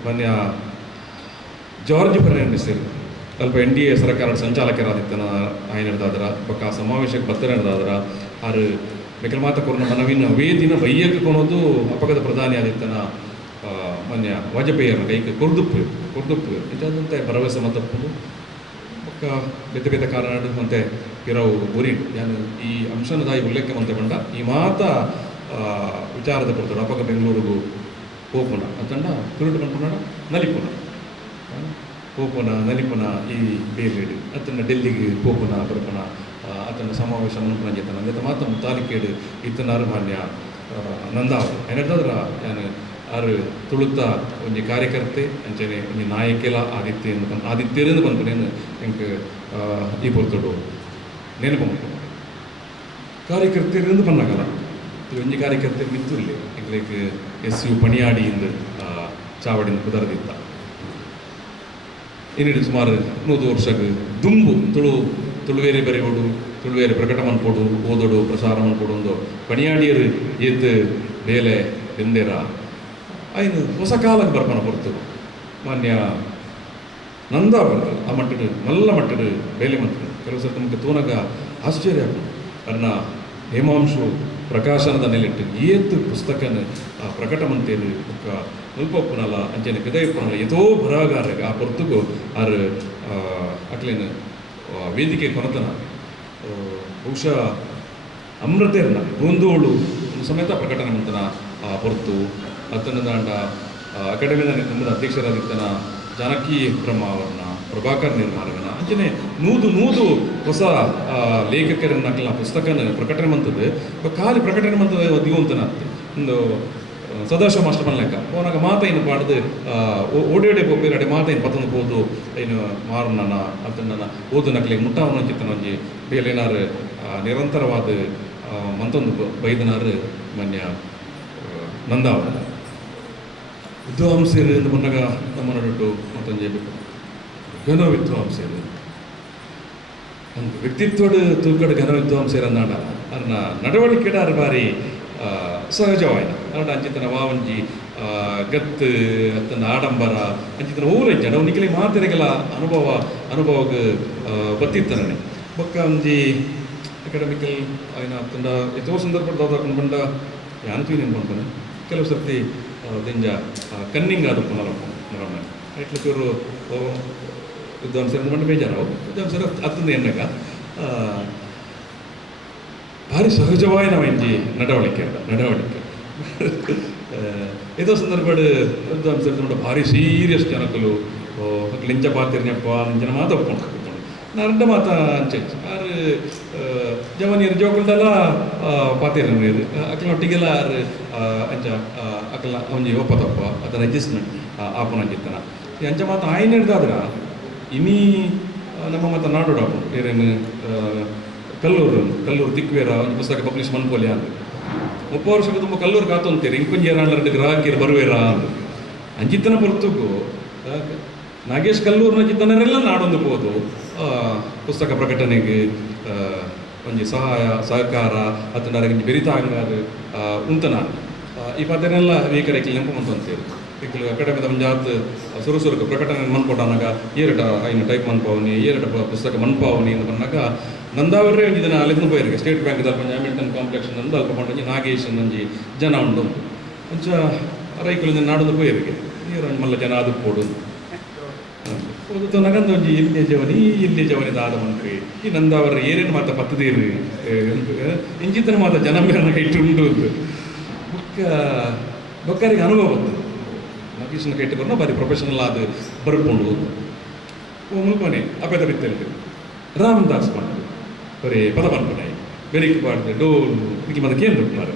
ಮಾನ್ಯ ಜಾರ್ಜ್ ಫೆರ್ನಾಂಡಿಸ್ ಸ್ವಲ್ಪ NDA ಸರ್ಕಾರದ ಸಂಚಾಲಕರಾದಿತ್ತನ ಆಯ್ನ ಹಿಡ್ದಾದ್ರ ಪಕ್ಕ ಆ ಸಮಾವೇಶಕ್ಕೆ ಬತ್ತರ ಹಿಡ್ದಾದ್ರ ಆರು ಬೇಕಲ್ ಮಾತ ಕೊರೋನ ಮನವಿನ ವೇದಿನ ಬೈಯಕ್ಕೆ ಕೊನೋದು ಅಪಗದ ಪ್ರಧಾನಿ ಆದಿತ್ತನ ಮಾನ್ಯ ವಾಜಪೇಯಿಯವ್ರನ್ನ ಕೈಗೆ ಕೊರ್ದುಪ್ಪು ಇದಾದಂತೆ ಭರವಸೆ ಮತ್ತಪ್ಪು ಪಕ್ಕ ಬೇತೆ ಕಾರಣ ಮತ್ತೆ ಇರವು ಗುರಿ ನಾನು ಈ ಅಂಶನದಾಯಿ ಉಲ್ಲೇಖ ಮಂತೆ ಬಂಡ ಈ ಮಾತ ವಿಚಾರದ ಕೊಡ್ತಾರೆ ಅಪಗ ಬೆಂಗಳೂರಿಗೂ ಹೋಪುನ ಅತಂಡ ತುರುಟು ಬಂದ್ಕೊಂಡ ನಲಿಪುನ ಈ ಬೇಲೇಡು ಅತನ ಡೆಲ್ಲಿಗೆ ಹೋಪುನ ಬರ್ಪುನ ಅತನ ಸಮಾವೇಶ ಮನ್ಪುನ ಜತನ ಅಂದ ಮಾತ ತಾಲಿಕೇಡು ಇತ್ತನಾರು ಮಾನ್ಯ ನಂದಾವ ಏನಾದ್ರ ನಾನು ಆರು ತುಳುತ್ತ ಒಂಜಿ ಕಾರ್ಯಕರ್ತೆ ಅಂಚನೆ ಒಂಜಿ ನಾಯಕೆಲ ಆದಿತ್ಯರಿಂದ ಬಂದ್ಕೊಂಡೇನು ಎಂಕ್ ಈ ಪೊರ್ತುಡು ನೆನಪು ಕಾರ್ಯಕರ್ತೆಯರಿಂದ ಬಂದಾಗಲ್ಲ ಒಂಜಿ ಕಾರ್ಯಕರ್ತೆ ಮಿತ್ತುರ್ಲಿ ಲೈಕ್ SU ಪಣಿಯಾಡಿಯಿಂದ ಚಾವಡಿಯಿಂದ ಕುದರದಿತ್ತ ಇನ್ನಿಡು ಸುಮಾರು 100 ವರ್ಷಕ್ಕೆ ದುಂಬು ತುಳುವೇರೆ ಬರೆಯೋಡು ತುಳುವೇರೆ ಪ್ರಕಟ ಮನ್ಪೋಡು ಓದೋಡು ಪ್ರಸಾರ ಮನ್ಪೋಡು ಒಂದು ಪಣಿಯಾಡಿಯರು ಎದ್ದು ಬೇಲೆ ಎಂದೇರ ಐನು ಹೊಸ ಕಾಲಕ್ಕೆ ಬರ್ಪನ ಹೊರತು ಮಾನ್ಯ ನಂದಾವರ ಆ ಮಟ್ಟಡು ಮಲ್ಲ ಮಟ್ಟಡು ಬೇಲೆ ಮಟ್ಟಡು ಕೆಲವು ಸರ್ತಿ ನಮಗೆ ತೋನಾಗ ಆಶ್ಚರ್ಯ ಅನ್ನ ಹೇಮಾಂಶು ಪ್ರಕಾಶನದ ನೆಲೆಟ್ಟು ಏತು ಪುಸ್ತಕನ ಪ್ರಕಟ ಮಂತೇರು ಬುಕ್ಕ ಮುಲ್ಪಪ್ಪನಲ್ಲ ಅಂಚನೆ ಪಿದಯಪ್ಪನಲ್ಲ ಎದೋ ಬರಹಗಾರಗ ಆ ಹೊರತುಗು ಆರು ಅಕ್ಲೇನು ವೇದಿಕೆ ಕೊನತನ ಬಹುಶಃ ಅಮೃತೇರ್ನ ಗೋಂದೋಳು ಸಮೇತ ಪ್ರಕಟಣೆ ಮಂತನ ಆ ಹೊರತು ಅತನ ದಾಂಡ ಅಕಾಡೆಮಿದ ನಮ್ಮದು ಅಧ್ಯಕ್ಷರಾದಿತ್ತನ ಜಾನಕಿ ಬ್ರಹ್ಮ ಅವರನ್ನ ಪ್ರಭಾಕರ್ ನಿರ್ಮಾಣವನ್ನ ಅಂಚನೆ ನೂದು ಹೊಸ ಲೇಖಕರನ್ನ ಪುಸ್ತಕನ ಪ್ರಕಟಣೆ ಮಂತದ್ದು ಖಾಲಿ ಪ್ರಕಟಣೆ ಮಂತದ ದಿವಂತನ ಒಂದು ಸದಾಶಿವ ಮಾಸ್ಟರ್ ಲೆಕ್ಕ ಅವನಾಗ ಮಾತ ಏನು ಪಾಡ್ದು ಓಡೇಡೆ ಪೊಪ್ಪೇರಡೆ ಮಾತ ಏನು ಪತ್ತೊಂದು ಹೋದು ಏನು ಮಾರನ ಅದನ್ನ ಓದು ನಕ್ಲಿಗೆ ಮುಟ್ಟವನ ಚಿತ್ತನೊಂಜಿ ಬೇಲೇನಾರು ನಿರಂತರವಾದ ಮಂತೊಂದು ಬೈದನಾರು ಮನ್ಯ ನಂದಾವ ವಿದ್ವಾಂಸರು ಎಂದು ಬಂದಾಗ ನಮ್ಮ ನಡುಟ್ಟು ಮತ್ತೊಂದು ಹೇಳ್ಬೇಕು ಘನ ವಿದ್ವಾಂಸರು ಒಂದು ವ್ಯಕ್ತಿತ್ವದ ತೂಕಡ ಘನ ವಿದ್ವಾಂಸರು ಅಂದಾಡ ಅನ್ನ ನಡವಳಿಕೆಡ ಅರ್ ಬಾರಿ ಸಹಜವಾಯಿನ ಅರಡ ಅಂಚಿತನ ವಾವಂಜಿ ಗತ್ತು ಅತ್ತನ ಆಡಂಬರ ಅಂಚಿತನ ಊರಜ್ಜ ನಾವು ನಿಖಿಲಿ ಮಾತೆರೆಗೆಲ್ಲ ಅನುಭವಕ್ಕೆ ಬತ್ತಿತ್ತನೇ ಬೊಕ್ಕ ಒಂಜಿ ಅಕಾಡೆಮಿಕಲ್ ಆಯ್ನ ಅತ್ತಂಡ ಎಷ್ಟೋ ಸಂದರ್ಭದ ಬಂದ ಯಾನತು ಏನು ಬಂತಾನೆ ಕೆಲವು ಸರ್ತಿ ದಿಂಜ ಕನ್ನಿಂಗ್ ಆದ ಪುನರಪ್ಪ ನರಮ್ಮ ಇಟ್ಲಕ್ಕೂರು ವಿದ್ವಾಂಸರು ಬಂದು ಬೇಜಾರು ವಿದ್ವಾಂಸರು ಅತ್ತಂದು ಎನ್ನಗ ಭಾರಿ ಸಹಜವಾಯ ನಾವು ಎಂಜಿ ನಡವಳಿಕೆ ಏದೋ ಸಂದರ್ಭ ವಿದ್ವಾಂಸರು ನೋಡ ಭಾರಿ ಸೀರಿಯಸ್ ಜನಕಲು ಲಿಂಚ ಪಾತಿರ್ನಪ್ಪ ನಿಂಚನ ಮಾತು ಒಪ್ಕೊಂಡು ನರಡ ಮಾತ ಅಂಚೆ ಆರು ಜವನಿಯರು ಜೋಕಲ್ದಲ್ಲ ಪಾತಿರ ನೀರು ಅಕ್ಲೊಟ್ಟಿಗೆಲ್ಲ ಆರು ಅಂಚ ಅಕ್ಲ ಒಂಜಿ ಒಪ್ಪತಪ್ಪ ಅದನ್ನ ಅಡ್ಜಸ್ಟ್ಮೆಂಟ್ ಆಪನ ಅಂಚಿತ್ತನ ಈ ಅಂಚ ಮಾತ ಆಯ್ನ ಹಿಡ್ದಾದ್ರ ಇನ್ನೀ ನಮ್ಮ ಮಾತ ನಾಡೋಡಪ್ಪ ಏನೇನು ಕಲ್ಲೂರು ದಿಕ್ವೇರ ಒಂದು ಪುಸ್ತಕ ಪಬ್ಲಿಷ್ ಮನ್ಪೋಲಿ ಅಂತ 30 ವರ್ಷಕ್ಕೆ ತುಂಬ ಕಲ್ಲೂರು ಕಾತೊಂತೀರಿ ಇಂಕೊಂಜೇರಾಂಡ್ರೆ ಗ್ರಾಹಕಿಯರು ಬರುವೇರಾ ಅಂತ ಅಂಚಿತ್ತನ ಹೊರತುಗು ನಾಗೇಶ್ ಕಲ್ಲೂರಿನ ಚಿತ್ತನರೆಲ್ಲ ನಾಡೊಂದು ಹೋದು ಪುಸ್ತಕ ಪ್ರಕಟಣೆಗೆ ಒಂಜಿ ಸಹಕಾರ ಅತ್ತನರಗಿಂಜಿ ಬೆರಿತಾಂಗಾರು ಉಂತನ ಈ ಪದನೆಲ್ಲ ವೇಕರೆಕ್ಲಿ ನೆನಪು ಮಂತಂತೀರು ಈಗಲೂ ಅಕಾಡೆಮಿದ ಮುಂಜಾತ್ ಸುರುಸುರುಕು ಪ್ರಕಟಣೆ ಮನ್ಕೊಟ್ಟಾನಾಗ ಏರಟ ಐನು ಟೈಪ್ ಮನ್ಪಾವನಿ ಏರಟ ಪುಸ್ತಕ ಮನ್ಪಾವನಿ ಅಂತ ಬಂದಾಗ ನಂದಾವರೇ ಒಂಜಿ ದಿನ ಅಲ್ಲಿಂದ ಹೋಯಿರಿಗೆ ಸ್ಟೇಟ್ ಬ್ಯಾಂಕ್ ದಲ್ಪ ಹ್ಯಾಮಿಲ್ಟನ್ ಕಾಂಪ್ಲೆಕ್ಸ್ ಅಂದು ಅಲ್ಪ ಪಂಡೊಂಜಿ ನಾಗೇಶ್ ಒಂಜಿ ಜನ ಉಂಡು ಅಂಚ ರೈಕುಲಿಂದ ನಾಡೊಂದು ಹೋಯಿರಿಗೆ ನೀರು ಮಲ್ಲ ಜನ ಅದು ಕೊಡು ಓದುತ್ತ ನಗಂದು ಒಂಜಿ ಇಲ್ಲಿಯ ಜವನಿ ದಾದ ಮಂತ್ರಿ ಈ ನಂದಾವರ ಏನೇನು ಮಾತ ಪತ್ತದೀರಿ ಇಂಚಿತನ ಮಾತ ಜನ ಮೇರನ ಇಟ್ಟುಂಡು ಬೊಕ್ಕರಿಗೆ ಅನುಭವ ಬಂತು ನಾಗೇಶನ ಕೈಟ್ ಬರ್ನ ಬಾರಿ ಪ್ರೊಫೆಷನಲ್ ಆದ ಬರ್ಕೊಂಡು ಓ ಮುಲ್ಪನೆ ಅಪೇದ ಬಿತ್ತಲ್ಲಿ ರಾಮದಾಸ್ ಪಂಡ ಬರೀ ಪದ ಪನ್ಪನೆ ಬೆರಿಕೆ ಪಾಡ್ದೆ ಡೋಲು ಇದಕ್ಕೆ ಮತ್ತೆ ಕೇಂದ್ರ ಮಾರ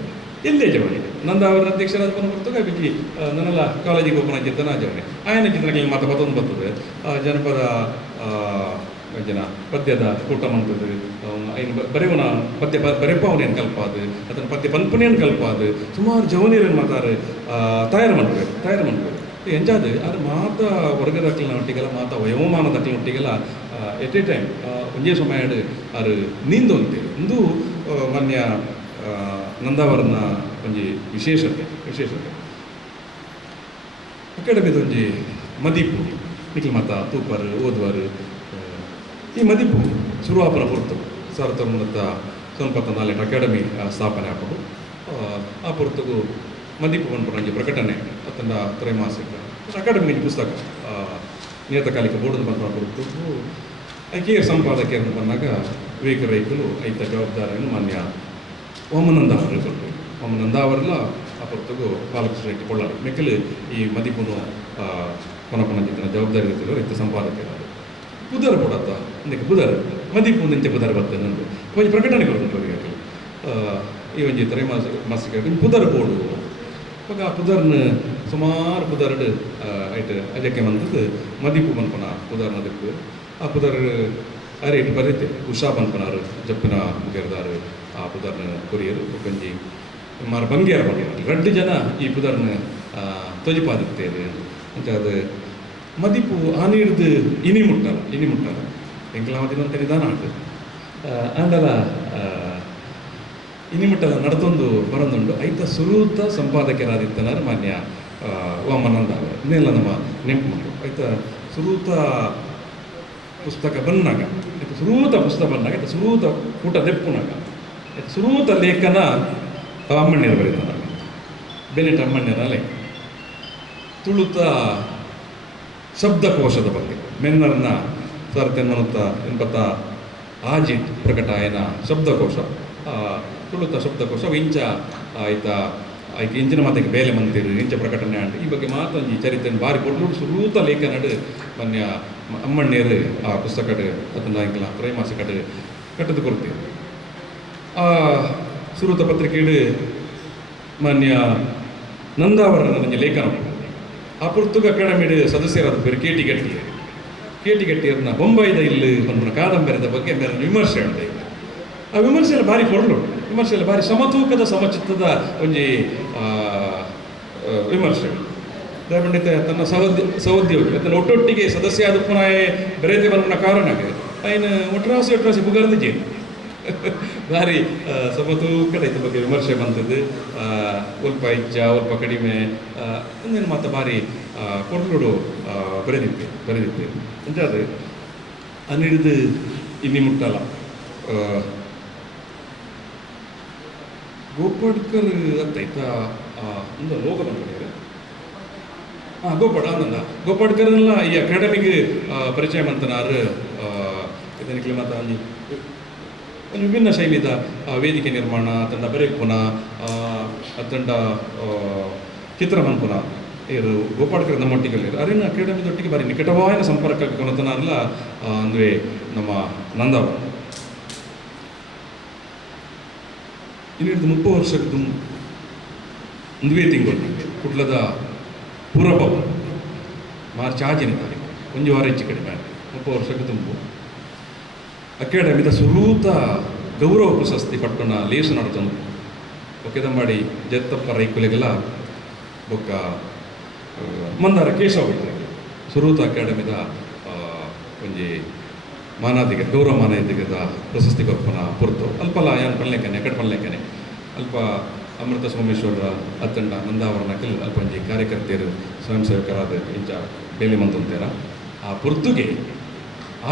ಎಲ್ಲೇ ಜವನಿ ನಂದಾವರ ಅಧ್ಯಕ್ಷರಾದ ಪನ ಬರ್ತದೆ ಬಿಕ್ಕಿ ನನ್ನೆಲ್ಲ ಕಾಲೇಜಿಗೆ ಓಪನ್ ಆಗಿತ್ತನ ಜವನಿ ಆಯನ ಚಿತ್ರಗಳಿಗೆ ಮಾತ ಪದೊಂದು ಬರ್ತದೆ ಜನಪದ ಜನ ಪದ್ಯದ ಕೂಟ ಮಂತದ್ದು ಐನು ಬರೆವನ ಪದ್ಯ ಬರೆಪವನೇನು ಕಲ್ಪಾದು ಅದನ್ನು ಪದ್ಯ ಪನ್ಪನೇನು ಕಲ್ಪಾದು ಸುಮಾರು ಜವನಿಯರನ್ನು ಮಾತಾರು ತಯಾರು ಮಾಡ್ಬೇಕು ಎಂಜಾದು ಅದು ಮಾತ ವರ್ಗದ ಅಕ್ಲಿನ ಒಟ್ಟಿಗೆಲ್ಲ ಮಾತ ವಯೋಮಾನದ ಅಕ್ಲಿನ ಒಟ್ಟಿಗೆಲ್ಲ ಎಟ್ ಎ ಟೈಮ್ ಒಂದೇ ಸಮಯ ಅದು ನಿಂದೊಂತೆ ಇಂದು ಮಾನ್ಯ ನಂದಾವರನ ಒಂಜಿ ವಿಶೇಷತೆ ಅಕಾಡೆಮಿದ ಒಂಜಿ ಮದಿಪು ನಿಖಿಲ್ ಮಾತ ತೂಪರು ಓದುವರು ಈ ಮದಿಪು ಶುರುವಾಪನ ಪುರ್ತು 1994 ಅಕಾಡೆಮಿ ಸ್ಥಾಪನೆ ಆಪಡು ಆ ಪುರ್ತಗೂ ಮದಿಪು ಪನ್ಪುನ ಒಂಜಿ ಪ್ರಕಟಣೆ ಅತ್ತಂಡ ತ್ರೈಮಾಸಿಕ ಅಕಾಡೆಮಿ ಪುಸ್ತಕ ನಿಯತಕಾಲಿಕ ಬೋರ್ಡ್ ಪನ್ಪುನ ಪುರ್ತು ಐಕೆ ಸಂಪಾದಕಿಯರನ್ನು ಬಂದಾಗ ವಿವೇಕ ರೈಕುಲು ಐತ ಜವಾಬ್ದಾರಿಯನ್ನು ಮಾನ್ಯ ವಾಮನಂದಾವರು ಕೊಟ್ಟರು ವಾಮನಂದಾವರೆಲ್ಲ ಆ ಪುರ್ತಗೂ ಬಾಲಕೃಷ್ಣ ರೆಡ್ಡಿ ಕೊಳ್ಳಾರು ಮೆಕ್ಕಲು ಈ ಮದಿಪುನು ಕೊನಪನ ಜಿತ್ತಿನ ಜವಾಬ್ದಾರಿ ಇರ್ತಿದ್ರು ಐತ ಸಂಪಾದಕಿಯರು ಪುದರ್ ಕೊಡತ್ತ ಇಂದಕ್ಕೆ ಪುದರ್ ಮದಿಪು ನಿಂತೆ ಪುದರ್ ಬರ್ತದೆ ನಂದು ಒಂಜಿ ಪ್ರಕಟಣೆ ಕೊಡ್ತಾರೆ ಅವರಿಗೆ ಈ ಒಂಜಿ ತ್ರೈಮಾಸಿಕ ಪುದರ್ ಬೋರ್ಡು ಇವಾಗ ಆ ಪುದರ್ನ ಸುಮಾರು ಪುದರ್ಡ್ ಐಟ್ ಅದಕ್ಕೆ ಬಂದದ್ದು ಮದಿಪು ಬನ್ಪನ ಪುದರ್ನ ಅದಕ್ಕೆ ಆ ಪುದರ್ ಅರೇಟ್ ಬರೀತೆ ಉಷಾ ಬನ್ಪನಾರು ಜಪ್ಪಿನ ಮುಗಿರ್ದಾರು ಆ ಪುದರ್ನ ಕೊರಿಯರು ಒಂಜಿ ಮಾರು ಬಂಗೇರ ಬಂಗೇರ 2 ಜನ ಈ ಪುದರ್ನ ತೊಜಿಪಾದಿತ್ತೇವೆ ಅಂತ ಅದು ಮದಿಪು ಆನಿಡ್ದು ಇನಿ ಮುಟ್ಟಲ್ಲ ಎಂಕ್ಲಾವದಿನಂತ ನಿಧಾನ ಆಟು ಆಂಡಲ ಇನಿ ಮುಟ್ಟಲ್ಲ ನಡ್ತೊಂದು ಬರೊಂದುಂಡು ಐತ ಸುರೂತ ಸಂಪಾದಕರಾದಿತ್ತನಾರು ಮಾನ್ಯ ವಾಮನಂದಾವ ಇನ್ನೆಲ್ಲ ನಮ್ಮ ನೆನಪು ಮಾಡು ಐತ ಸುರೂತ ಪುಸ್ತಕ ಬಂದಾಗ ಸುರೂತ ಪುಸ್ತಕ ಬಂದಾಗ ಐತ ಸುರೂತ ಊಟ ದೆಪ್ಪುನಾಗ ಸುರೂತ ಲೇಖನ ಅಮ್ಮಣ್ಯರು ಬರೀತಾನ ಬೆನೆಟ್ ಅಮ್ಮಣ್ಯರ ಲೇಖನ ತುಳುತ ಶಬ್ದಕೋಶದ ಬಗ್ಗೆ ಮೆನ್ನರ್ನ 1980 ಆಜಿತ್ ಪ್ರಕಟ ಆಯನ ಶಬ್ದಕೋಶ ತುಳುತ ಶಬ್ದಕೋಶ ಇಂಚ ಆಯ್ತ ಆಯ್ಕೆ ಇಂಚಿನ ಮಾತಿಗೆ ಬೇಲೆ ಮಂತಿರು ಇಂಚ ಪ್ರಕಟಣೆ ಆಂಡು ಈ ಬಗ್ಗೆ ಮಾತೊಂದು ಚರಿತ್ರೆ ಭಾರಿ ಕೊಟ್ಟು ಸುರೂತ ಲೇಖನಡು ಮನ್ಯ ಅಮ್ಮಣ್ಣೇರು ಆ ಪುಸ್ತಕಡ್ ಅದನ್ನು ಆಯ್ಕಲ್ಲ ತ್ರೈಮಾಸಿಕಡ್ ಕಟ್ಟದು ಕೊಡ್ತೀವಿ ಆ ಸುರೂತ ಪತ್ರಿಕೆಡು ಮಾನ್ಯ ನಂದಾವರ ನನಗೆ ಲೇಖನ ಆ ಪುರ್ತುಗ ಅಕಾಡೆಮಿಡ್ ಸದಸ್ಯರಾದ പേര് ಕೆ.ಟಿ. ಗಟ್ಟಿಯರ್ನ ಬೊಂಬೈದ ಇಲ್ಲಿ ಒಂದು ಕಾದಂಬರಿದ ಬಗ್ಗೆ ಬೇರೆ ವಿಮರ್ಶೆ ಉಂಟು. ಆ ವಿಮರ್ಶೆಯಲ್ಲಿ ಭಾರಿ ಪೊರ್ಲು ವಿಮರ್ಶೆಯಲ್ಲಿ ಭಾರಿ ಸಮತೂಕದ ಸಮಚಿತ್ತದ ಒಂಜಿ ವಿಮರ್ಶೆ ಪಂಡಿತ ತನ್ನ ಸಹೋದ್ಯೋಗಿ ತನ್ನ ಒಟ್ಟೊಟ್ಟಿಗೆ ಸದಸ್ಯ ಆದ ಪುನಃ ಬೆರೆತೆ ಬರೋಣ ಕಾರಣಕ್ಕೆ ఆయన ಒಟ್ರಾಸಿ ಬುಗರ್ದು ಜೇನು ಭಾರಿ ಸಮತೂಕದ ಇದ್ರ ಬಗ್ಗೆ ವಿಮರ್ಶೆ ಬಂತದ್ದು ಸ್ವಲ್ಪ ಹೆಚ್ಚ ಸ್ವಲ್ಪ ಕಡಿಮೆ ಒಂದೇನು ಮಾತು ಭಾರಿ ಕೊರ್ಲುಡು ಬರೆದಿದ್ದೆ ಅಂಚಾದ ಅನ್ನಿಡಿದು ಇನ್ನಿ ಮುಟ್ಟಲ್ಲ ಗೋಪಾಡ್ಕರ್ ಅತ್ತಾಯ್ತ ಒಂದು ಲೋಕ ಬಂದ್ಬಿಟ್ಟಿದೆ ಗೋಪಾಡ್ಕರ್ನೆಲ್ಲ ಈ ಅಕಾಡೆಮಿಗೆ ಪರಿಚಯ ಮಂತನಾರು ಇದಕ್ಕೆ ಮಾತ ಒಂದು ವಿಭಿನ್ನ ಶೈಲಿದ ವೇದಿಕೆ ನಿರ್ಮಾಣ ಅತ್ತಂಡ ಬರೆಪುನ ಅತ್ತಂಡ ಚಿತ್ರ ಮನ್ಪುನ ಇವರು ಗೋಪಾಡ್ಕರ್ ನಮ್ಮೊಟ್ಟಿಗೆ ಅರಿನ ಅಕಾಡೆಮಿದೊಟ್ಟಿಗೆ ಬಾರಿ ನಿಕಟವಾದ ಸಂಪರ್ಕ ಕೊನತನಾರಲ್ಲ ಅಂದ್ರೆ ನಮ್ಮ ನಂದಾವ ಇನ್ನಿಡ್ದು 30 ವರ್ಷದ್ದು ಒಂದುವೇ ತಿಂಗಳು ಕುಟ್ಲದ ಪೂರ್ವಭಾವ ಮಾರ್ಚ್ 6ನೇ ತಾರೀಕು ಒಂದು ವಾರ ಹೆಚ್ಚು ಕಡಿಮೆ 30 ವರ್ಷಕ್ಕೆ ತುಂಬು ಅಕಾಡೆಮಿದ ಸುರೂತ ಗೌರವ ಪ್ರಶಸ್ತಿ ಪಟ್ಟಣ ಲೇಸು ನಡ್ತಂದು ಒಕ್ಕೆದ ಮಾಡಿ ಜತ್ತಪ್ಪ ರೈಕುಲೆಗೆಲ್ಲ ಬೊಕ್ಕ ಮಂದಾರ ಕೇಶವ ಸುರೂತ ಅಕಾಡೆಮಿದ ಒಂಜಿ ಮಾನಾದಿಗೆ ಗೌರವ ಮಾನದಿಗೆದ ಪ್ರಶಸ್ತಿ ಕೊಪ್ಪನ ಪುರ್ತು ಅಲ್ಪಲ ಯಾನ್ ಪಲ್ಲೆಕನೆ ಎಕಡೆ ಪಲ್ಲೆಕನೆ ಅಲ್ಪ ಅಮೃತ ಸೋಮೇಶ್ವರ ಅತ್ತಂಡ ನಂದಾವರನಕಲ್ ಅಲ್ಪ ಒಂಜಿ ಕಾರ್ಯಕರ್ತೆಯರು ಸ್ವಯಂ ಸೇವಕರಾದ ಇಂಚ ಬೇಲಿ ಮಂತಂತೇರ ಆ ಪುರ್ತುಗೆ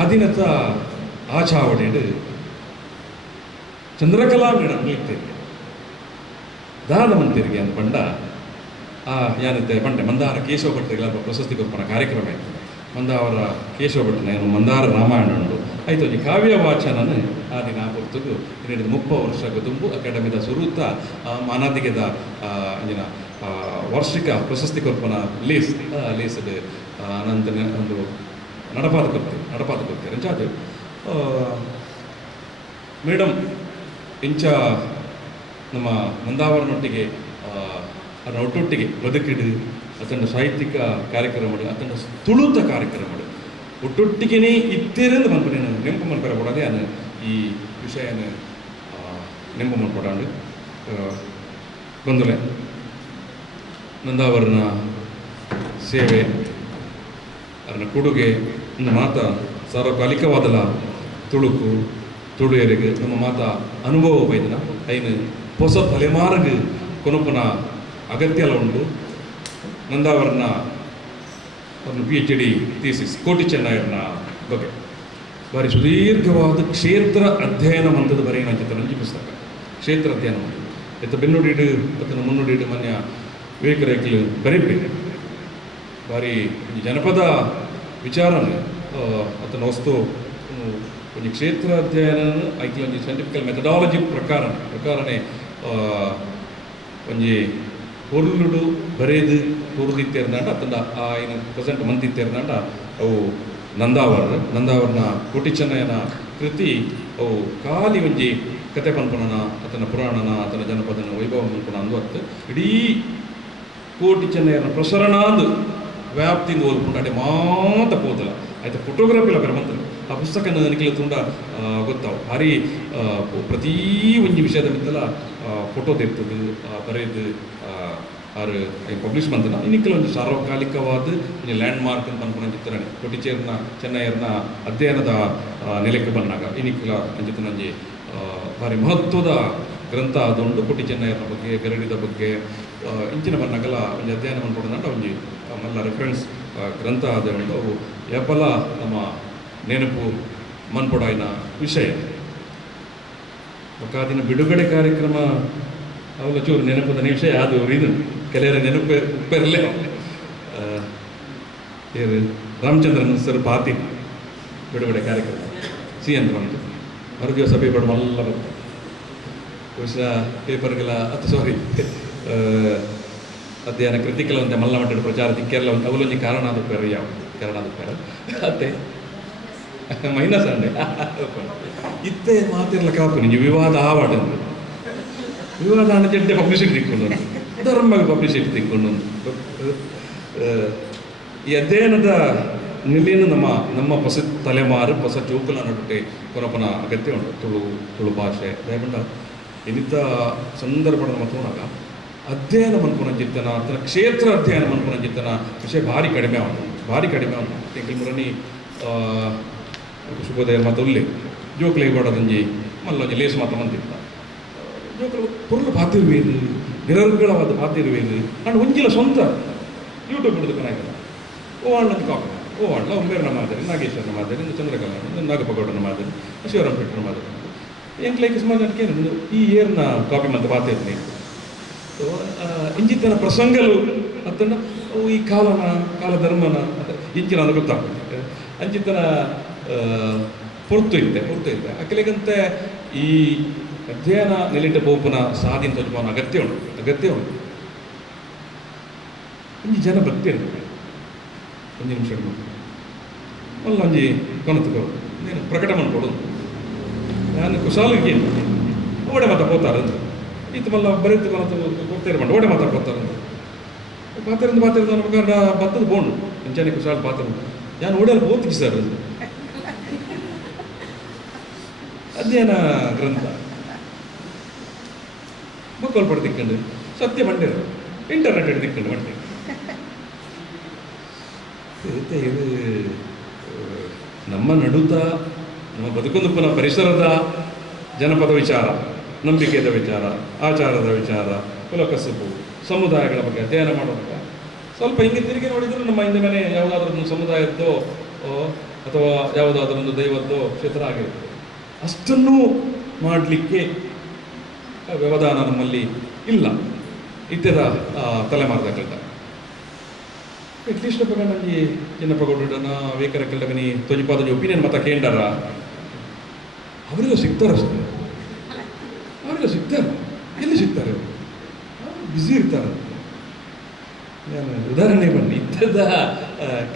ಆದಿನತ ಆಚಾವಡೆಡು ಚಂದ್ರಕಲಾ ಮೇಡಮ್ ಹೇಳ್ತೇವೆ ದಾದ ಮಂತಿರಿಗೆ ಅಂತ ಪಂಡ ಯಾನಿದ್ದೆ ಪಂಡೆ ಮಂದಾರ ಕೇಶವ ಭಟ್ರಿಗೆ ಪ್ರಶಸ್ತಿ ಕೊಪ್ಪನ ಕಾರ್ಯಕ್ರಮ ಆಯಿತು ಮಂದಾವರ ಕೇಶವ ಭಟ್ನ ಏನು ಮಂದಾರ ರಾಮಾಯಣ ಉಂಟು ಆಯಿತು ಈ ಕಾವ್ಯ ವಾಚನನು ಆ ದಿನ ಪುರ್ತುಗು 30 ವರ್ಷಕ್ಕೆ ತುಂಬು ಅಕಾಡೆಮಿದ ಸುರೂತ ಮಾನಾದಿಗೆದ ಇಂಜಿನ ವಾರ್ಷಿಕ ಪ್ರಶಸ್ತಿ ಕೊಪ್ಪನ ಲೇಸದ ಅನಂತ ಒಂದು ನಡಪಾದ ಕೊಡ್ತೇವೆ ಅಂಚಾದ ಮೇಡಮ್ ಇಂಚ ನಮ್ಮ ನಂದಾವರನೊಟ್ಟಿಗೆ ಅದನ್ನ ಒಟ್ಟೊಟ್ಟಿಗೆ ಬದುಕಿಡು ಅತಂಡ ಸಾಹಿತ್ಯಿಕ ಕಾರ್ಯಕ್ರಮಗಳು ಅತಂಡ ತುಳುತ ಕಾರ್ಯಕ್ರಮಗಳು ಒಟ್ಟೊಟ್ಟಿಗೆ ಇತ್ತೇರೆಂದು ಮನ್ಪನೆ ನೆಂಪು ಮನ್ಪರ ಕೊಡೋದೇ ನಾನು ಈ ವಿಷಯನ ನೆಂಪು ಮನ್ಕೊಡಾಂಡು ಬಂದುಲೆ ನಂದಾವರನ ಸೇವೆ ಅದನ್ನ ಕೊಡುಗೆ ಒಂದು ಮಾತ ಸಾರ್ವಕಾಲಿಕವಾದಲ ತುಳುಯರಿಗೆ ನಮ್ಮ ಮಾತ ಅನುಭವ ಬೈದನ ಐನು ಹೊಸ ತಲೆಮಾರಿಗೆ ಕೊನಪನ ಅಗತ್ಯಲ ಉಂಟು ನಂದಾವರನ ಒಂದು PhD ಥೀಸಿಸ್ ಕೋಟಿ ಚೆನ್ನಯ್ಯನ ಬಗ್ಗೆ ಬಾರಿ ಸುದೀರ್ಘವಾದ ಕ್ಷೇತ್ರ ಅಧ್ಯಯನ ಮಂತದ ಬರೆಯನ ನಂಜಿ ಪುಸ್ತಕ ಕ್ಷೇತ್ರ ಅಧ್ಯಯನ ಮಂತ ಎತ್ತ ಬೆನ್ನುಡಿಡು ಅತನ ಮುನ್ನುಡಿಡು ಮನ್ಯ ವಿವೇಕರೇಖಲು ಬರೀಬೇಕು ಬಾರಿ ಜನಪದ ವಿಚಾರನ ಅತನ ವಸ್ತು ಒಂದು ಕ್ಷೇತ್ರ ಅಧ್ಯಯನ ಐಕ್ಲ ಒಂದು ಸೈಂಟಿಫಿಕಲ್ ಮೆಥಡಾಲಜಿ ಪ್ರಕಾರನೇ ಒಂಜಿ ಪೊರ್ಲುಡು ಬರೆದು ತೋರುದಿತ್ತೇರ್ನಾಂಡ ಅತ್ತಂಡ ಏನು ಪ್ರೆಸೆಂಟ್ ಮಂತಿತ್ತೇರ್ನಾಂಡ ಅವು ನಂದಾವರನ ಕೋಟಿ ಚೆನ್ನಯ್ಯನ ಕೃತಿ ಅವು ಖಾಲಿ ಒಂಜಿ ಕತೆ ಪನ್ಪುನನ ಅತನ ಪುರಾಣನ ಅತನ ಜನಪದನ ವೈಭವ ಪನ್ಪುನ ಅಂದು ಅತ್ತು ಇಡೀ ಕೋಟಿ ಚೆನ್ನಯ್ಯನ ಪ್ರಸರಣಾಂದು ವ್ಯಾಪ್ತಿಯಿಂದ ಓದ್ಕೊಂಡು ಅಡೆ ಮಾತ ಪೋದಲ್ಲ ಆಯ್ತು ಫೋಟೋಗ್ರಫಿಲ ಬರಮಂತಲ್ಲ ಆ ಪುಸ್ತಕ ನನಗೆ ತುಂಬ ಗೊತ್ತಾವು ಭಾರಿ ಪ್ರತಿ ಒಂಜಿ ವಿಷಯದ ಮಿತ್ತಲ ಫೋಟೋ ತೆರ್ತದೆ ಬರೆದು ಆರು ಪಬ್ಲಿಷ್ ಮಂತನ ಇನ್ನಿಕ್ಕಲ ಒಂದು ಸಾರ್ವಕಾಲಿಕವಾದ ಒಂದು ಲ್ಯಾಂಡ್ ಮಾರ್ಕ್ ಅಂತ ಅನ್ಕೊಂಡು ಚಿತ್ರನೆ ಕೋಟಿಚೇರ್ನ ಚೆನ್ನಯ್ಯರ್ನ ಅಧ್ಯಯನದ ನೆಲೆಗೆ ಬಂದಾಗ ಇನ್ನಿಕ್ಕಲ ಅಂಚಿತ ನಂಜಿ ಭಾರಿ ಮಹತ್ವದ ಗ್ರಂಥ ಅದೊಂದು ಕೋಟಿ ಚೆನ್ನಯ್ಯರ್ನ ಬಗ್ಗೆ ಗರಡಿದ ಬಗ್ಗೆ ಇಂಚಿನ ಬನ್ನಗಲ ಒಂದು ಅಧ್ಯಯನ ಮಾಡ್ಕೊಂಡ ಒಂಜಿ ಮಲ್ಲ ರೆಫರೆನ್ಸ್ ಗ್ರಂಥ ಆದ ಉಂಟು ಅವು ಯಾಪಲ ನಮ್ಮ ನೆನಪು ಮನ್ಪೊಡಾಯಿನ ವಿಷಯ ದಿನ ಬಿಡುಗಡೆ ಕಾರ್ಯಕ್ರಮ ಅವೆಲ್ಲ ಚೂರು ನೆನಪದ ವಿಷಯ ಅದು ಇದು ಕೆಲವರ ನೆನಪು ಉಪ್ಪೆರಲೇ ರಾಮಚಂದ್ರನ್ ಸರ್ ಪಾತಿ ಬಿಡುಗಡೆ ಕಾರ್ಯಕ್ರಮ CN ಬಂತು ಮರುದಿವಸ ಪೇಪರ್ ಮಲ್ಲ ಬಹುಶಃ ಪೇಪರ್ಗೆಲ್ಲ ಸಾರಿ ಅಧ್ಯಯನ ಕೃತಿಕಲ ಅಂತ ಮಲ್ಲ ಮಟ್ಟದ ಪ್ರಚಾರ ತಿಕ್ಕೆಲ್ಲ ಅವಲೊಂಜಿ ಕಾರಣ ಅದು ಪೇರ ಯಾವ ಕಾರಣ ಅದು ಪೇರ ಅತ್ತೆ ಮೈನಸ್ ಅಂಡೆ ಇತ್ತೆ ಮಾತಿರ್ಲ ಕಾಪು ನಿಜ ವಿವಾದ ಆವಾಡ ವಿವಾದ ಅಣ್ಣ ಜಡ್ಡೆ ಪಬ್ಲಿಸಿಟಿ ತಿಕ್ಕೊಂಡು ಧರ್ಮಗೆ ಪಬ್ಲಿಸಿಟಿ ತಿಕ್ಕೊಂಡು ಈ ಅಧ್ಯಯನದ ನೆಲೆಯನ್ನು ನಮ್ಮ ಹೊಸ ತಲೆಮಾರು ಹೊಸ ಜೋಕುಲ ನಡುಟೆ ಕೊನಪನ ಅಗತ್ಯ ಉಂಟು ತುಳು ಭಾಷೆ ದಯಗೊಂಡ ಇನ್ನಿತ ಸಂದರ್ಭದ ಮತ್ತೊಂದಾಗ ಅಧ್ಯಯನ ಮನ್ಪುನಂಜಿತ್ತನ ಅಥವಾ ಕ್ಷೇತ್ರ ಅಧ್ಯಯನ ಮನ್ಪುನಂಜಿತ್ತನ ವಿಷಯ ಭಾರಿ ಕಡಿಮೆ ಉಂಟು ಎಂಕಲ್ ಮುರಣಿ ಶುಭೋದಯ ಮತ್ತೊಲ್ಲೆ ಜೋಕ್ಲೆ ಗೋಡದಂಜಿ ಮಲ್ಲೊಂಜಿ ಲೇಸು ಮಾತ ಮಂದಿತ್ತ ಜೋಕಲು ಪುರ್ಲು ಪಾತಿರುವೇನು ನಿರರ್ಗಳವಾದ ಪಾತಿರುವೇನು ನಾನು ಒಂಜಿಲ ಸ್ವಂತ ಯೂಟ್ಯೂಬ್ ಹಿಡಿದುಕೊನಾಯ್ತದ ಓ ಅಣ್ಣನ ಕಾಪಿ ಓ ಅಣ್ಣ ಒಮ್ಮೆರನ ಮಾದರಿ ನಾಗೇಶ್ವರನ ಮಾದರಿ ಚಂದ್ರಕಲಾ ನಾಗಪ್ಪಗೌಡನ ಮಾದರಿ ಶಿವರಾಮಪೇಟನ ಮಾದರಿ ಎಂಕ್ಲೈಕ್ ಸುಮಾರು ನನಗೇನು ಈ ಏರ್ನ ಕಾಪಿ ಮಂತ ಪಾತಿರ್ತೀನಿ ಇಂಜಿತನ ಪ್ರಸಂಗಲು ಅದನ್ನು ಈ ಕಾಲ ಧರ್ಮನ ಇಂಚಿನ ಅದು ಗೊತ್ತಾಗ್ತದೆ ಅಂಚಿತನ ಪೊರ್ತು ಇದ್ದೆ ಅಕ್ಕಲಿಗಂತೆ ಈ ಅಧ್ಯಯನ ನೆಲಿಟ ಪೋಪನ ಸಾಧಿನ ತೊಜಪಾನ ಅಗತ್ಯ ಉಂಟು ಒಂಜಿ ಜನ ಬರ್ತೀನಿ ಒಂಜಿ ನಿಮಿಷ ಮಲ್ಲ ಒಂಜಿ ಕೊನತುಕೋ ನೀನು ಪ್ರಕಟ ಮಾಡ್ಕೊಡೋದು ನಾನು ಕುಶಾಲಿಗೆ ಓಡೆ ಮಾತ ಹೋತಾರಂತ ಈತ ಮಲ್ಲ ಬರೀತು ಕೊನತು ಕೊಡ್ತೇನೆ ಮಾಡಿ ಓಡೆ ಮಾತಾ ಹೋತಾರಂತ ಪಾತಿರಂದು ನಮಗ ಬತ್ತದ ಬೋಂಡು ಇಂಚಾನೆ ಕುಶಾಲ್ ಪಾತ್ರ ನಾನು ಓಡಲ್ಲಿ ಓದ್ತಿ ಸರ್ ಅದು ಅಧ್ಯಯನ ಗ್ರಂಥ ಮಕ್ಕಳು ಪಡೆದಿಕ್ಕೊಂಡು ಸತ್ಯ ಬಂದಿರ ಇಂಟರ್ನೆಟ್ ಹಿಡಿದಿಕ್ಕೊಂಡು ಬಂದೆ ಇದು ನಮ್ಮ ನಡುತ್ತ ನಮ್ಮ ಬದುಕೊಂದು ಪರಿಸರದ ಜನಪದ ವಿಚಾರ ನಂಬಿಕೆಯ ವಿಚಾರ ಆಚಾರದ ವಿಚಾರ ಕುಲಕಸುಬು ಸಮುದಾಯಗಳ ಬಗ್ಗೆ ಅಧ್ಯಯನ ಮಾಡುವಾಗ ಸ್ವಲ್ಪ ಹಿಂಗೆ ತಿರುಗಿ ನೋಡಿದ್ರು ನಮ್ಮ ಹಿಂದೆ ಮನೆ ಯಾವುದಾದ್ರೂ ಒಂದು ಸಮುದಾಯದ್ದೋ ಅಥವಾ ಯಾವುದಾದ್ರೂ ಒಂದು ದೈವದ್ದೋ ಕ್ಷೇತ್ರ ಆಗಿರುತ್ತೆ ಅಷ್ಟನ್ನೂ ಮಾಡಲಿಕ್ಕೆ ವ್ಯವಧಾನ ನಮ್ಮಲ್ಲಿ ಇಲ್ಲ ಇತ್ಯದ ತಲೆಮಾರದಾಗಲ್ದ ಅಟ್ಲೀಸ್ಟ್ ನನಗೆ ಚಿನ್ನಪ್ಪಗೌಡನ ವೇಕರ ಕೆಲ್ಡಗನಿ ತೊಜಿಪಾದ ಒಪಿನಿಯನ್ ಮತ ಕೇಂಡಾರ ಅವರೆಲ್ಲ ಸಿಗ್ತಾರಷ್ಟೇ ಎಲ್ಲಿ ಸಿಗ್ತಾರೆ ಬ್ಯುಸಿ ಇರ್ತಾರೆ ನಾನು ಉದಾಹರಣೆ ಬನ್ನಿ ಇಂಥದ್ದ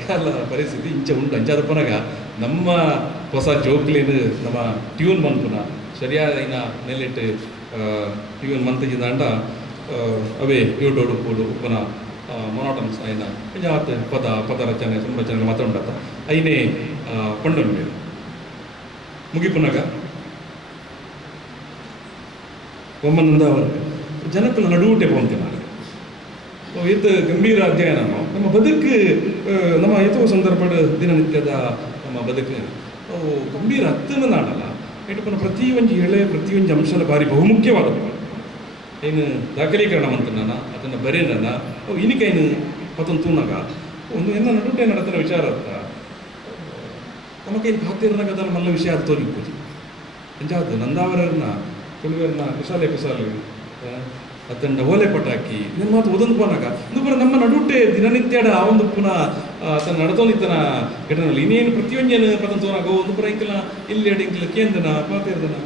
ಕಾಲ ಪರಿಸ್ಥಿತಿ ಇಂಚ ಉಂಟು ಅಂಚಾದಪ್ಪನಾಗ ನಮ್ಮ ಹೊಸ ಜೋಕ್ಲೇನು ನಮ್ಮ ಟ್ಯೂನ್ ಮನ್ಪುನ ಸರಿಯಾದ ನೆಲ್ಲಿಟ್ಟು ಟ್ಯೂನ್ ಮಂತಜಿದಾಂಡ ಅವೇ ಯೂಟೋಡು ಕೂಡು ಉಪ್ಪನ ಮೊನಾಟಮ್ಸ್ ಆಯ್ನ ಜಾತ್ ಪದ ರಚನೆ ಸಂರಚನೆ ಮಾತಾಡತ್ತ ಐನೇ ಪಂಡೊಂಡು ಮುಗಿಪುನಾಗ ಒಮ್ಮನಂದ ಅವರು ಜನಕ್ಕಲ್ಲ ನಡುವುಟೆ ಪೋಂತೆ ನಾನು ಇದು ಗಂಭೀರ ಅಧ್ಯಯನ ನಮ್ಮ ಬದುಕು ನಮ್ಮ ಎತ್ತುವ ಸಂದರ್ಭದ ದಿನನಿತ್ಯದ ನಮ್ಮ ಬದುಕು ಅವು ಗಂಭೀರ ಹತ್ತನ ನಾಡಲ್ಲ ಇಟ್ಕೊಂಡು ಪ್ರತಿಯೊಂದು ಅಂಶದ ಬಾರಿ ಬಹುಮುಖ್ಯವಾದವು ಏನು ದಾಖಲೀಕರಣ ಅಂತ ನಾನು ಅದನ್ನು ಬರೇನ ಅವು ಇನಿಕೈನು ಮತ್ತೊಂದು ತೂನಾಗ ಒಂದು ಎಲ್ಲ ನಡುಟೆ ನಡತನ ವಿಚಾರ ಅಂತ ನಮಗೇನು ಹಾಕ್ತಿರೋನಾಗ ಅದನ್ನು ಮಲ್ಲ ವಿಷಯ ಅದು ತೋರಿಪೂಜಿ ಅಂಜಾದ ನಂದಾವರನ್ನ ಕುಳುವರನ್ನ ಕುಸಾಲೆ ಅತ್ತಂಡ ಓಲೆ ಪಟಾಕಿ ನನ್ನ ಮಾತು ಓದೊಂದು ಪೋನಾಗ ಇಂದು ನಮ್ಮ ನಡುಟೆ ದಿನನಿತ್ಯಡ ಆ ಒಂದು ಪುನಃ ತನ್ನ ನಡತೋನಿತ್ತನ ಘಟನೆಯಲ್ಲಿ ಇನ್ನೇನು ಪ್ರತಿಯೊಂದೇನು ಪದಂ ತೋನಾಗ ಒಂದು ಪುರ ಇಂಕಲ ಇಲ್ಲಿ ಅಡಿಂಕಲ ಕೇಂದ್ರನ ಪಾತಿರ್ದನ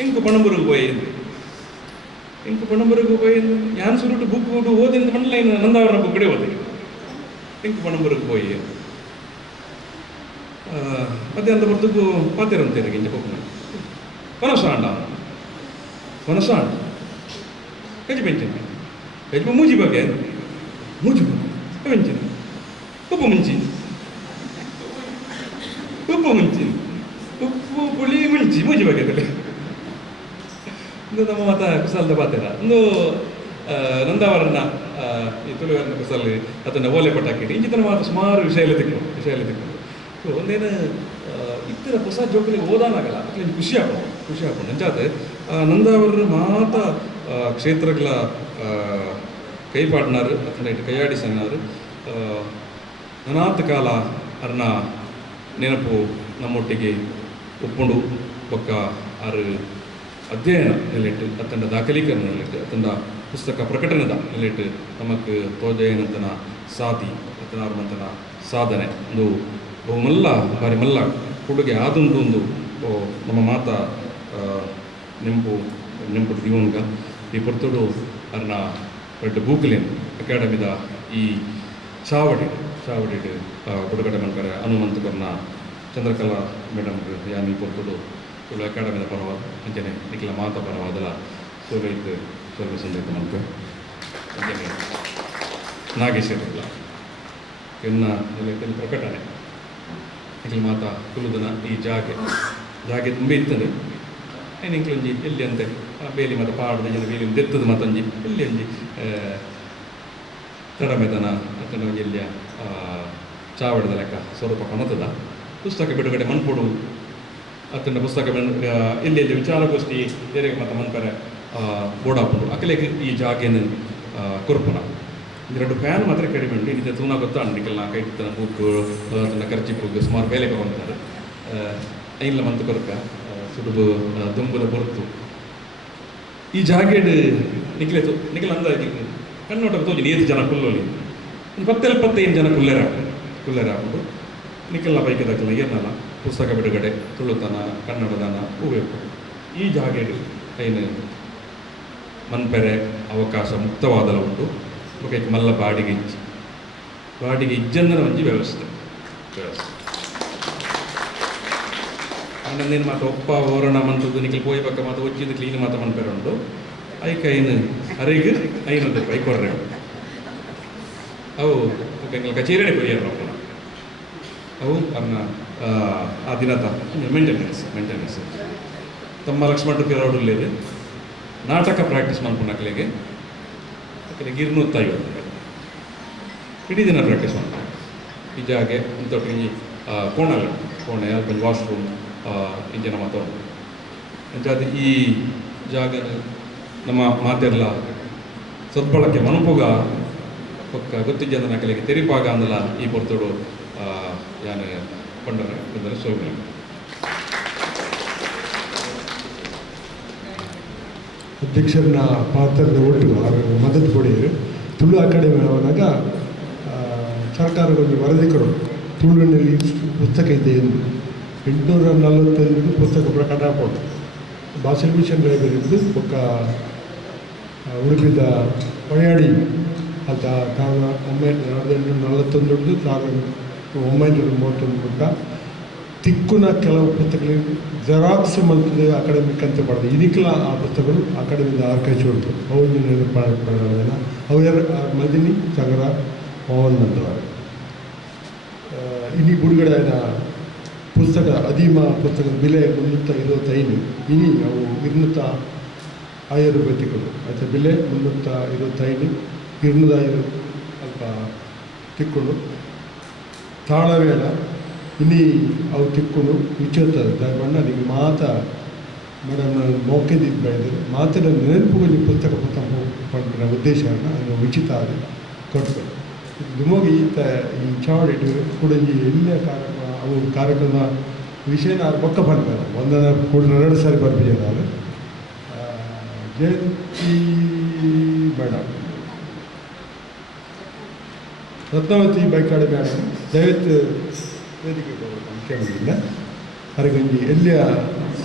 ಇಂಕು ಪಣಂಬುರಿಗೆ ಹೋಯ್ ಯಾನ್ ಸುರುಟು ಬುಕ್ ಬಿಟ್ಟು ಓದಿಂದ ಮಂಡಲ ಇನ್ನು ನಂದಾವರ ಬುಕ್ಕಡೆ ಓದಿ ಇಂಕು ಪಣಂಬುರಿಗೆ ಹೋಯ್ ಮತ್ತೆ ಅಂತ ಬರ್ತಕ್ಕೂ ಪಾತಿರಂತೇರಿಗೆ ಇಂಚ ಬುಕ್ ಕೊನಸಾಂಡ ಕಜಿ ಪೆಂಚಿನ ಮೂಜಿ ಬಗ್ಗೆ ಪೆಂಚಿನ ಉಪ್ಪು ಪುಳಿ ಮೂಜಿ ಬಗ್ಗೆ ಇದು ನಮ್ಮ ಮತ ಕುಸಲ್ದ ಪಾತ್ರ ಒಂದು ನಂದಾವರನ್ನ ಈ ತುಳುವರನ್ನ ಕುಸಲ್ಲಿ ಅದನ್ನು ಓಲೆ ಪಟಾಕಿಡಿ ಇಂಚಿತನ ಮಾತು ಸುಮಾರು ವಿಷಯ ತಿಕ್ಕೊಂಡು ಸೊ ಒಂದೇನು ಇತ್ತರ ಹೊಸ ಜೋಕಲಿಗೆ ಓದಾನಾಗಲ್ಲ ಅದಕ್ಕೆ ಖುಷಿ ಹಾಕೊಂಡು ನಂಚಾದ ನಂದಾವರ ಮಾತ ಕ್ಷೇತ್ರಗಳ ಕೈಪಾಡಿನಾರು ಅತನ ಕೈಯಾಡಿಸನಾರು ನನಾತ್ ಕಾಲ ಅರ್ನ ನೆನಪು ನಮ್ಮೊಟ್ಟಿಗೆ ಉಪ್ಪುಂಡು ಬೊಕ್ಕ ಆರು ಅಧ್ಯಯನ ನೆಲೆಟ್ಟು ಅತ್ತಂಡ ದಾಖಲೀಕರಣ ನೆಲೆಟ್ಟು ಅತ್ತಂಡ ಪುಸ್ತಕ ಪ್ರಕಟಣದ ನೆಲೆಟ್ಟು ನಮಕ್ ತೋಜಯನಂತನ ಸಾಧಿ ಅತನಾರ್ಮಂತನ ಸಾಧನೆ ಒಂದು ಬಹುಮಲ್ಲ ಬಾರಿ ಮಲ್ಲ ಕೊಡುಗೆ ಆದೊಂದು ಒಂದು ನಮ್ಮ ಮಾತ ನೆಂಪು ದೀವನ್ಗ ಈ ಪೊರ್ತುಡು ಅರ್ನ ಬಟ್ ಬೂಕ್ಲೇನ್ ಅಕಾಡೆಮಿದ ಈ ಚಾವಡಿ ಬುಡಗಡೆ ಮನ್ಕರೆ ಹನುಮಂತ ಕೊರ್ನ ಚಂದ್ರಕಲಾ ಮೇಡಮ್ ಯಾನಿ ಕೊರ್ತುಡು ತುಳು ಅಕಾಡೆಮಿದ ಪರವಾದ ಅಂಚನೆ ನಿಖಿಲ ಮಾತ ಪರವಾದಲ ಸೋಲೈತ್ ಸರ್ವಿಸ್ ಮನ್ಕ ಅಂಚನೆ ನಾಗೇಶ್ವರ ಎನ್ನ ಪ್ರಕಟಣೆ ನಿಖಿಲ ಮಾತ ಕುಲುದನ ಈ ಜಾಗೆ ತುಂಬ ಇರ್ತದೆ ನಿಂಕ್ಲೊಂಜಿ ಎಲ್ಲಿ ಅಂತೆ ಬೇಲಿ ಮತ್ತು ಪಾಡದ ಜನ ಬೇಲಿ ದೆತ್ತದ ಮತ್ತೊಂಜಿ ಎಲ್ಲಿ ಒಂಜಿ ತಡಮೆದನ ಅತನ ಒಂಜಿ ಎಲ್ಲಿಯ ಚಾವಡದ ಲೆಕ್ಕ ಸ್ವರೂಪ ಕೊನತದ ಪುಸ್ತಕ ಬಿಡುಗಡೆ ಮನ್ಪೊಡು ಅತನ ಪುಸ್ತಕ ಎಲ್ಲಿ ವಿಚಾರಗೋಷ್ಠಿ ಬೇರೆ ಮತ್ತು ಮನ್ಪರೆ ಬೋಡಾಪುಡು ಅಕಲೆಗೆ ಈ ಜಾಗೆನ ಕೊರ್ಪುನ ಎರಡು ಫ್ಯಾನ್ ಮಾತ್ರ ಕಡಿಮೆ ಉಂಟು ಇದು ತೂನ ಗೊತ್ತಾಂಡಿಕಲ್ಲ ಕೈತನ ಬುಕ್ ಅದನ್ನ ಖರ್ಚಿ ಬುಕ್ ಸುಮಾರು ಬೇಲೆ ಕೊಡ್ತಾರೆ ಐನ್ಲ ಮಂತ್ ಕೊರಕ ಸುಡುಬು ದುಂಬುದ ಬೊರ್ತು ಈ ಜಾಗೇಡ್ ನಿಖಿಲ ಅಂದಾಜಿ ಕನ್ನೋಟಕ್ಕೆ ತೋಜಿ 7 ಜನ ಕುಲ್ಲೋಲಿ 10-25 ಜನ ಕುಲ್ಲೆರ ಹಾಕೊಂಡು ನಿಖಿಲ್ನ ಬೈಕದಕ್ಕಲ್ಲ ಏನಲ್ಲ ಪುಸ್ತಕ ಬಿಡುಗಡೆ ತುಳುತನ ಕನ್ನಡದನ ಹೂಬೇಕು ಈ ಜಾಗೇಡ್ ಐನು ಮನ್ಪೆರೆ ಅವಕಾಶ ಮುಕ್ತವಾದಲ ಉಂಟು ಮುಖಕ್ಕೆ ಮಲ್ಲ ಬಾಡಿಗೆ ಇಜ್ಜಂದನ ಒಂಜಿ ವ್ಯವಸ್ಥೆ ಅನ್ನಂದೇನು ಮಾತು ಒಪ್ಪ ಓರಣ ಮಂತದ್ದು ನಿಖಿಲ್ ಪೋಯ್ ಪಕ್ಕ ಮಾತು ಒಚ್ಚಿದ್ದು ಕ್ಲೀನ್ ಮಾತ ಮನ್ಪೆರೆ ಉಂಟು ಐಕ ಐನು ಅರೆಗೆ 500 ರೂಪಾಯಿ ಕೊರ್ರೆ ಅವು ಎಂಗಲ್ ಕಚೇರಿನೇ ಕೊಯ್ಯಾರ ಅವು ಅನ್ನ ಆ ದಿನದ ಮೇಂಟೆನೆನ್ಸ್ ತಮ್ಮ ಲಕ್ಷ್ಮಣ ಪಿರೌಡುಲ್ಲೇದು ನಾಟಕ ಪ್ರಾಕ್ಟೀಸ್ ಮನ್ಪುನಕ್ಲೆಗೆ ಅಕ್ಕಲಿಗೆ 250 ರೂಪಾಯಿ ಇಡೀ ದಿನ ಪ್ರಾಕ್ಟೀಸ್ ಮಾಡ್ತಾರೆ ಈ ಜಾಗೆ ಇಂಥೊಟ್ಟಿಗೆ ಕೋಣೆ ಅಲ್ಪ ವಾಶ್ರೂಮ್ ಇಂಜಿನ ಮಾತಾಡೋದು ಅಂಚಾದ ಈ ಜಾಗನ ನಮ್ಮ ಮಾತೆಲ್ಲ ಸದ್ಬಳಕೆ ಮನುಪುಗ ಪಕ್ಕ ಗೊತ್ತಿದ್ದ ನಕಲಿಗೆ ತೆರಿಪಾಗ ಅಂದಲ ಈ ಪೊರ್ತೋಡು ಯಾನು ಕೊಂಡರೆ ಅಂದರೆ ಸೋಮಿ ಅಧ್ಯಕ್ಷರನ್ನ ಪಾತ್ರದ ಒಟ್ಟು ಅವರು ಮದತ್ ಕೊಡಿಯರು ತುಳು ಅಕಾಡೆಮಿ ಅವನಾಗ ಸರ್ಕಾರ ಒಂದು ವರದಿ ಕೊಡು ತುಳುನಲ್ಲಿ ಪುಸ್ತಕ ಇದೆ ಎಂದು 845 ಪುಸ್ತಕ ಪ್ರಕಟ ಆಗೋದು ಭಾಷೆ ಮಿಷನ್ ಲೈಬ್ರರಿದ್ದು ಒಕ್ಕ ಉಡುಪಿದ ಹೊಳೆಯಾಡಿ ಅಂತ 1941 1931 ಮುಟ್ಟ ತಿಕ್ಕುನ ಕೆಲವು ಪುಸ್ತಕಗಳಿಗೆ ಜೆರಾಕ್ಸ್ ಮತ್ತು ಅಕಾಡೆಮಿಕ್ ಅಂತ ಪಡೆದು ಇದಕ್ಕೆಲ್ಲ ಆ ಪುಸ್ತಕಗಳು ಅಕಾಡೆಮಿದ ಆರ್ಕೈವ್ಸ್ ಉಂಟು ಅವು ನೆನಪುಗಳನ್ನ ಅವು ಮದಿನಿ ಚಗರ ಪವನ್ ಅಂತವರು ಇನಿ ಬಿಡುಗಡೆ ಪುಸ್ತಕ ಅಧೀಮ ಪುಸ್ತಕದ ಬೆಲೆ 325 ಇನಿ ಅವು 205 ರೂಪಾಯಿ ತಿಕ್ಕಳು ಆಯ್ತು ಬೆಲೆ 325 205 ಅಲ್ಪ ತಿಕ್ಕೊಂಡು ತಾಳವೇಳ ಇನಿ ಅವು ತಿಕ್ಕೊಂಡು ವಿಚೋರ್ತದೆ ಬಣ್ಣ ನಿಮಗೆ ಮಾತ ಮೇಡಮ್ ಮೌಕ್ಯದಿದ್ದು ಬೈದರು ಮಾತಿನ ನೆನಪುಗಳು ಪುಸ್ತಕ ಪಡ್ಕೊಂಡ ಉದ್ದೇಶವನ್ನು ಅದು ಉಚಿತ ಆಗಿ ಕೊಡ್ತಾರೆ ನಿಮಗೆ ಈ ಚಾವಡಿ ಕೂಡ ಈ ಎಲ್ಲೇ ಕಾರ್ಯಕ್ರಮ ಅವು ಕಾರ್ಯಕ್ರಮ ವಿಷಯನ ಅವ್ರು ಪಕ್ಕ ಬರ್ತಾರೆ ಒಂದನ ಕೂಡ 2 ಸಾರಿ ಬರ್ಬಿದ್ದಾರೆ ಜಯಂತಿ ಮೇಡಮ್ ರತ್ನಾವತಿ ಬೈಕಾಡೆ ಮೇಡಮ್ ದಯವಿಟ್ಟು ವೇದಿಕೆ ಮುಖ್ಯಮಂತ್ರಿಯಿಂದ ಅವರಿಗೊಂದು ಎಲ್ಲಿಯ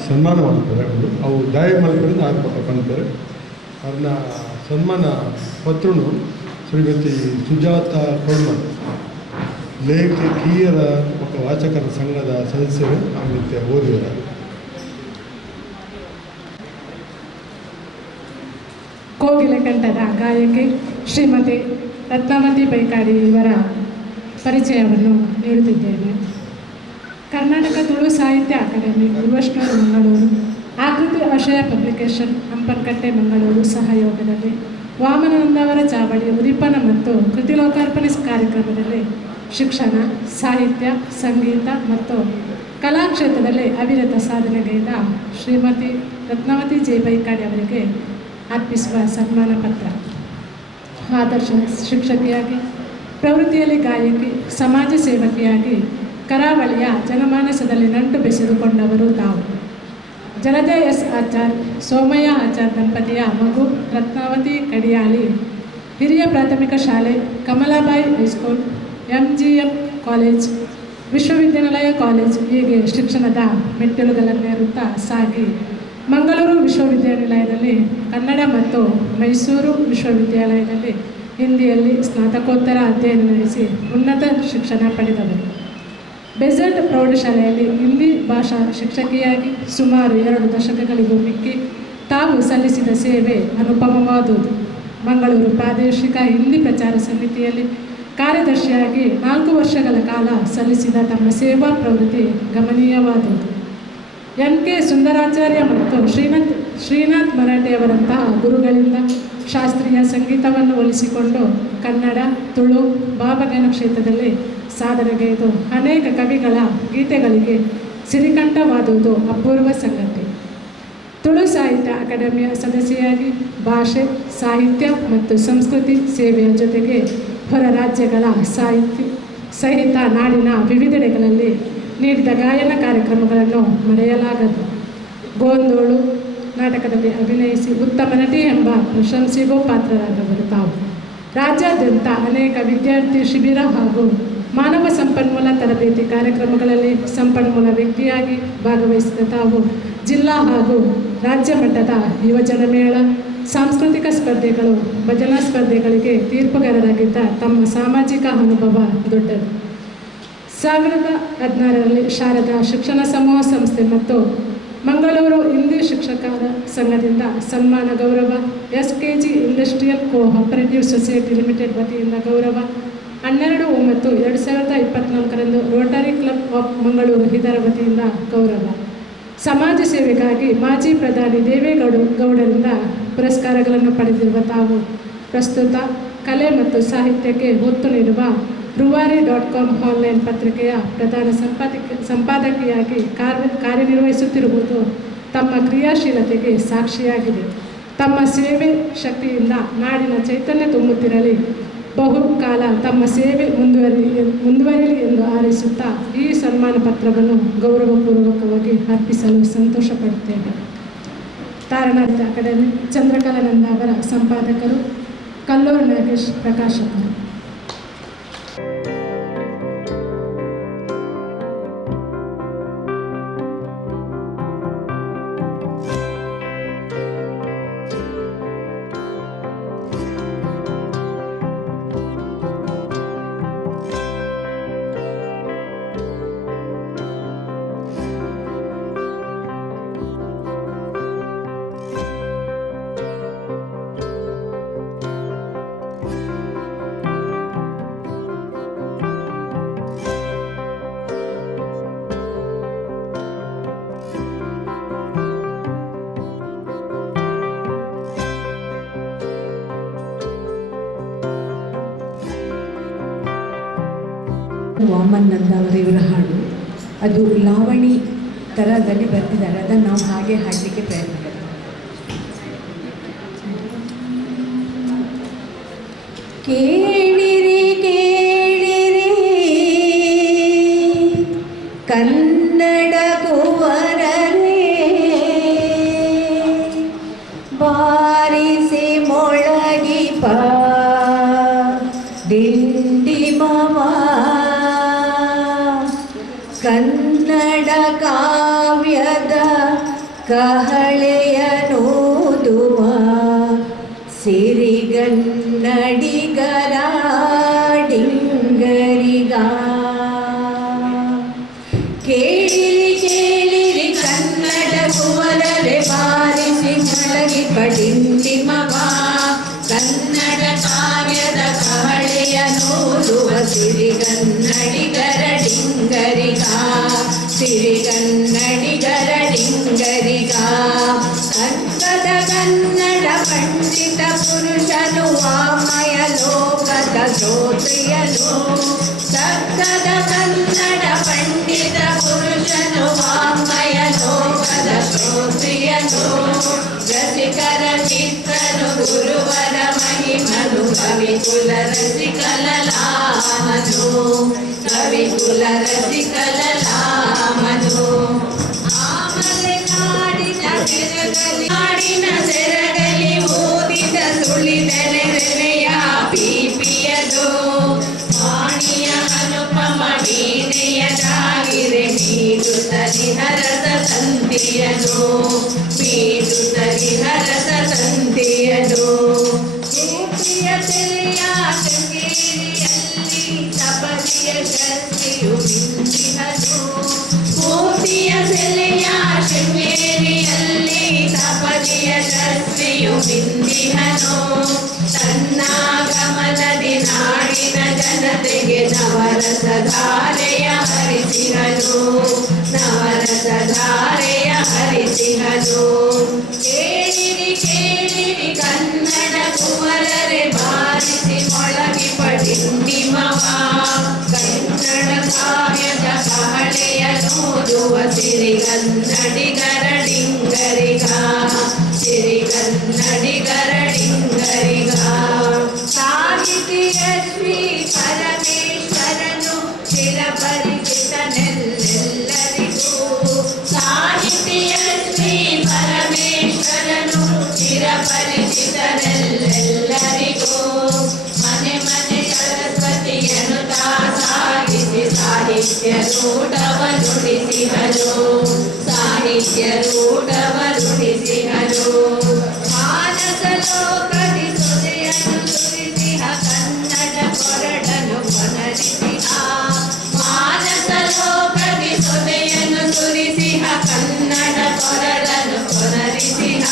ಸನ್ಮಾನ ಮಾಡ್ತಾರೆ ಅವರು ಅವು ದಯ ಮಾಡ್ಕೊಂಡು ಆರು ಪಕ್ಕ ಬಂತಾರೆ ಅವ್ರನ್ನ ಸನ್ಮಾನ ಪತ್ರನು ಶ್ರೀಮತಿ ಸುಜಾತ ಕೊಳ್ಮನ್ ಲೇಖಕಿಯರ ಮತ್ತು ವಾಚಕರ ಸಂಘದ ಸದಸ್ಯರು ನಿತ್ಯ ಓದಿದ್ದಾರೆ. ಕೋಗಿಲೆ ಕಂಠದ ಗಾಯಕಿ ಶ್ರೀಮತಿ ರತ್ನಾವತಿ ಬೈಕಾಡಿ ಇವರ ಪರಿಚಯವನ್ನು ನೀಡುತ್ತಿದ್ದೇನೆ. ಕರ್ನಾಟಕ ತುಳು ಸಾಹಿತ್ಯ ಅಕಾಡೆಮಿ ಯುವಶ್ನೂರು ಮಂಗಳೂರು, ಆಕೃತಿ ಆಶಯ ಪಬ್ಲಿಕೇಶನ್ ಹಂಪನಕಟ್ಟೆ ಮಂಗಳೂರು ಸಹಯೋಗದಲ್ಲಿ ವಾಮನಂದವರ ಚಾವಡಿ ಉದಿಪನ ಮತ್ತು ಕೃತಿ ಲೋಕಾರ್ಪಣೆ ಕಾರ್ಯಕ್ರಮದಲ್ಲಿ ಶಿಕ್ಷಣ, ಸಾಹಿತ್ಯ, ಸಂಗೀತ ಮತ್ತು ಕಲಾ ಕ್ಷೇತ್ರದಲ್ಲಿ ಅವಿರತ ಸಾಧನೆಗೈದ ಶ್ರೀಮತಿ ರತ್ನಾವತಿ ಜೆ ಬೈಕಾಡಿ ಅವರಿಗೆ ಅರ್ಪಿಸುವ ಸನ್ಮಾನ ಪತ್ರ. ಆದರ್ಶ ಶಿಕ್ಷಕಿಯಾಗಿ, ಪ್ರವೃತ್ತಿಯಲ್ಲಿ ಗಾಯಕಿ, ಸಮಾಜ ಸೇವಕಿಯಾಗಿ ಕರಾವಳಿಯ ಜನಮಾನಸದಲ್ಲಿ ನಂಟು ಬೆಸೆದುಕೊಂಡವರು ತಾವು. ಜಲಜ ಎಸ್ ಆಚಾರ್, ಸೋಮಯ್ಯ ಆಚಾರ್ ದಂಪತಿಯ ಮಗು ರತ್ನಾವತಿ ಕಡಿಯಾಳಿ ಹಿರಿಯ ಪ್ರಾಥಮಿಕ ಶಾಲೆ, ಕಮಲಾಬಾಯಿ ಹೈಸ್ಕೂಲ್, MGM ಕಾಲೇಜ್, ವಿಶ್ವವಿದ್ಯಾನಿಲಯ ಕಾಲೇಜ್ ಹೀಗೆ ಶಿಕ್ಷಣದ ಮೆಟ್ಟಿಲುಗಳನ್ನೇರುತ್ತಾ ಸಾಗಿ ಮಂಗಳೂರು ವಿಶ್ವವಿದ್ಯಾನಿಲಯದಲ್ಲಿ ಕನ್ನಡ ಮತ್ತು ಮೈಸೂರು ವಿಶ್ವವಿದ್ಯಾಲಯದಲ್ಲಿ ಹಿಂದಿಯಲ್ಲಿ ಸ್ನಾತಕೋತ್ತರ ಅಧ್ಯಯನ ನಡೆಸಿ ಉನ್ನತ ಶಿಕ್ಷಣ ಪಡೆದವರು. ಬೆಸೆಂಟ್ ಪ್ರೌಢಶಾಲೆಯಲ್ಲಿ ಹಿಂದಿ ಭಾಷಾ ಶಿಕ್ಷಕಿಯಾಗಿ ಸುಮಾರು 2 ದಶಕಗಳಿಗೂ ಮಿಕ್ಕಿ ತಾವು ಸಲ್ಲಿಸಿದ ಸೇವೆ ಅನುಪಮವಾದುದು. ಮಂಗಳೂರು ಪ್ರಾದೇಶಿಕ ಹಿಂದಿ ಪ್ರಚಾರ ಸಮಿತಿಯಲ್ಲಿ ಕಾರ್ಯದರ್ಶಿಯಾಗಿ 4 ವರ್ಷಗಳ ಕಾಲ ಸಲ್ಲಿಸಿದ ತಮ್ಮ ಸೇವಾ ಪ್ರವೃತ್ತಿ ಗಮನೀಯವಾದುದು. ಎನ್.ಕೆ. ಸುಂದರಾಚಾರ್ಯ ಮತ್ತು ಶ್ರೀನಾಥ್ ಮರಾಠೆಯವರಂತಹ ಗುರುಗಳಿಂದ ಶಾಸ್ತ್ರೀಯ ಸಂಗೀತವನ್ನು ಒಲಿಸಿಕೊಂಡು ಕನ್ನಡ, ತುಳು, ಭಾವಗಾನ ಕ್ಷೇತ್ರದಲ್ಲಿ ಸಾಧನೆಗೈದು ಅನೇಕ ಕವಿಗಳ ಗೀತೆಗಳಿಗೆ ಸಿರಿಕಂಠವಾದುದು ಅಪೂರ್ವ ಸಂಗತಿ. ತುಳು ಸಾಹಿತ್ಯ ಅಕಾಡೆಮಿಯ ಸದಸ್ಯೆಯಾಗಿ ಭಾಷೆ, ಸಾಹಿತ್ಯ ಮತ್ತು ಸಂಸ್ಕೃತಿ ಸೇವೆಯ ಜೊತೆಗೆ ಹೊರ ರಾಜ್ಯಗಳ ಸಹಿತ ನಾಡಿನ ವಿವಿಧೆಡೆಗಳಲ್ಲಿ ನೀಡಿದ ಗಾಯನ ಕಾರ್ಯಕ್ರಮಗಳನ್ನು ಮರೆಯಲಾಗದು. ಗೋಂದೋಳು ನಾಟಕದಲ್ಲಿ ಅಭಿನಯಿಸಿ ಉತ್ತಮ ನಟಿ ಎಂಬ ಪ್ರಶಂಸೆಗೂ ಪಾತ್ರರಾದವರು ತಾವು. ರಾಜ್ಯಾದ್ಯಂತ ಅನೇಕ ವಿದ್ಯಾರ್ಥಿ ಶಿಬಿರ ಹಾಗೂ ಮಾನವ ಸಂಪನ್ಮೂಲ ತರಬೇತಿ ಕಾರ್ಯಕ್ರಮಗಳಲ್ಲಿ ಸಂಪನ್ಮೂಲ ವ್ಯಕ್ತಿಯಾಗಿ ಭಾಗವಹಿಸಿದ ತಾವು ಜಿಲ್ಲಾ ಹಾಗೂ ರಾಜ್ಯ ಮಟ್ಟದ ಯುವಜನ ಮೇಳ, ಸಾಂಸ್ಕೃತಿಕ ಸ್ಪರ್ಧೆಗಳು, ಭಜನಾ ಸ್ಪರ್ಧೆಗಳಿಗೆ ತೀರ್ಪುಗಾರರಾಗಿದ್ದ ತಮ್ಮ ಸಾಮಾಜಿಕ ಅನುಭವ ದೊಡ್ಡದು. 2016ರಲ್ಲಿ ಶಾರದಾ ಶಿಕ್ಷಣ ಸಮೂಹ ಸಂಸ್ಥೆ ಮತ್ತು ಮಂಗಳೂರು ಹಿಂದಿ ಶಿಕ್ಷಕರ ಸಂಘದಿಂದ ಸನ್ಮಾನ ಗೌರವ, SKG industrial cooperative society limited ವತಿಯಿಂದ ಗೌರವ, 12/9/2024ರಂದು ರೋಟರಿ ಕ್ಲಬ್ ಆಫ್ ಮಂಗಳೂರು ಇದರ ವತಿಯಿಂದ ಗೌರವ. ಸಮಾಜ ಸೇವೆಗಾಗಿ ಮಾಜಿ ಪ್ರಧಾನಿ ದೇವೇಗೌಡರಿಂದ ಪುರಸ್ಕಾರಗಳನ್ನು ಪಡೆದಿರುವ ತಾವು ಪ್ರಸ್ತುತ ಕಲೆ ಮತ್ತು ಸಾಹಿತ್ಯಕ್ಕೆ ಒತ್ತು ನೀಡುವ ರೂವಾರಿ.com ಆನ್ಲೈನ್ ಪತ್ರಿಕೆಯ ಪ್ರಧಾನ ಸಂಪಾದಕಿಯಾಗಿ ಕಾರ್ಯನಿರ್ವಹಿಸುತ್ತಿರುವುದು ತಮ್ಮ ಕ್ರಿಯಾಶೀಲತೆಗೆ ಸಾಕ್ಷಿಯಾಗಿದೆ. ತಮ್ಮ ಸೇವೆ ಶಕ್ತಿಯಿಂದ ನಾಡಿನ ಚೈತನ್ಯ ತುಂಬುತ್ತಿರಲಿ, ಬಹುಕಾಲ ತಮ್ಮ ಸೇವೆ ಮುಂದುವರಿಯಲಿ ಎಂದು ಹಾರೈಸುತ್ತಾ ಈ ಸನ್ಮಾನ ಪತ್ರವನ್ನು ಗೌರವಪೂರ್ವಕವಾಗಿ ಅರ್ಪಿಸಲು ಸಂತೋಷಪಡುತ್ತೇನೆ. ತಾರನಾಥ ಅಕಾಡೆಮಿ, ಚಂದ್ರಕಲಾನಂದ ಅವರ ಸಂಪಾದಕರು, ಕಲ್ಲೂರು ನಾಗೇಶ್ ಪ್ರಕಾಶಕರು. ವಾಮನ್ ನಂದ ಅವರ ಹಾಡು, ಅದು ಲಾವಣಿ ಥರದಲ್ಲಿ ಬರ್ತಿದ್ದಾರೆ. ಅದನ್ನು ನಾವು ಹಾಗೆ ಹಾಡಲಿಕ್ಕೆ ಪ್ರಯತ್ನ ಪಡ್ತೀವಿ. ಕೇಳಿರಿ ಕೇಳಿರಿ ಕನ್ನಡ ಕುವರರೇ, ಬಾರಿಸಿ ಮೊಳಗಿಪ ಡಿಂಡಿಮವ, ಕನ್ನಡ ಕಾವ್ಯದ ಕಹಳೆಯ ನೋದುವ ಸಿರಿಗನ್ನಡಿಗರ ಡಿಂಗರಿಗ. ಕೇಳಿರಿ ಕೇಳಿರಿ ಕನ್ನಡ ಕುವರರೆ, ಬಾರಿಸಿ ಮೊಳಗಿಪ ಡಿಂಡಿಮವ, ಕನ್ನಡ ಕಾವ್ಯದ ಕಹಳೆಯ ನೋದುವ ಸಿರಿಗನ್ನಡಿಗರ ಡಿಂಗರಿಗ, ಸಿರಿಗನ್ನಡಿಗರ ಡಿಂಗರಿಗ. ಕನ್ನಡ ಕನ್ನಡ ಪಂಡಿತ ಪುರುಷನು, ವಾಮಯ ಲೋಕದ ಶ್ರೋತ್ರಿಯನು, ಸಕ್ಕದ ಕನ್ನಡ ಪಂಡಿತ ಪುರುಷನು, ವಾಮಯ ಲೋಕದ ಶ್ರೋತ್ರಿಯನು, ರಸಿಕರ ಚಿತ್ರನು, ಗುರುವರ ಮಹಿಮನು, ಕವಿಕುಲ ರಸಿಕಲಲಾಮನು, ಕವಿಕುಲ ರಸಿಕಲಲಾಮನು. ಆಮಲೆ ನಾಡಿನ ಸೆರಗಲಿ ಓದಿದ ಸುಳಿದಲೆ ರೆಲೆಯ ಸರಿಹರಸ ಸಂತಿಯನು ಮೀಟುತ್ತಲಿ ಹರಸ ಸಂತಿಯನು ಗೋಪಿಯ ತೆಲೆಯ ಶೃಂಗೇರಿಯಲ್ಲಿ ಸಪದಿಯ ಶಕ್ತಿಯು ಬಿಂದಿಹನು ಗೋಪಿಯ ಸೆಲೆಯ ಶೃಂಗೇರಿಯಲ್ಲಿ ಸಪದಿಯ ಶಕ್ತಿಯು ಬಿಂದಿಹನು ತನ್ನ ಗಮನದಿ ನಾಡಿನ ಜನತೆಗೆ ನವರಸಧಾರೆಯ ಹರಿಸಿಹನು ನವರಸಧಾರೆಯ ಹರಿಸಿಹನು ಕೇಳಿರಿ ಕೇಳಿರಿ ಕನ್ನಡ ಕುವರರೆ ಬಾರಿಸಿ ಮೊಳಗಿ ಪಡಿಂಡಿಮವ ಕನ್ನಡ ಕಾವ್ಯದ ಕಹಳೆಯ ನೋದುವ ಸಿರಿಗನ್ನಡಿಗರಡಿಂಗರಿಗ ಸಿರಿಗನ್ನಡಿಗರಡಿಂಗರಿಗ ಸಾಹಿತಿಯ ಶ್ರೀ ಪರಮೇಶ್ವರನು ಚಿರಪರಿಚಿತನೆಲ್ಲೆಲ್ಲರಿಗೂ ಸಾಹಿತಿಯ ಶ್ರೀ ಪರಮೇಶ್ವರನು ಚಿರಪರಿಚಿತನೆಲ್ಲೆಲ್ಲರಿಗೂ ಮನೆ ಮನೆ ಸರಸ್ವತಿಯನ್ನು ಸಾಗಿಸಿ ಸಾಹಿತ್ಯ ರೂಢವ ನುಡಿಸಿಹನು ಸಾಹಿತ್ಯ ರೂಢವ ನುಡಿಸಿಹನು ಮಾನಸ ಲೋಕದಿ ಸುದೆಯನ್ನು ಸುರಿಸಿಹ ಕನ್ನಡ ಕೊರಡನು ಕೊನರಿಸಿಹ ಮಾನಸ ಲೋಕದಿ ಸುದೆಯನ್ನು ಸುರಿಸಿಹ ಕನ್ನಡ ಕೊರಡನು ಕೊನರಿಸಿಹ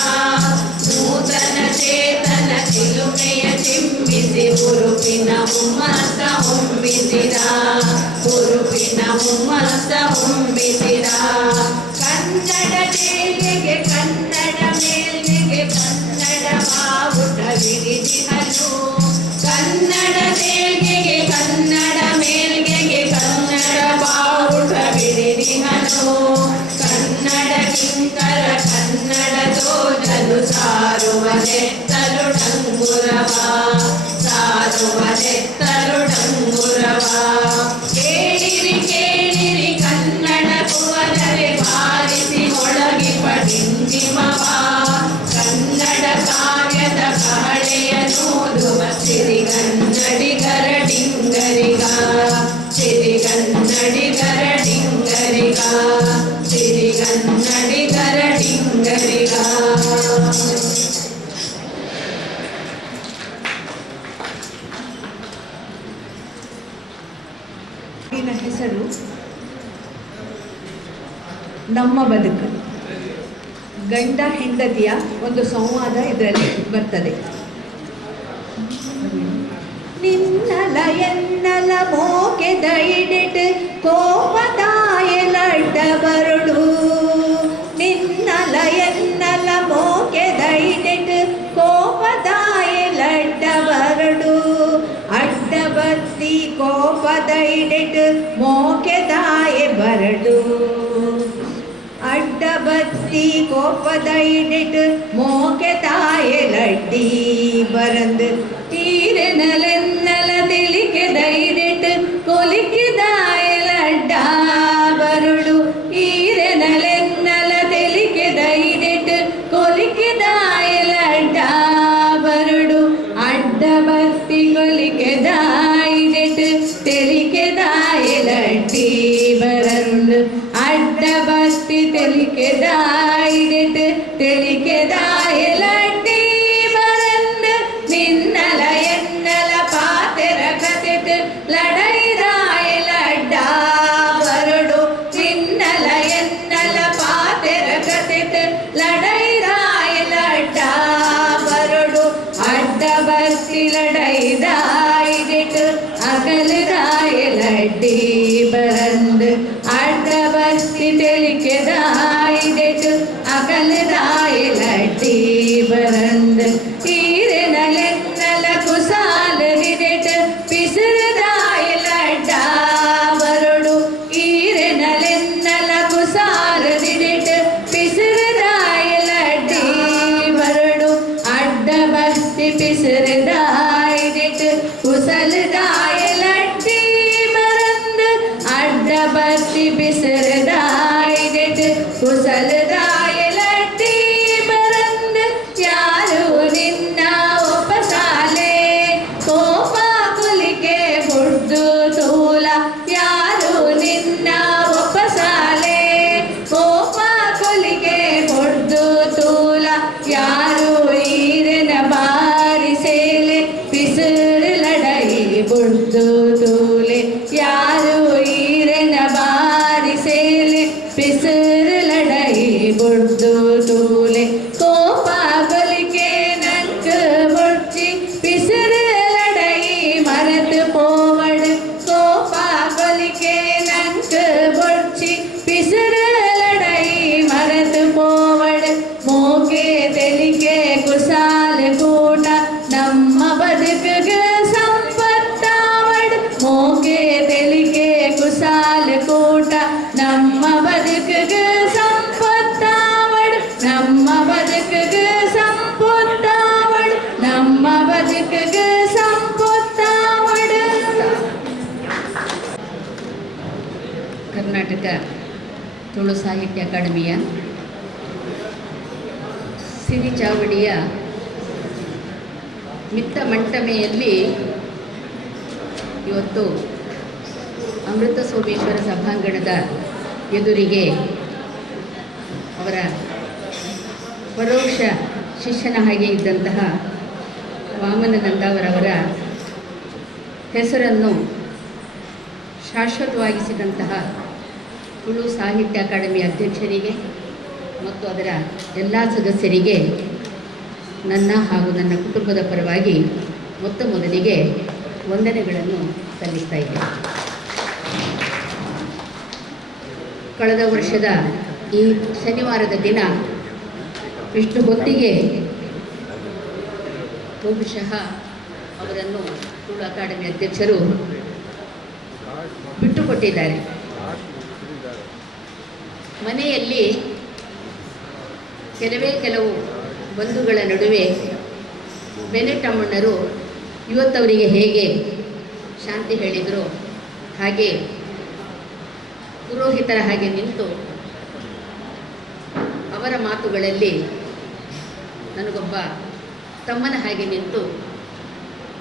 ನೂತನ ಚೇತನ ಚಿಲುಮೆಯ ಚಿಮ್ಮಿಸಿ ಉರುಪಿನ ಹುಮ್ಮಸ ಹೊಮ್ಮಿಸಿದ ಉರುಪಿನ ಹುಮ್ಮಸ ಹೊಮ್ಮಿಸಿದ ಕನ್ನಡ ದೇವಿಗೆ ಕನ್ನಡ ಮೇಲ್ಮೆಗೆ ಕನ್ನಡ ಬಾವುಟ ವಿರಿದಿಹನು ಕನ್ನಡ ದೇವಿಗೆ ಕನ್ನಡ ಮೇಲ್ಗೆಗೆ ಕನ್ನಡ ಬಾವುಟ ವಿರಿದಿಹನು ಕನ್ನಡ ಕಿಂಕರ ಕನ್ನಡ ತೋಜಲು ಸಾರುವ ನೆತ್ತಲು ಡಂಗುರವ ಸಾರುವ ನೆತ್ತಲು ಡಂಗುರವ ಕೇಳಿರಿ ಕೇಳಿರಿ ಕನ್ನಡ ಕುವರರೆ ಬಾರಿಸಿ ಮೊಳಗಿ ಪಡಿಂದಿಮವ ಕನ್ನಡ ಕಾವ್ಯದ ಕಹಳೆಯ ನೋದುವ ಸಿರಿಗನ್ನಡಿಗರಡಿಂಗರಿಗ ಸಿರಿಗನ್ನಡಿಗರಡಿಂಗರಿಗ ಸಿರಿಗನ್ನಡಿಗರಡಿಂಗರಿಗ ಹೆಸರು ನಮ್ಮ ಬದುಕು. ಗಂಡ ಹೆಂಡತಿಯ ಒಂದು ಸಂವಾದ ಇದರಲ್ಲಿ ಬರ್ತದೆ. ನಿನ್ನಲ ಎನ್ನಲ ಮೋಕೆದ ಇಡಿಟ್ ಕೋಪದಾಯಲಡ್ಡ ಬರುಡು ನಿನ್ನಲ ಎನ್ನಲ ಮೋಕೆದ ಇಡಿಟ್ ಕೋಪದಾಯಲಡ್ಡ ಬರುಡು ಅಡ್ಡ ಬತ್ತಿ ಕೋಪದ ಇಡಿಟ್ ಮೋಕೆದಾಯ ಬರಡು ಅಡ್ಡ ಬತ್ತಿ ಕೋಪದ ಇಡಿಟ್ ಮೋಕೆದಾಯ ಲಡ್ಡಿ ಬರಂದು ತೀರೆನಲೆನ್ನಲ ತಿಳಿಕೆದ ಇಡಿಟ್ ಕೊಲಿಕೆದಾಯ ಲಡ್ಡ ಬರುಡು ಈರೆನಲೆನ್ನಲ ತಿಳಿಕೆದ ಇಡಿಟ್ ಕೊಲಿಕೆದಾಯ ಲಡ್ಡ ಬರುಡು ಅಡ್ಡ ಬತ್ತಿ ಕೊಲಿಕೆದಾಯ ಇಡಿಟ್ ತಿಳಿಕೆದಾಯ ಲಡ್ಡಿ ಬರಂದು ಅಡ್ಡ ಬತ್ತಿ ತಿಳಿಕೆದಾಯ ಇಡಿಟ್ ತಿಳಿಕೆದಾಯ ಲಡ್ಡಿ ಬರಂದು ನಿನ್ನಲ ಎನ್ನಲ ಪಾತೆರ ಕಥೆಟ್ ಲಡೈದಾಯ ಲಡ್ಡ ಬರುಡು ನಿನ್ನಲ ಎನ್ನಲ ಪಾತೆರ ಕಥೆಟ್ ಲಡೈದಾಯ ಲಡ್ಡ ಬರುಡು ಅಡ್ಡ ಬತ್ತಿ ಲಡೈದಾಯ ಇಡಿಟ್ ಅಗಲದಾಯ ಲಡ್ಡಿ ಬರಂದು ಅಡ್ಡ ಬತ್ತಿ ತಿಳಿಕೆದಾಯ ಇಡಿಟ್ ಅಗಲದಾಯ ಲಡ್ಡಿ ಬರಂದು ಈರೆನಲೆನ್ನಲ ಕುಸಾಲ ಹಿಡಿಟ್ ಪಿಸರದಾಯ ಲಡ್ಡ ಬರುಡು ಈರೆನಲೆನ್ನಲ ಕುಸಾಲ ಹಿಡಿಟ್ ಪಿಸರದಾಯ ಲಡ್ಡಿ ಬರುಡು ಅಡ್ಡ ಬತ್ತಿ ಪಿಸರದಾಯ ಹಿಡಿಟ್ ಕುಸಲದಾಯ ಲಡ್ಡಿ ಬರಂದು ಅಡ್ಡ ಬತ್ತಿ ಪಿಸರದಾಯ ಹಿಡಿಟ್ ಕುಸಲದಾಯ ಲಡ್ಡಿ ಬರಂದು ಯಾರು ನಿನ್ನ ಒಪ್ಪಸಾಲೆ ಕೋಪ ಕುಲಿಕೆ ಬುಡ್ದು ತೂಲ ಯಾರು ನಿನ್ನ ಒಪ್ಪಸಾಲೆ ನಮ್ಮ ಬದುಕಿಗೆ ಸಂಪತ್ತಾವಡು ನಮ್ಮ ಬದುಕಿಗೆ ಸಂಪತ್ತಾವಡು ನಮ್ಮ ಬದುಕಿಗೆ ಸಂಪತ್ತಾವಡು. ಕರ್ನಾಟಕ ತುಳು ಸಾಹಿತ್ಯ ಅಕಾಡೆಮಿಯ ಸಿರಿ ಚಾವಡಿಯ ಮಿತ್ತ ಮಂಟಮೆಯಲ್ಲಿ ಇವತ್ತು ಅಮೃತ ಸೋಮೇಶ್ವರ ಸಭಾಂಗಣದ ಎದುರಿಗೆ ಅವರ ಪರೋಕ್ಷ ಶಿಷ್ಯನ ಹಾಗೆ ಇದ್ದಂತಹ ವಾಮನನಂದವರವರ ಹೆಸರನ್ನು ಶಾಶ್ವತವಾಗಿಸಿದಂತಹ ತುಳು ಸಾಹಿತ್ಯ ಅಕಾಡೆಮಿ ಅಧ್ಯಕ್ಷರಿಗೆ ಮತ್ತು ಅದರ ಎಲ್ಲ ಸದಸ್ಯರಿಗೆ ನನ್ನ ಹಾಗೂ ನನ್ನ ಕುಟುಂಬದ ಪರವಾಗಿ ಮೊದಲಿಗೆ ವಂದನೆಗಳನ್ನು ಸಲ್ಲಿಸ್ತಾ ಇದ್ದೇನೆ. ಕಳೆದ ವರ್ಷದ ಈ ಶನಿವಾರದ ದಿನ ಇಷ್ಟು ಹೊತ್ತಿಗೆ ಬಹುಶಃ ಅವರನ್ನು ತುಳು ಅಕಾಡೆಮಿ ಅಧ್ಯಕ್ಷರು ಬಿಟ್ಟುಕೊಟ್ಟಿದ್ದಾರೆ. ಮನೆಯಲ್ಲಿ ಕೆಲವು ಬಂಧುಗಳ ನಡುವೆ ಬೆನೆಟ್ ಅಮ್ಮಣ್ಣರು ಇವತ್ತವರಿಗೆ ಹೇಗೆ ಶಾಂತಿ ಹೇಳಿದರು ಹಾಗೆ ಪುರೋಹಿತರ ಹಾಗೆ ನಿಂತು ಅವರ ಮಾತುಗಳಲ್ಲಿ ನನಗೊಬ್ಬ ತಮ್ಮನ ಹಾಗೆ ನಿಂತು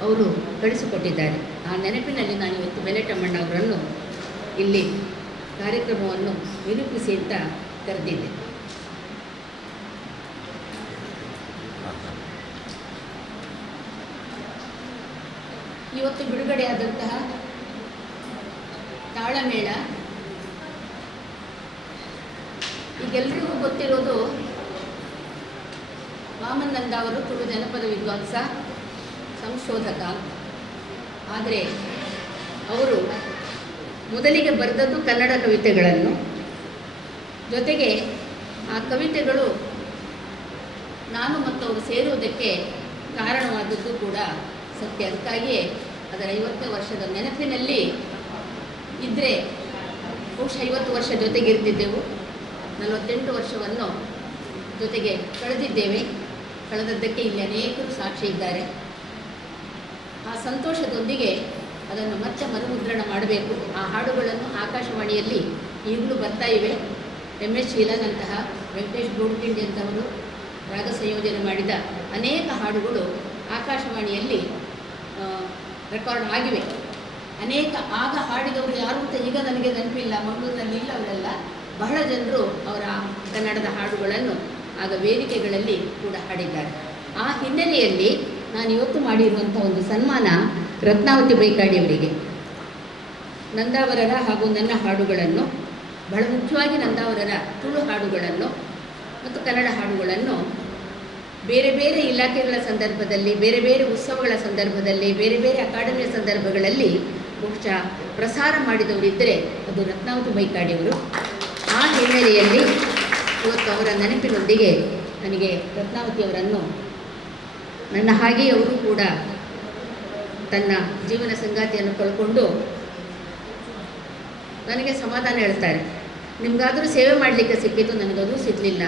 ಅವರು ಕಳಿಸಿಕೊಟ್ಟಿದ್ದಾರೆ. ಆ ನೆನಪಿನಲ್ಲಿ ನಾನು ಇವತ್ತು ಬೆನೆಟ್ ಅಮ್ಮಣ್ಣ ಅವರನ್ನು ಇಲ್ಲಿ ಕಾರ್ಯಕ್ರಮವನ್ನು ನಿರೂಪಿಸಿ ಅಂತ ಕರೆದಿದ್ದೆ. ಇವತ್ತು ಬಿಡುಗಡೆಯಾದಂತಹ ತಾಳಮೇಳ ಈಗೆಲ್ಲರಿಗೂ ಗೊತ್ತಿರೋದು ವಾಮನಂದ ಅವರು ತುಳು ಜನಪದ ವಿದ್ವಾಂಸ, ಸಂಶೋಧಕ. ಆದರೆ ಅವರು ಮೊದಲಿಗೆ ಬರೆದದ್ದು ಕನ್ನಡ ಕವಿತೆಗಳನ್ನು, ಜೊತೆಗೆ ಆ ಕವಿತೆಗಳು ನಾನು ಮತ್ತು ಅವರು ಸೇರುವುದಕ್ಕೆ ಕಾರಣವಾದದ್ದು ಕೂಡ ಸತ್ಯ. ಅದಕ್ಕಾಗಿಯೇ ಅದರ 50ನೇ ವರ್ಷದ ನೆನಪಿನಲ್ಲಿ ಇದ್ದರೆ ಬಹುಶಃ 50 ವರ್ಷ ಜೊತೆಗಿರ್ತಿದ್ದೆವು. 48 ವರ್ಷವನ್ನು ಜೊತೆಗೆ ಕಳೆದಿದ್ದೇವೆ. ಕಳೆದದ್ದಕ್ಕೆ ಇಲ್ಲಿ ಅನೇಕರು ಸಾಕ್ಷಿ ಇದ್ದಾರೆ. ಆ ಸಂತೋಷದೊಂದಿಗೆ ಅದನ್ನು ಮತ್ತೆ ಮರುಮುದ್ರಣ ಮಾಡಬೇಕು. ಆ ಹಾಡುಗಳನ್ನು ಆಕಾಶವಾಣಿಯಲ್ಲಿ ಈಗಲೂ ಬರ್ತಾ ಇವೆ. MS ಶೀಲನಂತಹ, ವೆಂಕಟೇಶ್ ಗೋಡ್ಕಿಂಡಿ ಅಂತವರು ರಾಗ ಸಂಯೋಜನೆ ಮಾಡಿದ ಅನೇಕ ಹಾಡುಗಳು ಆಕಾಶವಾಣಿಯಲ್ಲಿ ರೆಕಾರ್ಡ್ ಆಗಿವೆ. ಅನೇಕ ಆಗ ಹಾಡಿದವರು ಯಾರು ಅಂತ ಈಗ ನನಗೆ ನೆನಪಿಲ್ಲ, ಮಂಗಳೂರಿನಲ್ಲಿ ಇಲ್ಲ ಅವರೆಲ್ಲ. ಬಹಳ ಜನರು ಅವರ ಕನ್ನಡದ ಹಾಡುಗಳನ್ನು ಆಗ ವೇದಿಕೆಗಳಲ್ಲಿ ಕೂಡ ಹಾಡಿದ್ದಾರೆ. ಆ ಹಿನ್ನೆಲೆಯಲ್ಲಿ ನಾನು ಇವತ್ತು ಮಾಡಿರುವಂಥ ಒಂದು ಸನ್ಮಾನ ರತ್ನಾವತಿ ಬೈಕಾಡಿಯವರಿಗೆ ನಂದಾವರರ ಹಾಗೂ ನನ್ನ ಹಾಡುಗಳನ್ನು, ಬಹಳ ಮುಖ್ಯವಾಗಿ ನಂದಾವರರ ತುಳು ಹಾಡುಗಳನ್ನು ಮತ್ತು ಕನ್ನಡ ಹಾಡುಗಳನ್ನು ಬೇರೆ ಬೇರೆ ಇಲಾಖೆಗಳ ಸಂದರ್ಭದಲ್ಲಿ, ಬೇರೆ ಬೇರೆ ಉತ್ಸವಗಳ ಸಂದರ್ಭದಲ್ಲಿ, ಬೇರೆ ಬೇರೆ ಅಕಾಡೆಮಿಯ ಸಂದರ್ಭಗಳಲ್ಲಿ ಬಹುಶಃ ಪ್ರಸಾರ ಮಾಡಿದವರಿದ್ದರೆ ಅದು ರತ್ನಾವತಿ ಬೈಕಾಡಿಯವರು. ಆ ಹಿನ್ನೆಲೆಯಲ್ಲಿ ಇವತ್ತು ಅವರ ನೆನಪಿನೊಂದಿಗೆ ನನಗೆ ರತ್ನಾವತಿಯವರನ್ನು, ನನ್ನ ಹಾಗೆ ಅವರು ಕೂಡ ತನ್ನ ಜೀವನ ಸಂಗಾತಿಯನ್ನು ಕಳ್ಕೊಂಡು ನನಗೆ ಸಮಾಧಾನ ಹೇಳ್ತಾರೆ. ನಿಮಗಾದರೂ ಸೇವೆ ಮಾಡಲಿಕ್ಕೆ ಸಿಕ್ಕಿತು, ನನಗದು ಸಿಗಲಿಲ್ಲ.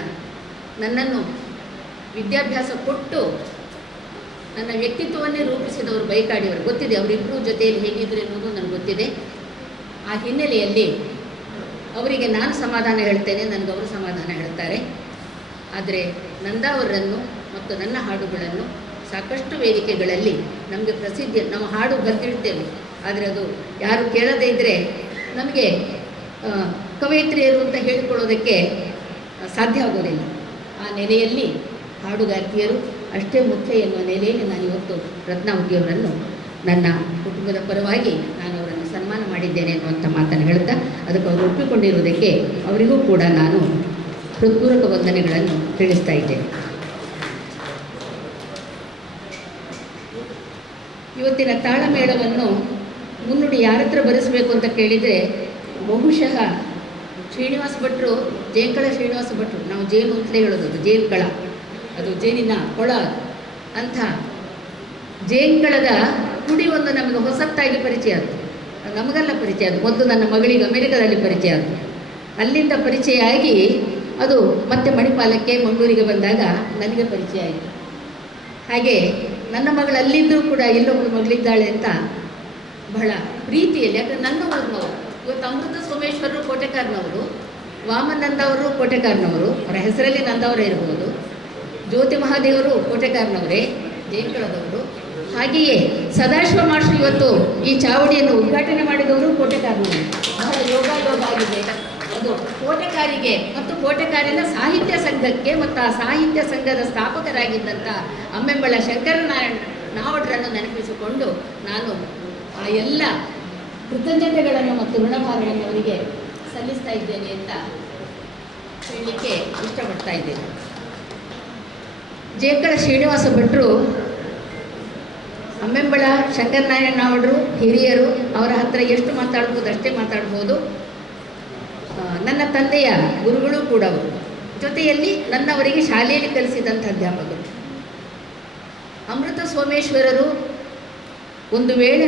ನನ್ನನ್ನು ವಿದ್ಯಾಭ್ಯಾಸ ಕೊಟ್ಟು ನನ್ನ ವ್ಯಕ್ತಿತ್ವವನ್ನೇ ರೂಪಿಸಿದವರು ಬೈಕಾಡಿಯವರು. ಗೊತ್ತಿದೆ ಅವರಿಬ್ಬರೂ ಜೊತೆಯಲ್ಲಿ ಹೇಗಿದ್ರು ಎನ್ನುವುದು ನನಗೆ ಗೊತ್ತಿದೆ. ಆ ಹಿನ್ನೆಲೆಯಲ್ಲಿ ಅವರಿಗೆ ನಾನು ಸಮಾಧಾನ ಹೇಳ್ತೇನೆ, ನನಗವರು ಸಮಾಧಾನ ಹೇಳ್ತಾರೆ. ಆದರೆ ನಂದಾವರನ್ನು ಮತ್ತು ನನ್ನ ಹಾಡುಗಳನ್ನು ಸಾಕಷ್ಟು ವೇದಿಕೆಗಳಲ್ಲಿ ನಮಗೆ ಪ್ರಸಿದ್ಧಿ, ನಮ್ಮ ಹಾಡು ಬರೆದಿಡ್ತೇವೆ, ಆದರೆ ಅದು ಯಾರು ಕೇಳದೇ ಇದ್ದರೆ ನಮಗೆ ಕವಯಿತ್ರಿಯರು ಅಂತ ಹೇಳಿಕೊಳ್ಳೋದಕ್ಕೆ ಸಾಧ್ಯ ಆಗೋದಿಲ್ಲ. ಆ ನೆಲೆಯಲ್ಲಿ ಹಾಡುಗಾರ್ತಿಯರು ಅಷ್ಟೇ ಮುಖ್ಯ ಎನ್ನುವ ನೆಲೆಯಲ್ಲಿ ನಾನು ಇವತ್ತು ರತ್ನಾವತಿಯವರನ್ನು ನನ್ನ ಕುಟುಂಬದ ಪರವಾಗಿ ನಾನು ಅವರನ್ನು ಸನ್ಮಾನ ಮಾಡಿದ್ದೇನೆ ಎನ್ನುವಂಥ ಮಾತನ್ನು ಹೇಳ್ತಾ, ಅದಕ್ಕೆ ಅವರು ಒಪ್ಪಿಕೊಂಡಿರುವುದಕ್ಕೆ ಅವರಿಗೂ ಕೂಡ ನಾನು ಹೃತ್ಪೂರ್ವಕ ವಂದನೆಗಳನ್ನು ತಿಳಿಸ್ತಾ ಇದ್ದೇನೆ. ಇವತ್ತಿನ ತಾಳಮೇಳವನ್ನು ಮುನ್ನುಡಿ ಯಾರ ಹತ್ರ ಬರೆಸಬೇಕು ಅಂತ ಕೇಳಿದರೆ ಬಹುಶಃ ಶ್ರೀನಿವಾಸ ಭಟ್ರು, ಜೇಂಕಳ ಶ್ರೀನಿವಾಸ ಭಟ್ರು, ನಾವು ಜೇನು ಅಂತಲೇ ಹೇಳೋದು, ಅದು ಜೇನುಕಳ, ಅದು ಜೇನಿನ ಕೊಳ ಅಂಥ ಜೇಂಕಳದ ಕುಡಿ ಒಂದು ನಮಗೆ ಹೊಸತ್ತಾಗಿ ಪರಿಚಯ ಆಯಿತು. ನಮಗೆಲ್ಲ ಪರಿಚಯ ಆಯಿತು. ಮೊದಲು ನನ್ನ ಮಗಳಿಗೆ ಅಮೆರಿಕದಲ್ಲಿ ಪರಿಚಯ ಆಯಿತು. ಅಲ್ಲಿಂದ ಪರಿಚಯ ಆಗಿ ಅದು ಮತ್ತೆ ಮಣಿಪಾಲಕ್ಕೆ ಮಂಗಳೂರಿಗೆ ಬಂದಾಗ ನನಗೆ ಪರಿಚಯ ಆಯಿತು. ಹಾಗೆ ನನ್ನ ಮಗಳು ಅಲ್ಲಿದ್ದರೂ ಕೂಡ ಇಲ್ಲೊಬ್ಬಳು ಮಗಳಿದ್ದಾಳೆ ಅಂತ ಬಹಳ ಪ್ರೀತಿಯಲ್ಲಿ, ಯಾಕಂದರೆ ನನ್ನ ಊರಿನವರು. ಇವತ್ತು ಅಮೃತ ಸೋಮೇಶ್ವರರು ಕೋಟೆಕಾರ್ನವರು, ವಾಮನ್ ನಂದವರು ಕೋಟೆಕಾರ್ನವರು, ಅವರ ಹೆಸರಲ್ಲಿ ನಂದವರೇ ಇರ್ಬೋದು. ಜ್ಯೋತಿ ಮಹಾದೇವರು ಕೋಟೆಕಾರ್ನವರೇ, ಜಯಂಕಳದವರು. ಹಾಗೆಯೇ ಸದಾಶಿವ ಮಾಸ್ಟರ್ ಇವತ್ತು ಈ ಚಾವಡಿಯನ್ನು ಉದ್ಘಾಟನೆ ಮಾಡಿದವರು ಕೋಟೆಕಾರ್ನವರು. ಬಹಳ ಯೋಗ ಆಗಿದೆ ಅದು ಕೋಟೆಕಾರಿಗೆ ಮತ್ತು ಕೋಟೆಕಾರಿನ ಸಾಹಿತ್ಯ ಸಂಘಕ್ಕೆ ಮತ್ತು ಆ ಸಾಹಿತ್ಯ ಸಂಘದ ಸ್ಥಾಪಕರಾಗಿದ್ದಂಥ ಅಮ್ಮೆಂಬಳ ಶಂಕರನಾರಾಯಣ ನಾವಡ್ರನ್ನು ನೆನಪಿಸಿಕೊಂಡು ನಾನು ಆ ಎಲ್ಲ ಕೃತಜ್ಞತೆಗಳನ್ನು ಮತ್ತು ಋಣಭಾರಗಳನ್ನು ಅವರಿಗೆ ಸಲ್ಲಿಸ್ತಾ ಇದ್ದೇನೆ ಅಂತ ಹೇಳಲಿಕ್ಕೆ ಇಷ್ಟಪಡ್ತಾ ಇದ್ದೇನೆ. ಜೇಕಳ ಶ್ರೀನಿವಾಸ ಭಟ್ರು, ಅಮ್ಮೆಂಬಳ ಶಂಕರನಾರಾಯಣ ನಾವಡ್ರು ಹಿರಿಯರು, ಅವರ ಹತ್ರ ಎಷ್ಟು ಮಾತಾಡ್ಬೋದು ಅಷ್ಟೇ ಮಾತಾಡ್ಬೋದು. ನನ್ನ ತಂದೆಯ ಗುರುಗಳು ಕೂಡ ಅವರು, ಜೊತೆಯಲ್ಲಿ ನನ್ನವರಿಗೆ ಶಾಲೆಯಲ್ಲಿ ಕಲಿಸಿದಂಥ ಅಧ್ಯಾಪಕರು. ಅಮೃತ ಸೋಮೇಶ್ವರರು ಒಂದು ವೇಳೆ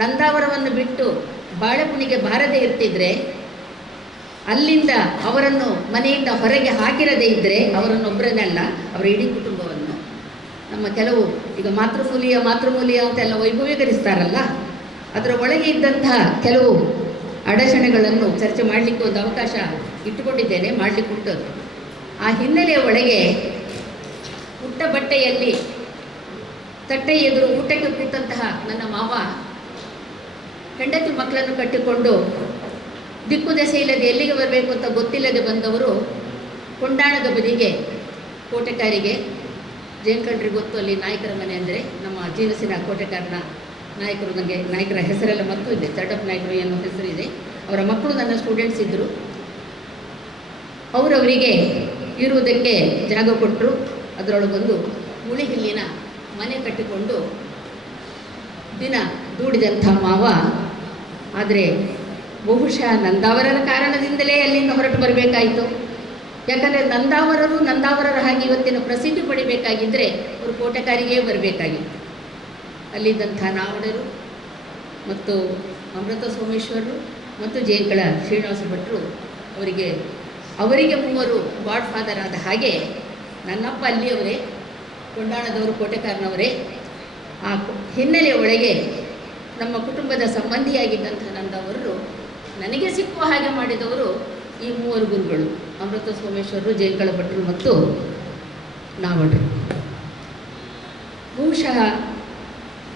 ನಂದಾವರವನ್ನು ಬಿಟ್ಟು ಬಾಳೆಪುಣಿಗೆ ಬಾರದೇ ಇರ್ತಿದ್ರೆ, ಅಲ್ಲಿಂದ ಅವರನ್ನು ಮನೆಯಿಂದ ಹೊರಗೆ ಹಾಕಿರದೇ ಇದ್ದರೆ, ಅವರನ್ನೊಬ್ಬರನ್ನೆಲ್ಲ ಅವರ ಇಡೀ ಕುಟುಂಬವನ್ನು, ನಮ್ಮ ಕೆಲವು ಈಗ ಮಾತೃಮೂಲಿಯ ಅಂತೆಲ್ಲ ವೈಭವೀಕರಿಸ್ತಾರಲ್ಲ, ಅದರ ಒಳಗೆ ಇದ್ದಂತಹ ಕೆಲವು ಅಡಚಣೆಗಳನ್ನು ಚರ್ಚೆ ಮಾಡಲಿಕ್ಕೆ ಒಂದು ಅವಕಾಶ ಇಟ್ಟುಕೊಂಡಿದ್ದೇನೆ, ಮಾಡಲಿಕ್ಕೆ ಉಂಟದು. ಆ ಹಿನ್ನೆಲೆಯ ಒಳಗೆ ಪುಟ್ಟ ಬಟ್ಟೆಯಲ್ಲಿ ತಟ್ಟೆ ಎದುರು ಊಟಕ್ಕೆ ಕೂತಂತಹ ನನ್ನ ಮಾವ ಹೆಂಡತಿ ಮಕ್ಕಳನ್ನು ಕಟ್ಟಿಕೊಂಡು ದಿಕ್ಕು ದೆಸೆ ಇಲ್ಲದೆ ಎಲ್ಲಿಗೆ ಬರಬೇಕು ಅಂತ ಗೊತ್ತಿಲ್ಲದೆ ಬಂದವರು ಕೊಂಡಾಣದ ಬದಿಗೆ ಕೋಟೆಕಾರಿಗೆ, ಜಯಂಕಂಡ್ರಿಗೆ ಗೊತ್ತು ಅಲ್ಲಿ ನಾಯಕರ ಮನೆ ಅಂದರೆ, ನಮ್ಮ ಜೀವಸಿನ ಕೋಟೆಕಾರನ ನಾಯಕರು, ನನಗೆ ನಾಯಕರ ಹೆಸರೆಲ್ಲ ಮತ್ತೂ ಇದೆ, ಚಟಪ್ ನಾಯಕರು ಅನ್ನೋ ಹೆಸರಿದೆ. ಅವರ ಮಕ್ಕಳು ನನ್ನ ಸ್ಟೂಡೆಂಟ್ಸ್ ಇದ್ದರು. ಅವರವರಿಗೆ ಇರುವುದಕ್ಕೆ ಜಾಗ ಕೊಟ್ಟರು. ಅದರೊಳಗೊಂದು ಉಳಿಹಿಲ್ಲಿನ ಮನೆ ಕಟ್ಟಿಕೊಂಡು ದಿನ ದೂಡಿದಂಥ ಮಾವ. ಆದರೆ ಬಹುಶಃ ನಂದಾವರರ ಕಾರಣದಿಂದಲೇ ಅಲ್ಲಿಂದ ಹೊರಟು ಬರಬೇಕಾಯಿತು. ಯಾಕಂದರೆ ನಂದಾವರರ ಹಾಗೆ ಇವತ್ತಿನ ಪ್ರಸಿದ್ಧಿ ಪಡಿಬೇಕಾಗಿದ್ದರೆ ಅವರು ಕೋಟೆಕಾರಿಗೇ ಬರಬೇಕಾಗಿತ್ತು. ಅಲ್ಲಿದ್ದಂಥ ನಾವಡರು ಮತ್ತು ಅಮೃತ ಸೋಮೇಶ್ವರರು ಮತ್ತು ಜೇಂಕಳ ಶ್ರೀನಿವಾಸ ಭಟ್ರು ಅವರಿಗೆ ಮೂವರು ಗಾಡ್ ಫಾದರ್ ಆದ ಹಾಗೆ ನನ್ನಪ್ಪ ಅಲ್ಲಿಯವರೇ, ಕೊಂಡಾಣದವರು ಕೋಟೆಕಾರನವರೇ. ಆ ಹಿನ್ನೆಲೆಯ ಒಳಗೆ ನಮ್ಮ ಕುಟುಂಬದ ಸಂಬಂಧಿಯಾಗಿದ್ದಂಥ ನಂದವರು ನನಗೆ ಸಿಕ್ಕುವ ಹಾಗೆ ಮಾಡಿದವರು ಈ ಮೂವರು ಗುರುಗಳು, ಅಮೃತ ಸೋಮೇಶ್ವರರು, ಜಯಂಕಳ ಭಟ್ರು ಮತ್ತು ನಾವಡ್ರು. ಬಹುಶಃ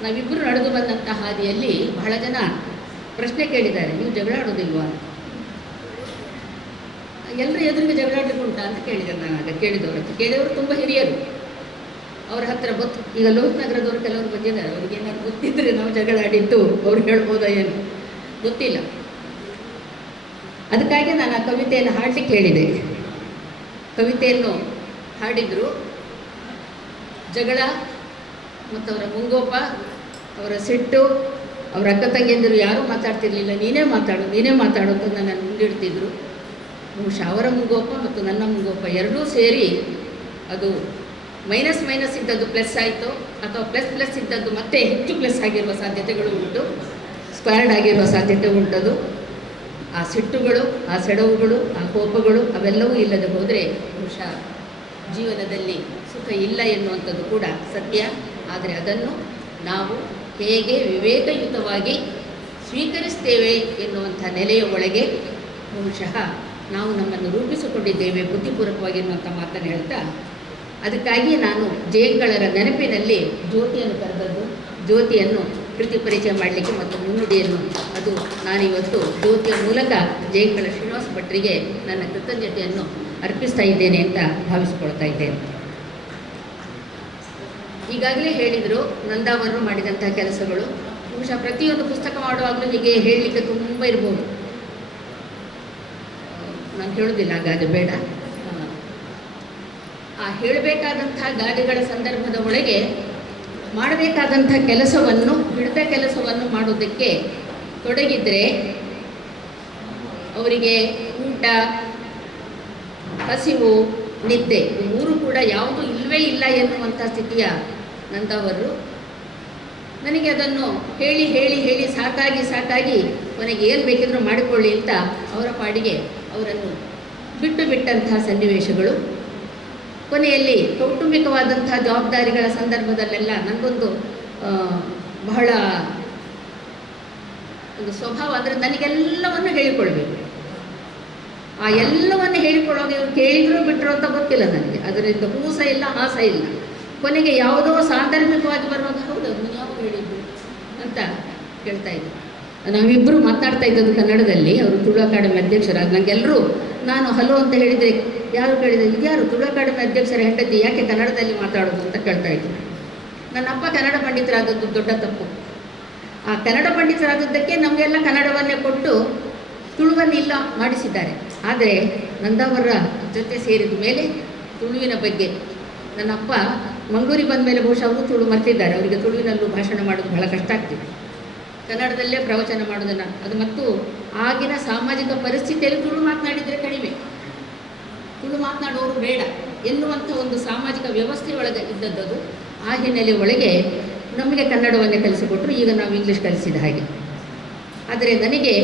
ನಾವಿಬ್ಬರು ನಡೆದು ಬಂದಂಥ ಹಾದಿಯಲ್ಲಿ ಬಹಳ ಜನ ಪ್ರಶ್ನೆ ಕೇಳಿದ್ದಾರೆ, ನೀವು ಜಗಳ ಆಡೋದಿಲ್ವಾ? ಎಲ್ಲರೂ ಎದುರಿಗೆ ಜಗಳಾಡಲಿಕ್ಕೆ ಉಂಟಾ ಅಂತ ಕೇಳಿದ್ದಾರೆ. ನಾನು ಆಗ ಕೇಳಿದವರು ತುಂಬ ಹಿರಿಯರು, ಅವ್ರ ಹತ್ರ ಗೊತ್ತು. ಈಗ ಲೋಹಿತ್ ನಗರದವರು ಕೆಲವರು ಬಂದಿದ್ದಾರೆ, ಅವ್ರಿಗೆ ಏನಾದ್ರು ಗೊತ್ತಿದ್ದರೆ ನಾವು ಜಗಳ ಆಡಿದ್ದು ಅವ್ರು ಹೇಳ್ಬೋದಾ ಏನು ಗೊತ್ತಿಲ್ಲ. ಅದಕ್ಕಾಗಿ ನಾನು ಆ ಕವಿತೆಯನ್ನು ಹಾಡಲಿಕ್ಕೆ ಹೇಳಿದೆ. ಕವಿತೆಯನ್ನು ಹಾಡಿದರು. ಜಗಳ ಮತ್ತು ಅವರ ಮುಂಗೋಪ, ಅವರ ಸಿಟ್ಟು, ಅವರ ಅಕ್ಕ ತಂಗಿಯಂದರು ಯಾರೂ ಮಾತಾಡ್ತಿರ್ಲಿಲ್ಲ. ನೀನೇ ಮಾತಾಡು ಅಂತ ನನ್ನನ್ನು ಮುಂದಿಡ್ತಿದ್ರು. ಬಹುಶಃ ಅವರ ಮುಂಗೋಪ ಮತ್ತು ನನ್ನ ಮುಂಗೋಪ ಎರಡೂ ಸೇರಿ ಅದು ಮೈನಸ್ ಇದ್ದದ್ದು ಪ್ಲಸ್ ಆಯಿತು, ಅಥವಾ ಪ್ಲಸ್ ಇದ್ದದ್ದು ಮತ್ತೆ ಹೆಚ್ಚು ಪ್ಲಸ್ ಆಗಿರುವ ಸಾಧ್ಯತೆಗಳು ಉಂಟು, ಸ್ಕ್ವೇರ್ಡ್ ಆಗಿರುವ ಸಾಧ್ಯತೆ ಉಂಟದು. ಆ ಸಿಟ್ಟುಗಳು, ಆ ಸೆಡವುಗಳು, ಆ ಕೋಪಗಳು ಅವೆಲ್ಲವೂ ಇಲ್ಲದೆ ಹೋದರೆ ಬಹುಶಃ ಜೀವನದಲ್ಲಿ ಸುಖ ಇಲ್ಲ ಎನ್ನುವಂಥದ್ದು ಕೂಡ ಸತ್ಯ. ಆದರೆ ಅದನ್ನು ನಾವು ಹೇಗೆ ವಿವೇಕಯುತವಾಗಿ ಸ್ವೀಕರಿಸ್ತೇವೆ ಎನ್ನುವಂಥ ನೆಲೆಯ ಒಳಗೆ ಬಹುಶಃ ನಾವು ನಮ್ಮನ್ನು ರೂಪಿಸಿಕೊಂಡಿದ್ದೇವೆ ಬುದ್ಧಿಪೂರ್ವಕವಾಗಿರುವಂಥ ಮಾತನ್ನು ಹೇಳ್ತಾ, ಅದಕ್ಕಾಗಿ ನಾನು ಜಯಂಕಳರ ನೆನಪಿನಲ್ಲಿ ಜ್ಯೋತಿಯನ್ನು ಕರೆದದ್ದು, ಜ್ಯೋತಿಯನ್ನು ಕೃತಿ ಪರಿಚಯ ಮಾಡಲಿಕ್ಕೆ ಮತ್ತು ಮುನ್ನುಡಿಯನ್ನು ಅದು ನಾನಿವತ್ತು ಜ್ಯೋತಿಯ ಮೂಲಕ ಜಯಂಕಳ ಶ್ರೀನಿವಾಸ ಭಟ್ರಿಗೆ ನನ್ನ ಕೃತಜ್ಞತೆಯನ್ನು ಅರ್ಪಿಸ್ತಾ ಇದ್ದೇನೆ ಅಂತ ಭಾವಿಸ್ಕೊಳ್ತಾ ಇದ್ದೇನೆ. ಈಗಾಗಲೇ ಹೇಳಿದರು ನಂದಾವರು ಮಾಡಿದಂಥ ಕೆಲಸಗಳು. ಬಹುಶಃ ಪ್ರತಿಯೊಂದು ಪುಸ್ತಕ ಮಾಡುವಾಗಲೂ ಹೀಗೆ ಹೇಳಲಿಕ್ಕೆ ತುಂಬ ಇರ್ಬೋದು, ನಾನು ಹೇಳೋದಿಲ್ಲ, ಗಾದೆ ಬೇಡ. ಆ ಹೇಳಬೇಕಾದಂಥ ಗಾದೆಗಳ ಸಂದರ್ಭದ ಒಳಗೆ ಮಾಡಬೇಕಾದಂಥ ಕೆಲಸವನ್ನು, ಹಿಡಿದ ಕೆಲಸವನ್ನು ಮಾಡೋದಕ್ಕೆ ತೊಡಗಿದರೆ ಅವರಿಗೆ ಊಟ, ಹಸಿವು, ನಿದ್ದೆ ಮೂರು ಕೂಡ ಯಾವುದೂ ಇಲ್ಲವೇ ಇಲ್ಲ ಎನ್ನುವಂಥ ಸ್ಥಿತಿಯ ನಂದವರು. ನನಗೆ ಅದನ್ನು ಹೇಳಿ ಸಾಕಾಗಿ ಕೊನೆಗೆ ಏನು ಬೇಕಿದ್ರೂ ಮಾಡಿಕೊಳ್ಳಿ ಅಂತ ಅವರ ಪಾಡಿಗೆ ಅವರನ್ನು ಬಿಟ್ಟಂತಹ ಸನ್ನಿವೇಶಗಳು. ಕೊನೆಯಲ್ಲಿ ಕೌಟುಂಬಿಕವಾದಂತಹ ಜವಾಬ್ದಾರಿಗಳ ಸಂದರ್ಭದಲ್ಲೆಲ್ಲ ನನಗೊಂದು ಬಹಳ ಒಂದು ಸ್ವಭಾವ ಅಂದರೆ ನನಗೆಲ್ಲವನ್ನು ಹೇಳಿಕೊಳ್ಬೇಕು. ಆ ಎಲ್ಲವನ್ನು ಹೇಳಿಕೊಳ್ಳೋದು ಇವರು ಕೇಳಿದ್ರು ಬಿಟ್ಟರು ಅಂತ ಗೊತ್ತಿಲ್ಲ ನನಗೆ. ಅದರಿಂದ ಹೂಸ ಇಲ್ಲ ಹಾಸ ಇಲ್ಲ. ಕೊನೆಗೆ ಯಾವುದೋ ಸಾಂದರ್ಭಿಕವಾಗಿ ಬರುವಾಗ ಹೌದು ಅದನ್ನು ಯಾವಾಗ ಹೇಳಿದ್ರು ಅಂತ ಹೇಳ್ತಾ ಇದ್ದರು. ನಾವಿಬ್ಬರು ಮಾತನಾಡ್ತಾ ಇದ್ದದ್ದು ಕನ್ನಡದಲ್ಲಿ. ಅವರು ತುಳು ಅಕಾಡೆಮಿ ಅಧ್ಯಕ್ಷರಾದ ನನಗೆಲ್ಲರೂ ನಾನು ಹಲೋ ಅಂತ ಹೇಳಿದರೆ ಯಾರು ಕೇಳಿದರೆ ಇದ್ಯಾರು ತುಳು ಅಕಾಡೆಮಿ ಅಧ್ಯಕ್ಷರ ಹೆಂಡತಿ ಯಾಕೆ ಕನ್ನಡದಲ್ಲಿ ಮಾತಾಡೋದು ಅಂತ ಕೇಳ್ತಾ ಇದ್ದರು. ನನ್ನ ಅಪ್ಪ ಕನ್ನಡ ಪಂಡಿತರಾದದ್ದು ದೊಡ್ಡ ತಪ್ಪು. ಆ ಕನ್ನಡ ಪಂಡಿತರಾದದ್ದಕ್ಕೆ ನಮಗೆಲ್ಲ ಕನ್ನಡವನ್ನೇ ಕೊಟ್ಟು ತುಳುವನ್ನಿಲ್ಲ ಮಾಡಿಸಿದ್ದಾರೆ. ಆದರೆ ನಂದಾವರ ಜೊತೆ ಸೇರಿದ ಮೇಲೆ ತುಳುವಿನ ಬಗ್ಗೆ ನನ್ನ ಅಪ್ಪ ಮಂಗಳೂರಿಗೆ ಬಂದ ಮೇಲೆ ಬಹುಶಃ ಅವರು ತುಳು ಮರ್ತಿದ್ದಾರೆ. ಅವರಿಗೆ ತುಳುವಿನಲ್ಲೂ ಭಾಷಣ ಮಾಡೋದು ಬಹಳ ಕಷ್ಟ ಆಗ್ತಿದೆ. ಕನ್ನಡದಲ್ಲೇ ಪ್ರವಚನ ಮಾಡೋದನ್ನು ಅದು ಮತ್ತು ಆಗಿನ ಸಾಮಾಜಿಕ ಪರಿಸ್ಥಿತಿಯಲ್ಲಿ ತುಳು ಮಾತನಾಡಿದರೆ ಕಡಿಮೆ, ತುಳು ಮಾತನಾಡುವವರು ಬೇಡ ಎನ್ನುವಂಥ ಒಂದು ಸಾಮಾಜಿಕ ವ್ಯವಸ್ಥೆ ಒಳಗೆ ಇದ್ದದ್ದು. ಆ ಹಿನ್ನೆಲೆ ಒಳಗೆ ನಮಗೆ ಕನ್ನಡವನ್ನೇ ಕಲಿಸಿಕೊಟ್ರು. ಈಗ ನಾವು ಇಂಗ್ಲೀಷ್ ಕಲಿಸಿದ ಹಾಗೆ. ಆದರೆ ನನಗೆ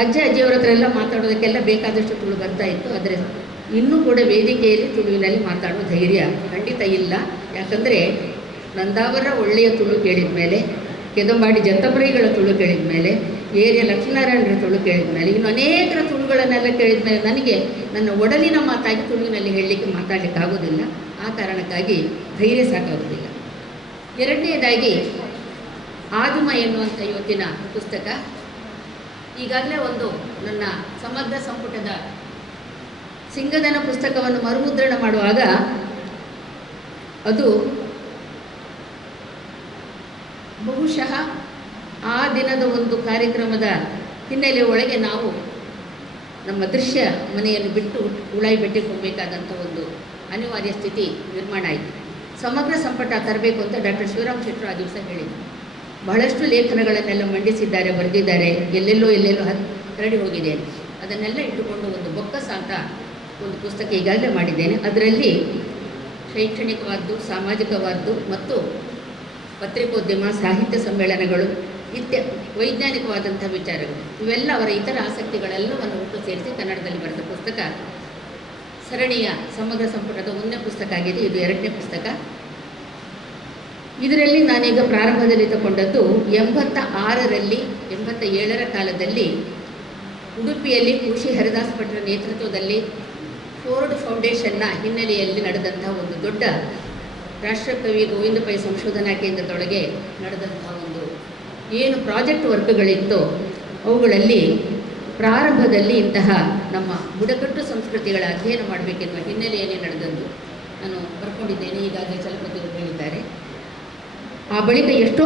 ಅಜ್ಜ ಅಜ್ಜಿಯವರ ಹತ್ರ ಎಲ್ಲ ಮಾತಾಡೋದಕ್ಕೆಲ್ಲ ಬೇಕಾದಷ್ಟು ತುಳು ಬರ್ತಾ ಇತ್ತು. ಆದರೆ ಇನ್ನೂ ಕೂಡ ವೇದಿಕೆಯಲ್ಲಿ ತುಳುವಿನಲ್ಲಿ ಮಾತಾಡೋ ಧೈರ್ಯ ಖಂಡಿತ ಇಲ್ಲ. ಯಾಕಂದರೆ ನಂದಾವರ ಒಳ್ಳೆಯ ತುಳು ಕೇಳಿದ ಮೇಲೆ, ಕೆದಂಬಾಡಿ ಜಂತಪುರಿಗಳ ತುಳು ಕೇಳಿದ ಮೇಲೆ, ಏರಿಯ ಲಕ್ಷ್ಮೀನಾರಾಯಣರ ತುಳು ಕೇಳಿದ ಮೇಲೆ, ಇನ್ನು ಅನೇಕರ ತುಳುಗಳನ್ನೆಲ್ಲ ಕೇಳಿದ ಮೇಲೆ ನನಗೆ ನನ್ನ ಒಡಲಿನ ಮಾತಾಗಿ ತುಳುವಿನಲ್ಲಿ ಹೇಳಲಿಕ್ಕೆ ಮಾತಾಡಲಿಕ್ಕೆ ಆಗೋದಿಲ್ಲ. ಆ ಕಾರಣಕ್ಕಾಗಿ ಧೈರ್ಯ ಸಾಕಾಗೋದಿಲ್ಲ. ಎರಡನೇದಾಗಿ ಆದಿಮ ಎನ್ನುವಂಥ ಇವತ್ತಿನ ಪುಸ್ತಕ ಈಗಾಗಲೇ ಒಂದು ನನ್ನ ಸಮಗ್ರ ಸಂಪುಟದ ಸಿಂಗದನ ಪುಸ್ತಕವನ್ನು ಮರುಮುದ್ರಣ ಮಾಡುವಾಗ ಅದು ಬಹುಶಃ ಆ ದಿನದ ಒಂದು ಕಾರ್ಯಕ್ರಮದ ಹಿನ್ನೆಲೆ ಒಳಗೆ ನಾವು ನಮ್ಮ ದೃಶ್ಯ ಮನೆಯನ್ನು ಬಿಟ್ಟು ಉಳಾಯಿ ಬೆಟ್ಟಕ್ಕೆ ಹೋಗಬೇಕಾದಂಥ ಒಂದು ಅನಿವಾರ್ಯ ಸ್ಥಿತಿ ನಿರ್ಮಾಣ ಆಯಿತು. ಸಮಗ್ರ ಸಂಪುಟ ತರಬೇಕು ಅಂತ ಡಾಕ್ಟರ್ ಶಿವರಾಮ್ ಶೆಟ್ಟರು ಆ ದಿವಸ ಹೇಳಿದರು. ಬಹಳಷ್ಟು ಲೇಖನಗಳನ್ನೆಲ್ಲ ಮಂಡಿಸಿದ್ದಾರೆ, ಬರೆದಿದ್ದಾರೆ, ಎಲ್ಲೆಲ್ಲೋ ಹರಡಿ ಹೋಗಿದೆ. ಅದನ್ನೆಲ್ಲ ಇಟ್ಟುಕೊಂಡು ಒಂದು ಬೊಕ್ಕಸ ಅಂತ ಒಂದು ಪುಸ್ತಕ ಈಗಾಗಲೇ ಮಾಡಿದ್ದೇನೆ. ಅದರಲ್ಲಿ ಶೈಕ್ಷಣಿಕವಾದ್ದು, ಸಾಮಾಜಿಕವಾದ್ದು ಮತ್ತು ಪತ್ರಿಕೋದ್ಯಮ, ಸಾಹಿತ್ಯ ಸಮ್ಮೇಳನಗಳು, ವೈಜ್ಞಾನಿಕವಾದಂಥ ವಿಚಾರಗಳು, ಇವೆಲ್ಲ ಅವರ ಇತರ ಆಸಕ್ತಿಗಳೆಲ್ಲವನ್ನು ಒಟ್ಟು ಸೇರಿಸಿ ಕನ್ನಡದಲ್ಲಿ ಬರೆದ ಪುಸ್ತಕ. ಸರಣಿಯ ಸಮಗ್ರ ಸಂಪುಟದ 1ನೇ ಪುಸ್ತಕ ಆಗಿದೆ. ಇದು 2ನೇ ಪುಸ್ತಕ. ಇದರಲ್ಲಿ ನಾನೀಗ ಪ್ರಾರಂಭದಲ್ಲಿ ತಗೊಂಡದ್ದು 86ರಲ್ಲಿ 87ರ ಕಾಲದಲ್ಲಿ ಉಡುಪಿಯಲ್ಲಿ ಖುಷಿ ಹರಿದಾಸ್ ಭಟ್ರ ನೇತೃತ್ವದಲ್ಲಿ ಫೋರ್ಡ್ ಫೌಂಡೇಶನ್ನ ಹಿನ್ನೆಲೆಯಲ್ಲಿ ನಡೆದಂಥ ಒಂದು ದೊಡ್ಡ ರಾಷ್ಟ್ರಕವಿ ಗೋವಿಂದ ಪೈ ಸಂಶೋಧನಾ ಕೇಂದ್ರದೊಳಗೆ ನಡೆದಂಥ ಒಂದು ಏನು ಪ್ರಾಜೆಕ್ಟ್ ವರ್ಕ್ಗಳಿತ್ತೋ ಅವುಗಳಲ್ಲಿ ಪ್ರಾರಂಭದಲ್ಲಿ ಇಂತಹ ನಮ್ಮ ಬುಡಕಟ್ಟು ಸಂಸ್ಕೃತಿಗಳ ಅಧ್ಯಯನ ಮಾಡಬೇಕೆನ್ನುವ ಹಿನ್ನೆಲೆಯಲ್ಲಿ ನಡೆದದ್ದು ನಾನು ಬರ್ಕೊಂಡಿದ್ದೇನೆ. ಈಗಾಗಲೇ ಚಲಪತಿಯವರು ಹೇಳಿದ್ದಾರೆ. ಆ ಬಳಿಕ ಎಷ್ಟೋ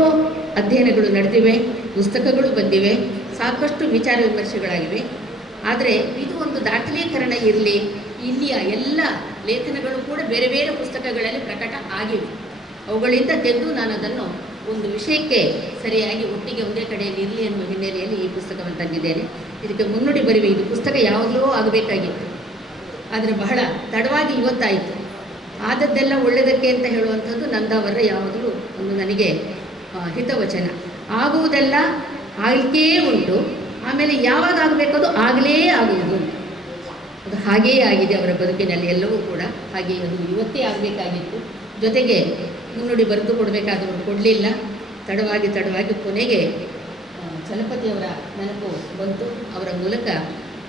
ಅಧ್ಯಯನಗಳು ನಡೆದಿವೆ, ಪುಸ್ತಕಗಳು ಬಂದಿವೆ, ಸಾಕಷ್ಟು ವಿಚಾರ ವಿಮರ್ಶೆಗಳಾಗಿವೆ. ಆದರೆ ಇದು ಒಂದು ದಾಖಲೀಕರಣ ಇರಲಿ, ಇಲ್ಲಿಯ ಎಲ್ಲ ಲೇಖನಗಳು ಕೂಡ ಬೇರೆ ಬೇರೆ ಪುಸ್ತಕಗಳಲ್ಲಿ ಪ್ರಕಟ ಆಗಿವೆ. ಅವುಗಳಿಂದ ತೆಗೆದು ನಾನು ಅದನ್ನು ಒಂದು ವಿಷಯಕ್ಕೆ ಸರಿಯಾಗಿ ಒಟ್ಟಿಗೆ ಒಂದೇ ಕಡೆಯಲ್ಲಿ ಇರಲಿ ಎನ್ನುವ ಹಿನ್ನೆಲೆಯಲ್ಲಿ ಈ ಪುಸ್ತಕವನ್ನು ತಂದಿದ್ದೇನೆ. ಇದಕ್ಕೆ ಮುನ್ನುಡಿ ಬರಿವೆ. ಇದು ಪುಸ್ತಕ ಯಾವುದೋ ಆಗಬೇಕಾಗಿತ್ತು, ಆದರೆ ಬಹಳ ತಡವಾಗಿ ಇವತ್ತಾಯಿತು. ಆದದ್ದೆಲ್ಲ ಒಳ್ಳೆಯದಕ್ಕೆ ಅಂತ ಹೇಳುವಂಥದ್ದು ನಂದಾವರ ಯಾವಾಗಲೂ ಒಂದು ನನಗೆ ಹಿತವಚನ. ಆಗುವುದೆಲ್ಲ ಆಗಲಿಕ್ಕೇ ಉಂಟು, ಆಮೇಲೆ ಯಾವಾಗ ಆಗಬೇಕದು ಆಗಲೇ ಆಗುವುದು. ಅದು ಹಾಗೆಯೇ ಆಗಿದೆ ಅವರ ಬದುಕಿನಲ್ಲಿ. ಎಲ್ಲವೂ ಕೂಡ ಹಾಗೆ ಅದು ಇವತ್ತೇ ಆಗಬೇಕಾಗಿತ್ತು. ಜೊತೆಗೆ ಮುನ್ನುಡಿ ಬರೆದು ಕೊಡಬೇಕಾದವರು ಕೊಡಲಿಲ್ಲ. ತಡವಾಗಿ ಕೊನೆಗೆ ಚಲಪತಿಯವರ ನೆನಪು ಬಂತು. ಅವರ ಮೂಲಕ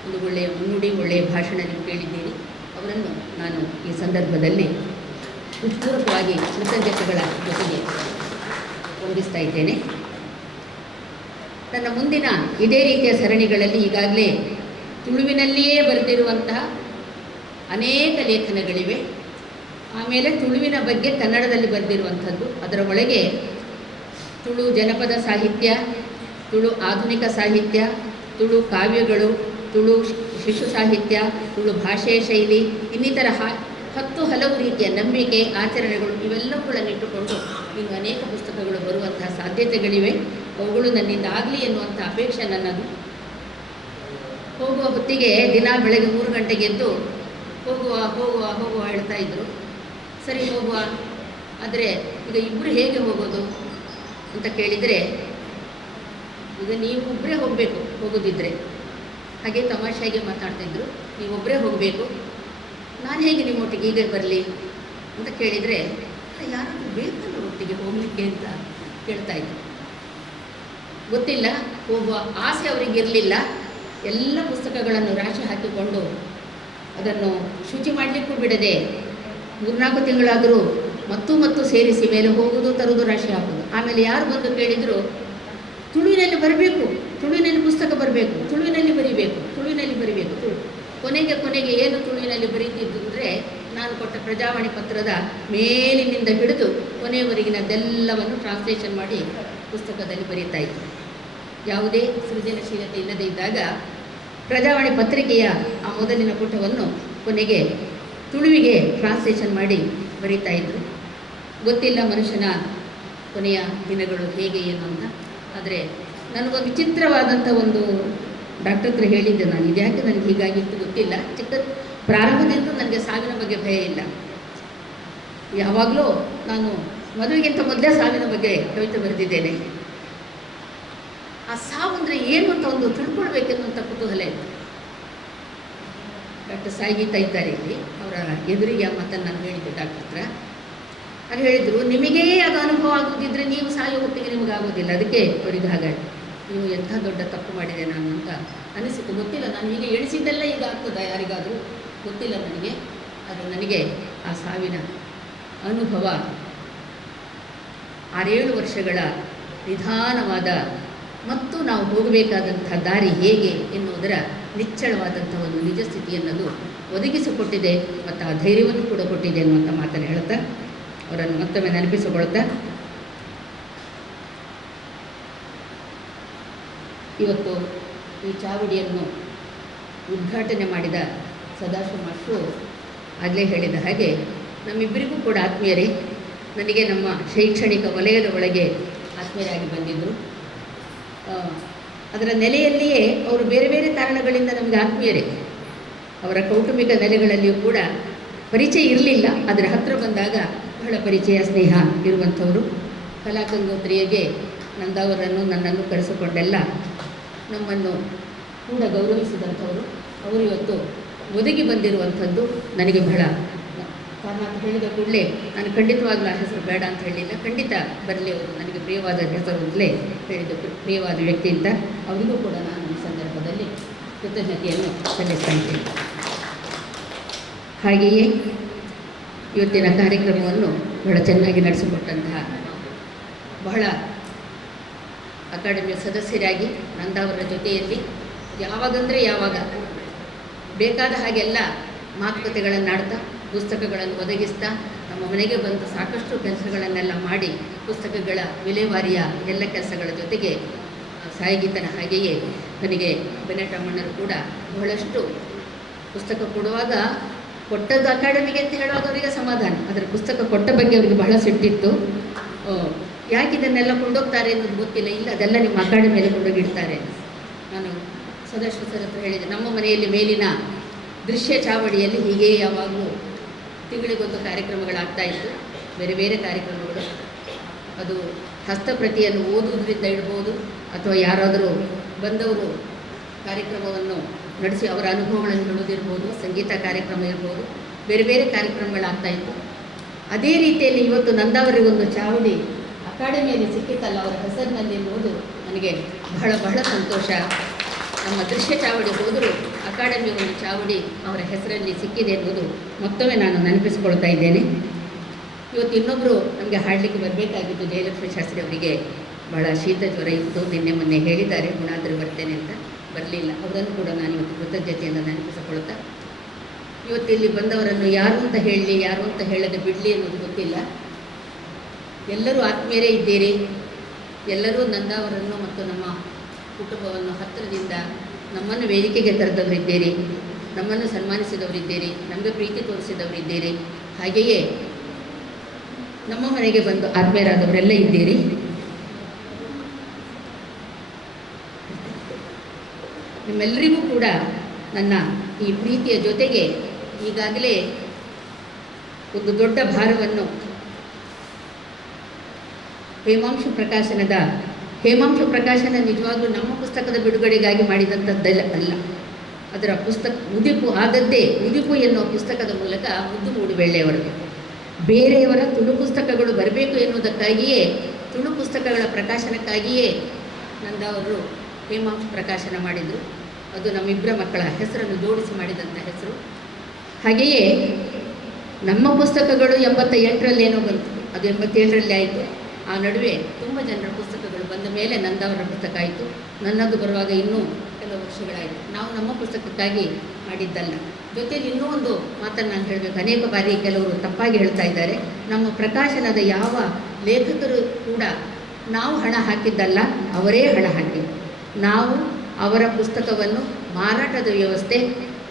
ಒಂದು ಒಳ್ಳೆಯ ಮುನ್ನುಡಿ, ಒಳ್ಳೆಯ ಭಾಷಣ ನೀವು ಕೇಳಿದ್ದೀರಿ. ಅವರನ್ನು ನಾನು ಈ ಸಂದರ್ಭದಲ್ಲಿ ಹೃತ್ಪೂರ್ವಕವಾಗಿ ಕೃತಜ್ಞತೆಗಳ ಜೊತೆಗೆ ವಂದಿಸ್ತಾ ಇದ್ದೇನೆ. ನನ್ನ ಮುಂದಿನ ಇದೇ ರೀತಿಯ ಸರಣಿಗಳಲ್ಲಿ ಈಗಾಗಲೇ ತುಳುವಿನಲ್ಲಿಯೇ ಬರೆದಿರುವಂತಹ ಅನೇಕ ಲೇಖನಗಳಿವೆ. ಆಮೇಲೆ ತುಳುವಿನ ಬಗ್ಗೆ ಕನ್ನಡದಲ್ಲಿ ಬರೆದಿರುವಂಥದ್ದು, ಅದರ ಒಳಗೆ ತುಳು ಜನಪದ ಸಾಹಿತ್ಯ, ತುಳು ಆಧುನಿಕ ಸಾಹಿತ್ಯ, ತುಳು ಕಾವ್ಯಗಳು, ತುಳು ಶಿಶು ಸಾಹಿತ್ಯ, ತುಳು ಭಾಷೆಯ ಶೈಲಿ, ಇನ್ನಿತರ ಹಲವು ರೀತಿಯ ನಂಬಿಕೆ, ಆಚರಣೆಗಳು ಇವೆಲ್ಲವುಗಳನ್ನಿಟ್ಟುಕೊಂಡು ಇನ್ನು ಅನೇಕ ಪುಸ್ತಕಗಳು ಬರುವಂತಹ ಸಾಧ್ಯತೆಗಳಿವೆ. ಅವುಗಳು ನನ್ನಿಂದ ಆಗಲಿ ಎನ್ನುವಂಥ ಅಪೇಕ್ಷೆ ನನ್ನದು. ಹೋಗುವ ಹೊತ್ತಿಗೆ ದಿನ ಬೆಳಗ್ಗೆ 3 ಗಂಟೆಗೆ ಎದ್ದು ಹೋಗುವ ಹೇಳ್ತಾ ಇದ್ದರು. ಸರಿ ಹೋಗುವ, ಆದರೆ ಈಗ ಇಬ್ಬರು ಹೇಗೆ ಹೋಗೋದು ಅಂತ ಕೇಳಿದರೆ ಈಗ ನೀವು ಒಬ್ಬರೇ ಹೋಗಬೇಕು, ಹೋಗೋದಿದ್ರೆ ಹಾಗೆ ತಮಾಷೆಯಾಗಿ ಮಾತಾಡ್ತಿದ್ರು, ನೀವೊಬ್ಬರೇ ಹೋಗಬೇಕು, ನಾನು ಹೇಗೆ ನಿಮ್ಮೊಟ್ಟಿಗೆ ಈಗ ಬರಲಿ ಅಂತ ಕೇಳಿದರೆ, ಯಾರಾದರೂ ಬೇಕಲ್ಲ ಒಟ್ಟಿಗೆ ಹೋಗಲಿಕ್ಕೆ ಅಂತ ಕೇಳ್ತಾಯಿದ್ರು. ಗೊತ್ತಿಲ್ಲ, ಹೋಗುವ ಆಸೆ ಅವರಿಗೆ ಇರಲಿಲ್ಲ. ಎಲ್ಲ ಪುಸ್ತಕಗಳನ್ನು ರಾಶಿ ಹಾಕಿಕೊಂಡು ಅದನ್ನು ಶುಚಿ ಮಾಡಲಿಕ್ಕೂ ಬಿಡದೆ 3-4 ತಿಂಗಳಾದರೂ ಮತ್ತು ಸೇರಿಸಿ ಮೇಲೆ ಹೋಗುವುದು, ತರುವುದು, ರಾಶಿ ಹಾಕೋದು. ಆಮೇಲೆ ಯಾರು ಬಂದು ಕೇಳಿದರು, ತುಳುವಿನಲ್ಲಿ ಬರಬೇಕು, ತುಳುವಿನಲ್ಲಿ ಪುಸ್ತಕ ಬರಬೇಕು, ತುಳುವಿನಲ್ಲಿ ಬರೀಬೇಕು. ಕೊನೆಗೆ ಏನು ತುಳುವಿನಲ್ಲಿ ಬರೀತಿದ್ದು ಅಂದರೆ, ನಾನು ಕೊಟ್ಟ ಪ್ರಜಾವಾಣಿ ಪತ್ರದ ಮೇಲಿನಿಂದ ಹಿಡಿದು ಕೊನೆಯವರೆಗಿನದೆಲ್ಲವನ್ನು ಟ್ರಾನ್ಸ್ಲೇಷನ್ ಮಾಡಿ ಪುಸ್ತಕದಲ್ಲಿ ಬರೀತಾ ಇದ್ದರು. ಯಾವುದೇ ಸೃಜನಶೀಲತೆ ಇಲ್ಲದೇ ಇದ್ದಾಗ ಪ್ರಜಾವಾಣಿ ಪತ್ರಿಕೆಯ ಆ ಮೊದಲಿನ ಪುಟವನ್ನು ಕೊನೆಗೆ ತುಳುವಿಗೆ ಟ್ರಾನ್ಸ್ಲೇಷನ್ ಮಾಡಿ ಬರೀತಾ ಇದ್ದರು. ಗೊತ್ತಿಲ್ಲ ಮನುಷ್ಯನ ಕೊನೆಯ ದಿನಗಳು ಹೇಗೆ ಏನು ಅಂತ. ಆದರೆ ನನಗೊಂದು ವಿಚಿತ್ರವಾದಂಥ ಒಂದು ಡಾಕ್ಟರ್ ಹತ್ರ ಹೇಳಿದ್ದೆ ನಾನು, ಇದ್ಯಾಕೆ ನನಗೆ ಹೀಗಾಗಿತ್ತು ಗೊತ್ತಿಲ್ಲ. ಪ್ರಾರಂಭದಿಂದ ನನಗೆ ಸಾವಿನ ಬಗ್ಗೆ ಭಯ ಇಲ್ಲ. ಯಾವಾಗಲೂ ನಾನು ಮದುವೆಗಿಂತ ಮೊದಲೇ ಸಾವಿನ ಬಗ್ಗೆ ಕವಿತೆ ಬರೆದಿದ್ದೇನೆ. ಆ ಸಾವು ಅಂದರೆ ಏನು ಅಂತ ಒಂದು ತಿಳ್ಕೊಳ್ಬೇಕೆನ್ನುವಂಥ ಕುತೂಹಲ ಇತ್ತು. ಡಾಕ್ಟರ್ ಸಾಯಿಗೀತಾ ಇದ್ದಾರೆ ಇಲ್ಲಿ, ಅವರ ಎದುರಿಗೆ ಆ ಮಾತನ್ನು ನಾನು ಹೇಳಿದ್ದೆ ಡಾಕ್ಟರ್ ಹತ್ರ. ಅದು ಹೇಳಿದರು, ನಿಮಗೇ ಅದು ಅನುಭವ ಆಗೋದಿದ್ರೆ ನೀವು ಸಾಯೋ ಹೊತ್ತಿಗೆ ನಿಮಗಾಗೋದಿಲ್ಲ. ಅದಕ್ಕೆ ಅವರಿಗೆ ಹಾಗಾಗಿ ನೀವು ಎಂಥ ದೊಡ್ಡ ತಪ್ಪು ಮಾಡಿದೆ ನಾನು ಅಂತ ಅನಿಸಿತು. ಗೊತ್ತಿಲ್ಲ, ನಾನು ಹೀಗೆ ಎಣಿಸಿದ್ದೆಲ್ಲ ಈಗ ಆಗ್ತದ ಯಾರಿಗಾದರೂ ಗೊತ್ತಿಲ್ಲ ನನಗೆ. ಅದು ನನಗೆ ಆ ಸಾವಿನ ಅನುಭವ 6-7 ವರ್ಷಗಳ ನಿಧಾನವಾದ ಮತ್ತು ನಾವು ಹೋಗಬೇಕಾದಂಥ ದಾರಿ ಹೇಗೆ ಎನ್ನುವುದರ ನಿಚ್ಚಳವಾದಂಥ ಒಂದು ನಿಜ ಸ್ಥಿತಿಯನ್ನದು ಒದಗಿಸಿಕೊಟ್ಟಿದೆ ಮತ್ತು ಆ ಧೈರ್ಯವನ್ನು ಕೂಡ ಕೊಟ್ಟಿದೆ ಅನ್ನುವಂಥ ಮಾತನ್ನು ಹೇಳ್ತಾ ಅವರನ್ನು ಮತ್ತೊಮ್ಮೆ ನೆನಪಿಸಿಕೊಳ್ತಾ, ಇವತ್ತು ಈ ಚಾವಡಿಯನ್ನು ಉದ್ಘಾಟನೆ ಮಾಡಿದ ಸದಾಶಿವ ಮಾಸ್ಟ್ರು ಆಗಲೇ ಹೇಳಿದ ಹಾಗೆ ನಮ್ಮಿಬ್ಬರಿಗೂ ಕೂಡ ಆತ್ಮೀಯರೇ. ನನಗೆ ನಮ್ಮ ಶೈಕ್ಷಣಿಕ ವಲಯದ ಒಳಗೆ ಆತ್ಮೀಯರಾಗಿ ಬಂದಿದ್ದರು. ಅದರ ನೆಲೆಯಲ್ಲಿಯೇ ಅವರು ಬೇರೆ ಬೇರೆ ಕಾರಣಗಳಿಂದ ನಮಗೆ ಆತ್ಮೀಯರೇ. ಅವರ ಕೌಟುಂಬಿಕ ನೆಲೆಗಳಲ್ಲಿಯೂ ಕೂಡ ಪರಿಚಯ ಇರಲಿಲ್ಲ, ಅದರ ಹತ್ತಿರ ಬಂದಾಗ ಬಹಳ ಪರಿಚಯ, ಸ್ನೇಹ ಇರುವಂಥವರು. ಕಲಾಗಂಗೋತ್ರಿಯಗೆ ನಂದಾವರನ್ನು ನನ್ನನ್ನು ಕರೆಸಿಕೊಂಡೆಲ್ಲ ನಮ್ಮನ್ನು ಕೂಡ ಗೌರವಿಸಿದಂಥವರು. ಅವರು ಇವತ್ತು ಒದಗಿ ಬಂದಿರುವಂಥದ್ದು ನನಗೆ ಬಹಳ ಕಾರಣ ಅಂತ ಹೇಳಿದ ಕೂಡಲೇ ನಾನು ಖಂಡಿತವಾಗಲೂ ಆ ಹೆಸರು ಬೇಡ ಅಂತ ಹೇಳಲಿಲ್ಲ. ಖಂಡಿತ ಬರಲಿ, ಅವರು ನನಗೆ ಪ್ರಿಯವಾದ ಹೆಸರು ಅಂತಲೇ ಹೇಳಿದ ಪ್ರಿಯವಾದ ವ್ಯಕ್ತಿ ಅಂತ ಅವರಿಗೂ ಕೂಡ ನಾನು ಈ ಸಂದರ್ಭದಲ್ಲಿ ಕೃತಜ್ಞತೆಯನ್ನು ಸಲ್ಲಿಸ್ತಾ ಇದ್ದೇನೆ. ಹಾಗೆಯೇ ಇವತ್ತಿನ ಕಾರ್ಯಕ್ರಮವನ್ನು ಬಹಳ ಚೆನ್ನಾಗಿ ನಡೆಸಿಕೊಟ್ಟಂತಹ ಬಹಳ ಅಕಾಡೆಮಿಯ ಸದಸ್ಯರಾಗಿ ನಂದಾವರ ಜೊತೆಯಲ್ಲಿ ಯಾವಾಗಂದರೆ ಯಾವಾಗ ಬೇಕಾದ ಹಾಗೆಲ್ಲ ಮಾತುಕತೆಗಳನ್ನು ಆಡ್ತಾ, ಪುಸ್ತಕಗಳನ್ನು ಒದಗಿಸ್ತಾ, ನಮ್ಮ ಮನೆಗೆ ಬಂದು ಸಾಕಷ್ಟು ಕೆಲಸಗಳನ್ನೆಲ್ಲ ಮಾಡಿ ಪುಸ್ತಕಗಳ ವಿಲೇವಾರಿಯ ಎಲ್ಲ ಕೆಲಸಗಳ ಜೊತೆಗೆ ಸಾಯಿಗೀತನ ಹಾಗೆಯೇ ನನಗೆ ಬೆನಟಮ್ಮಣ್ಣರು ಕೂಡ ಬಹಳಷ್ಟು ಪುಸ್ತಕ ಕೊಡುವಾಗ ಕೊಟ್ಟದ್ದು ಅಕಾಡೆಮಿಗೆ ಅಂತ ಹೇಳುವಾಗ ಅವರಿಗೆ ಸಮಾಧಾನ, ಅದರ ಪುಸ್ತಕ ಕೊಟ್ಟ ಬಗ್ಗೆ ಅವರಿಗೆ ಬಹಳ ಸಿಟ್ಟಿತ್ತು. ಯಾಕೆ ಇದನ್ನೆಲ್ಲ ಕೊಂಡೋಗ್ತಾರೆ ಅನ್ನೋದು ಗೊತ್ತಿಲ್ಲ. ಇಲ್ಲ, ಅದೆಲ್ಲ ನಿಮ್ಮ ಅಕಾಡೆಮಿಯಲ್ಲಿ ಕೊಂಡೋಗಿಡ್ತಾರೆ. ನಾನು ಸದಾಶಿವ ಸರ್ ಹತ್ರ ಹೇಳಿದೆ, ನಮ್ಮ ಮನೆಯಲ್ಲಿ ಮೇಲಿನ ದೃಶ್ಯ ಚಾವಡಿಯಲ್ಲಿ ಹೀಗೆ ಯಾವಾಗಲೂ ತಿಂಗಳಿಗೊಂದು ಕಾರ್ಯಕ್ರಮಗಳಾಗ್ತಾಯಿತ್ತು, ಬೇರೆ ಬೇರೆ ಕಾರ್ಯಕ್ರಮಗಳು. ಅದು ಹಸ್ತಪ್ರತಿಯನ್ನು ಓದುವುದರಿಂದ ಇಡ್ಬೋದು, ಅಥವಾ ಯಾರಾದರೂ ಬಂದವರು ಕಾರ್ಯಕ್ರಮವನ್ನು ನಡೆಸಿ ಅವರ ಅನುಭವಗಳನ್ನು ಹೇಳೋದಿರ್ಬೋದು, ಸಂಗೀತ ಕಾರ್ಯಕ್ರಮ ಇರ್ಬೋದು, ಬೇರೆ ಬೇರೆ ಕಾರ್ಯಕ್ರಮಗಳಾಗ್ತಾಯಿತ್ತು. ಅದೇ ರೀತಿಯಲ್ಲಿ ಇವತ್ತು ನಂದಾವರಿಗೊಂದು ಚಾವಡಿ ಅಕಾಡೆಮಿಯಲ್ಲಿ ಸಿಕ್ಕಿತ್ತಲ್ಲ ಅವರ ಹೆಸರಿನಲ್ಲಿ ಎನ್ನುವುದು ನನಗೆ ಬಹಳ ಬಹಳ ಸಂತೋಷ. ನಮ್ಮ ದೃಶ್ಯ ಚಾವಡಿ ಹೋದರೂ ಅಕಾಡೆಮಿ ಒಂದು ಚಾವಡಿ ಅವರ ಹೆಸರಲ್ಲಿ ಸಿಕ್ಕಿದೆ ಎನ್ನುವುದು ಮತ್ತೊಮ್ಮೆ ನಾನು ನೆನಪಿಸಿಕೊಳ್ತಾ ಇದ್ದೇನೆ. ಇವತ್ತು ಇನ್ನೊಬ್ಬರು ನಮಗೆ ಹಾಡಲಿಕ್ಕೆ ಬರಬೇಕಾಗಿದ್ದು, ಜಯಲಕ್ಷ್ಮೀ ಶಾಸ್ತ್ರಿ ಅವರಿಗೆ ಬಹಳ ಶೀತ ಜ್ವರ ಇತ್ತು, ನಿನ್ನೆ ಮೊನ್ನೆ ಹೇಳಿದ್ದಾರೆ ಗುಣಾದರೂ ಬರ್ತೇನೆ ಅಂತ, ಬರಲಿಲ್ಲ. ಅವರನ್ನು ಕೂಡ ನಾನು ಇವತ್ತು ಕೃತಜ್ಞತೆಯನ್ನು ನೆನಪಿಸಿಕೊಳ್ತಾ, ಇವತ್ತಿಲ್ಲಿ ಬಂದವರನ್ನು ಯಾರು ಅಂತ ಹೇಳಲಿ, ಯಾರು ಅಂತ ಹೇಳದೆ ಬಿಡಲಿ ಅನ್ನೋದು ಗೊತ್ತಿಲ್ಲ. ಎಲ್ಲರೂ ಆತ್ಮೀಯರೇ ಇದ್ದೀರಿ. ಎಲ್ಲರೂ ನಂದಾವರನ್ನು ಮತ್ತು ನಮ್ಮ ಕುಟುಂಬವನ್ನು ಹತ್ತಿರದಿಂದ ನಮ್ಮನ್ನು ವೇದಿಕೆಗೆ ಕರೆದವರಿದ್ದೀರಿ, ನಮ್ಮನ್ನು ಸನ್ಮಾನಿಸಿದವರಿದ್ದೀರಿ, ನಮಗೆ ಪ್ರೀತಿ ತೋರಿಸಿದವರಿದ್ದೀರಿ. ಹಾಗೆಯೇ ನಮ್ಮ ಮನೆಗೆ ಬಂದು ಆತ್ಮೀಯರಾದವರೆಲ್ಲ ಇದ್ದೀರಿ. ನಿಮ್ಮೆಲ್ಲರಿಗೂ ಕೂಡ ನನ್ನ ಈ ಪ್ರೀತಿಯ ಜೊತೆಗೆ ಈಗಾಗಲೇ ಒಂದು ದೊಡ್ಡ ಭಾರವನ್ನು ಹೇಮಾಂಶು ಪ್ರಕಾಶನದ ಹೇಮಾಂಶ ಪ್ರಕಾಶನ ನಿಜವಾಗ್ಲೂ ನಮ್ಮ ಪುಸ್ತಕದ ಬಿಡುಗಡೆಗಾಗಿ ಮಾಡಿದಂಥದ್ದಲ್ಲ ಅಲ್ಲ. ಅದರ ಉದಿಪು ಆದದ್ದೇ ಉದಿಪು ಎನ್ನುವ ಪುಸ್ತಕದ ಮೂಲಕ ಮುದ್ದು ಮೂಡುಬೆಳ್ಳೆಯವರಿಗೆ ಬೇರೆಯವರ ತುಳು ಪುಸ್ತಕಗಳು ಬರಬೇಕು ಎನ್ನುವುದಕ್ಕಾಗಿಯೇ, ತುಳು ಪುಸ್ತಕಗಳ ಪ್ರಕಾಶನಕ್ಕಾಗಿಯೇ ನಂದವರು ಹೇಮಾಂಶ ಪ್ರಕಾಶನ ಮಾಡಿದರು. ಅದು ನಮ್ಮಿಬ್ಬರ ಮಕ್ಕಳ ಹೆಸರನ್ನು ಜೋಡಿಸಿ ಮಾಡಿದಂಥ ಹೆಸರು. ಹಾಗೆಯೇ ನಮ್ಮ ಪುಸ್ತಕಗಳು 88ರಲ್ಲೇನೋ ಬಂತು, ಅದು 87ರಲ್ಲಿ ಆಯಿತು. ಆ ನಡುವೆ ತುಂಬ ಜನರ ಪುಸ್ತಕಗಳು ಬಂದ ಮೇಲೆ ನಂದವರ ಪುಸ್ತಕ ಆಯಿತು. ನನ್ನದು ಬರುವಾಗ ಇನ್ನೂ ಕೆಲವು ವರ್ಷಗಳಾಯಿತು. ನಾವು ನಮ್ಮ ಪುಸ್ತಕಕ್ಕಾಗಿ ಮಾಡಿದ್ದಲ್ಲ. ಜೊತೆಯಲ್ಲಿ ಇನ್ನೂ ಒಂದು ಮಾತನ್ನು ನಾನು ಹೇಳಬೇಕು. ಅನೇಕ ಬಾರಿ ಕೆಲವರು ತಪ್ಪಾಗಿ ಹೇಳ್ತಾ ಇದ್ದಾರೆ. ನಮ್ಮ ಪ್ರಕಾಶನದ ಯಾವ ಲೇಖಕರು ಕೂಡ ನಾವು ಹಣ ಹಾಕಿದ್ದಲ್ಲ, ಅವರೇ ಹಣ ಹಾಕಿದ್ದು. ನಾವು ಅವರ ಪುಸ್ತಕವನ್ನು ಮಾರಾಟದ ವ್ಯವಸ್ಥೆ,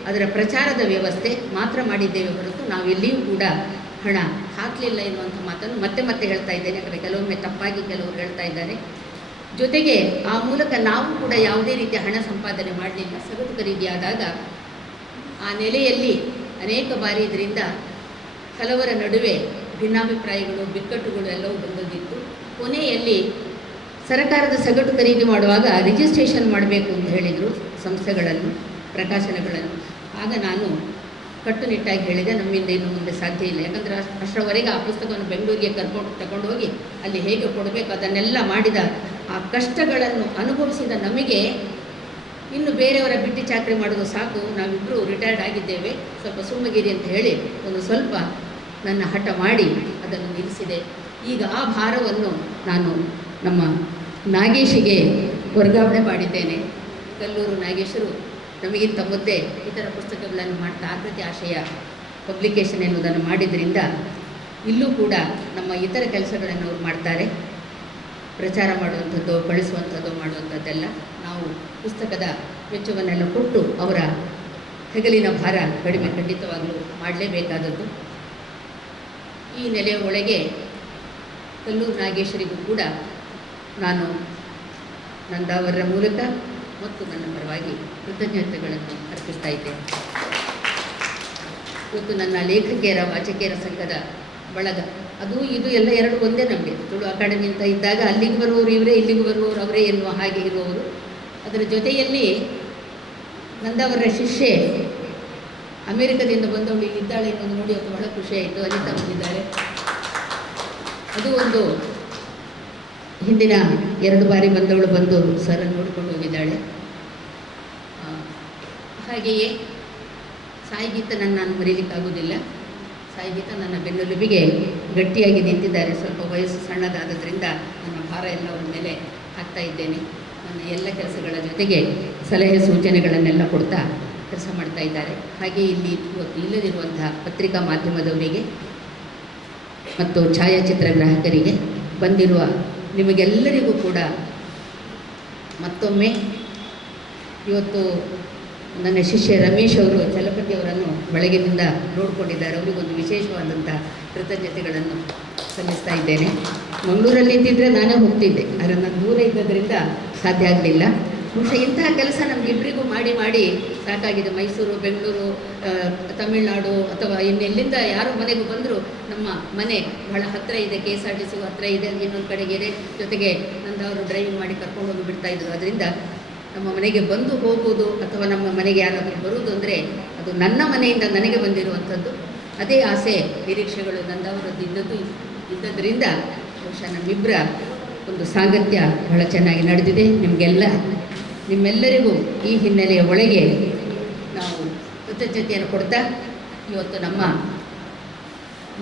ಅದರ ಪ್ರಚಾರದ ವ್ಯವಸ್ಥೆ ಮಾತ್ರ ಮಾಡಿದ್ದೇವೆ ಹೊರತು ನಾವೆಲ್ಲಿಯೂ ಕೂಡ ಹಣ ಹಾಕಲಿಲ್ಲ ಎನ್ನುವಂಥ ಮಾತನ್ನು ಮತ್ತೆ ಮತ್ತೆ ಹೇಳ್ತಾ ಇದ್ದೇನೆ. ಯಾಕಂದರೆ ಕೆಲವೊಮ್ಮೆ ತಪ್ಪಾಗಿ ಕೆಲವರು ಹೇಳ್ತಾ ಇದ್ದಾರೆ. ಜೊತೆಗೆ ಆ ಮೂಲಕ ನಾವು ಕೂಡ ಯಾವುದೇ ರೀತಿಯ ಹಣ ಸಂಪಾದನೆ ಮಾಡಲಿಲ್ಲ. ಸಗಟು ಖರೀದಿಯಾದಾಗ ಆ ನೆಲೆಯಲ್ಲಿ ಅನೇಕ ಬಾರಿ ಇದರಿಂದ ಹಲವರ ನಡುವೆ ಭಿನ್ನಾಭಿಪ್ರಾಯಗಳು, ಬಿಕ್ಕಟ್ಟುಗಳು ಎಲ್ಲವೂ ಬಂದದಿತ್ತು. ಕೊನೆಯಲ್ಲಿ ಸರ್ಕಾರದ ಸಗಟು ಖರೀದಿ ಮಾಡುವಾಗ ರಿಜಿಸ್ಟ್ರೇಷನ್ ಮಾಡಬೇಕು ಅಂತ ಹೇಳಿದರು ಸಂಸ್ಥೆಗಳನ್ನು, ಪ್ರಕಾಶನಗಳನ್ನು. ಆಗ ನಾನು ಕಟ್ಟುನಿಟ್ಟಾಗಿ ಹೇಳಿದೆ, ನಮ್ಮಿಂದ ಇನ್ನು ಮುಂದೆ ಸಾಧ್ಯ ಇಲ್ಲ. ಯಾಕಂದರೆ ಅಷ್ಟರವರೆಗೆ ಆ ಪುಸ್ತಕವನ್ನು ಬೆಂಗಳೂರಿಗೆ ತಗೊಂಡು ಹೋಗಿ ಅಲ್ಲಿ ಹೇಗೆ ಕೊಡಬೇಕು ಅದನ್ನೆಲ್ಲ ಮಾಡಿದ ಆ ಕಷ್ಟಗಳನ್ನು ಅನುಭವಿಸಿದ ನಮಗೆ ಇನ್ನು ಬೇರೆಯವರ ಬಿಟ್ಟು ಚಾಕರಿ ಮಾಡೋದು ಸಾಕು, ನಾವಿಬ್ಬರು ರಿಟೈರ್ಡ್ ಆಗಿದ್ದೇವೆ, ಸ್ವಲ್ಪ ಸುಮ್ಮಗಿರಿ ಅಂತ ಹೇಳಿ ಒಂದು ಸ್ವಲ್ಪ ನನ್ನ ಹಠ ಮಾಡಿ ಅದನ್ನು ನಿಲ್ಲಿಸಿದೆ. ಈಗ ಆ ಭಾರವನ್ನು ನಾನು ನಮ್ಮ ನಾಗೇಶಿಗೆ ವರ್ಗಾವಣೆ ಮಾಡಿದ್ದೇನೆ. ಕಲ್ಲೂರು ನಾಗೇಶರು ನಮಗಿಂತ ಮೊದಲೇ ಇತರ ಪುಸ್ತಕಗಳನ್ನು ಮಾಡ್ತಾ ಆಕೃತಿ ಆಶಯ ಪಬ್ಲಿಕೇಶನ್ ಎನ್ನುವುದನ್ನು ಮಾಡಿದ್ರಿಂದ ಇಲ್ಲೂ ಕೂಡ ನಮ್ಮ ಇತರ ಕೆಲಸಗಳನ್ನು ಅವರು ಮಾಡ್ತಾರೆ. ಪ್ರಚಾರ ಮಾಡುವಂಥದ್ದು, ಕಳಿಸುವಂಥದ್ದು, ಮಾಡುವಂಥದ್ದೆಲ್ಲ ನಾವು ಪುಸ್ತಕದ ವೆಚ್ಚವನ್ನೆಲ್ಲ ಕೊಟ್ಟು ಅವರ ಹೆಗಲಿನ ಭಾರ ಕಡಿಮೆ ಖಂಡಿತವಾಗಲೂ ಮಾಡಲೇಬೇಕಾದದ್ದು. ಈ ನೆಲೆಯ ಒಳಗೆ ಕಲ್ಲೂರು ನಾಗೇಶ್ವರಿಗೂ ಕೂಡ ನಾನು ನಂದಾವರ ಮೂಲಕ ಮತ್ತು ನನ್ನ ಪರವಾಗಿ ಕೃತಜ್ಞತೆಗಳನ್ನು ಅರ್ಪಿಸ್ತಾ ಇದ್ದೇನೆ. ಇವತ್ತು ನನ್ನ ಲೇಖಕಿಯರ ವಾಚಕಿಯರ ಸಂಘದ ಬಳಗ, ಅದು ಇದು ಎಲ್ಲ ಎರಡು ಒಂದೇ. ನಮಗೆ ತುಳು ಅಕಾಡೆಮಿ ಅಂತ ಇದ್ದಾಗ ಅಲ್ಲಿಗೆ ಬರುವವರು ಇವರೇ, ಇಲ್ಲಿಗೆ ಬರುವವರು ಅವರೇ ಎನ್ನುವ ಹಾಗೆ ಇರುವವರು. ಅದರ ಜೊತೆಯಲ್ಲಿ ನಂದವರ ಶಿಷ್ಯೆ ಅಮೇರಿಕದಿಂದ ಬಂದವಳು ಇದ್ದಾಳೆ ಎನ್ನುವುದು ನೋಡಿ ಅವತ್ತು ಬಹಳ ಖುಷಿಯಾಯಿತು. ಅನಿತಾ ಬಂದಿದ್ದಾರೆ. ಅದು ಒಂದು ಹಿಂದಿನ 2 ಬಾರಿ ಬಂದವಳು ಬಂದು ಸರನ್ನು ನೋಡಿಕೊಂಡು ಹೋಗಿದ್ದಾಳೆ. ಹಾಗೆಯೇ ಸಾಯಿಗೀತನನ್ನು ನಾನು ಮರೀಲಿಕ್ಕಾಗೋದಿಲ್ಲ. ಸಾಯಿಗೀತ ನನ್ನ ಬೆನ್ನೆಲುಬಿಗೆ ಗಟ್ಟಿಯಾಗಿ ನಿಂತಿದ್ದಾರೆ. ಸ್ವಲ್ಪ ವಯಸ್ಸು ಸಣ್ಣದಾದ್ದರಿಂದ ನನ್ನ ಭಾರ ಎಲ್ಲ ಅವ್ರ ಮೇಲೆ ಹಾಕ್ತಾ ಇದ್ದೇನೆ. ನನ್ನ ಎಲ್ಲ ಕೆಲಸಗಳ ಜೊತೆಗೆ ಸಲಹೆ ಸೂಚನೆಗಳನ್ನೆಲ್ಲ ಕೊಡ್ತಾ ಕೆಲಸ ಮಾಡ್ತಾ ಇದ್ದಾರೆ. ಹಾಗೆ ಇಲ್ಲಿ ಇವತ್ತು ಇಲ್ಲದಿರುವಂಥ ಪತ್ರಿಕಾ ಮಾಧ್ಯಮದವರಿಗೆ ಮತ್ತು ಛಾಯಾಚಿತ್ರ ಗ್ರಾಹಕರಿಗೆ ಬಂದಿರುವ ನಿಮಗೆಲ್ಲರಿಗೂ ಕೂಡ ಮತ್ತೊಮ್ಮೆ ಇವತ್ತು ನನ್ನ ಶಿಷ್ಯ ರಮೇಶ್ ಅವರು ಚಲಪತಿಯವರನ್ನು ಬೆಳಗಿನಿಂದ ನೋಡಿಕೊಂಡಿದ್ದಾರೆ. ಅವರಿಗೊಂದು ವಿಶೇಷವಾದಂಥ ಕೃತಜ್ಞತೆಗಳನ್ನು ಸಲ್ಲಿಸ್ತಾ ಇದ್ದೇನೆ. ಮಂಗಳೂರಲ್ಲಿ ಇದ್ದಿದ್ದರೆ ನಾನೇ ಹೋಗ್ತಿದ್ದೆ, ಆದರೆ ನಾನು ದೂರ ಇದ್ದದರಿಂದ ಸಾಧ್ಯ ಆಗಲಿಲ್ಲ. ಬಹುಶಃ ಇಂತಹ ಕೆಲಸ ನಮಗಿಬ್ಬರಿಗೂ ಮಾಡಿ ಮಾಡಿ ಸಾಕಾಗಿದೆ. ಮೈಸೂರು, ಬೆಂಗಳೂರು, ತಮಿಳುನಾಡು ಅಥವಾ ಇನ್ನೆಲ್ಲಿಂದ ಯಾರು ಮನೆಗೂ ಬಂದರೂ ನಮ್ಮ ಮನೆ ಬಹಳ ಹತ್ತಿರ ಇದೆ, KSRTC ಹತ್ತಿರ ಇದೆ, ಇನ್ನೊಂದು ಕಡೆಗೆ ಜೊತೆಗೆ ನಂದವರು ಡ್ರೈವಿಂಗ್ ಮಾಡಿ ಕರ್ಕೊಂಡು ಹೋಗಿ ಬಿಡ್ತಾಯಿದ್ರು. ಅದರಿಂದ ನಮ್ಮ ಮನೆಗೆ ಬಂದು ಹೋಗುವುದು ಅಥವಾ ನಮ್ಮ ಮನೆಗೆ ಯಾರಾದರೂ ಬರುವುದು ಅಂದರೆ ಅದು ನನ್ನ ಮನೆಯಿಂದ ನನಗೆ ಬಂದಿರುವಂಥದ್ದು. ಅದೇ ಆಸೆ ನಿರೀಕ್ಷೆಗಳು ನಂದವರದ್ದು ಇದ್ದದ್ರಿಂದ ಬಹುಶಃ ನಮ್ಮಿಬ್ಬರ ಒಂದು ಸಾಂಗತ್ಯ ಬಹಳ ಚೆನ್ನಾಗಿ ನಡೆದಿದೆ. ನಿಮ್ಮೆಲ್ಲರಿಗೂ ಈ ಹಿನ್ನೆಲೆಯ ಒಳಗೆ ನಾವು ಕೃತಜ್ಞತೆಯನ್ನು ಕೊಡ್ತಾ ಇವತ್ತು ನಮ್ಮ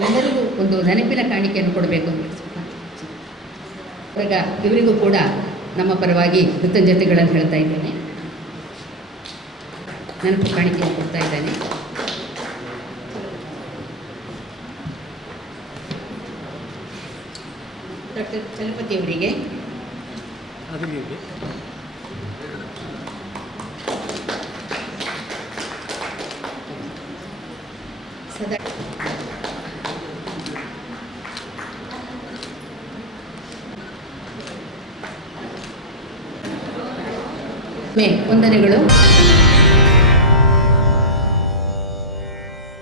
ಎಲ್ಲರಿಗೂ ಒಂದು ನೆನಪಿನ ಕಾಣಿಕೆಯನ್ನು ಕೊಡಬೇಕು ಅಂತ ಇವರಿಗೂ ಕೂಡ ನಮ್ಮ ಪರವಾಗಿ ಕೃತಜ್ಞತೆಗಳನ್ನು ಹೇಳ್ತಾ ಇದ್ದೇನೆ. ನೆನಪು ಕಾಣಿಕೆಯನ್ನು ಕೊಡ್ತಾ ಇದ್ದೇನೆ. ಡಾಕ್ಟರ್ ಚಲಪತಿಯವರಿಗೆ ಸದಾ ವಂದನೆಗಳು.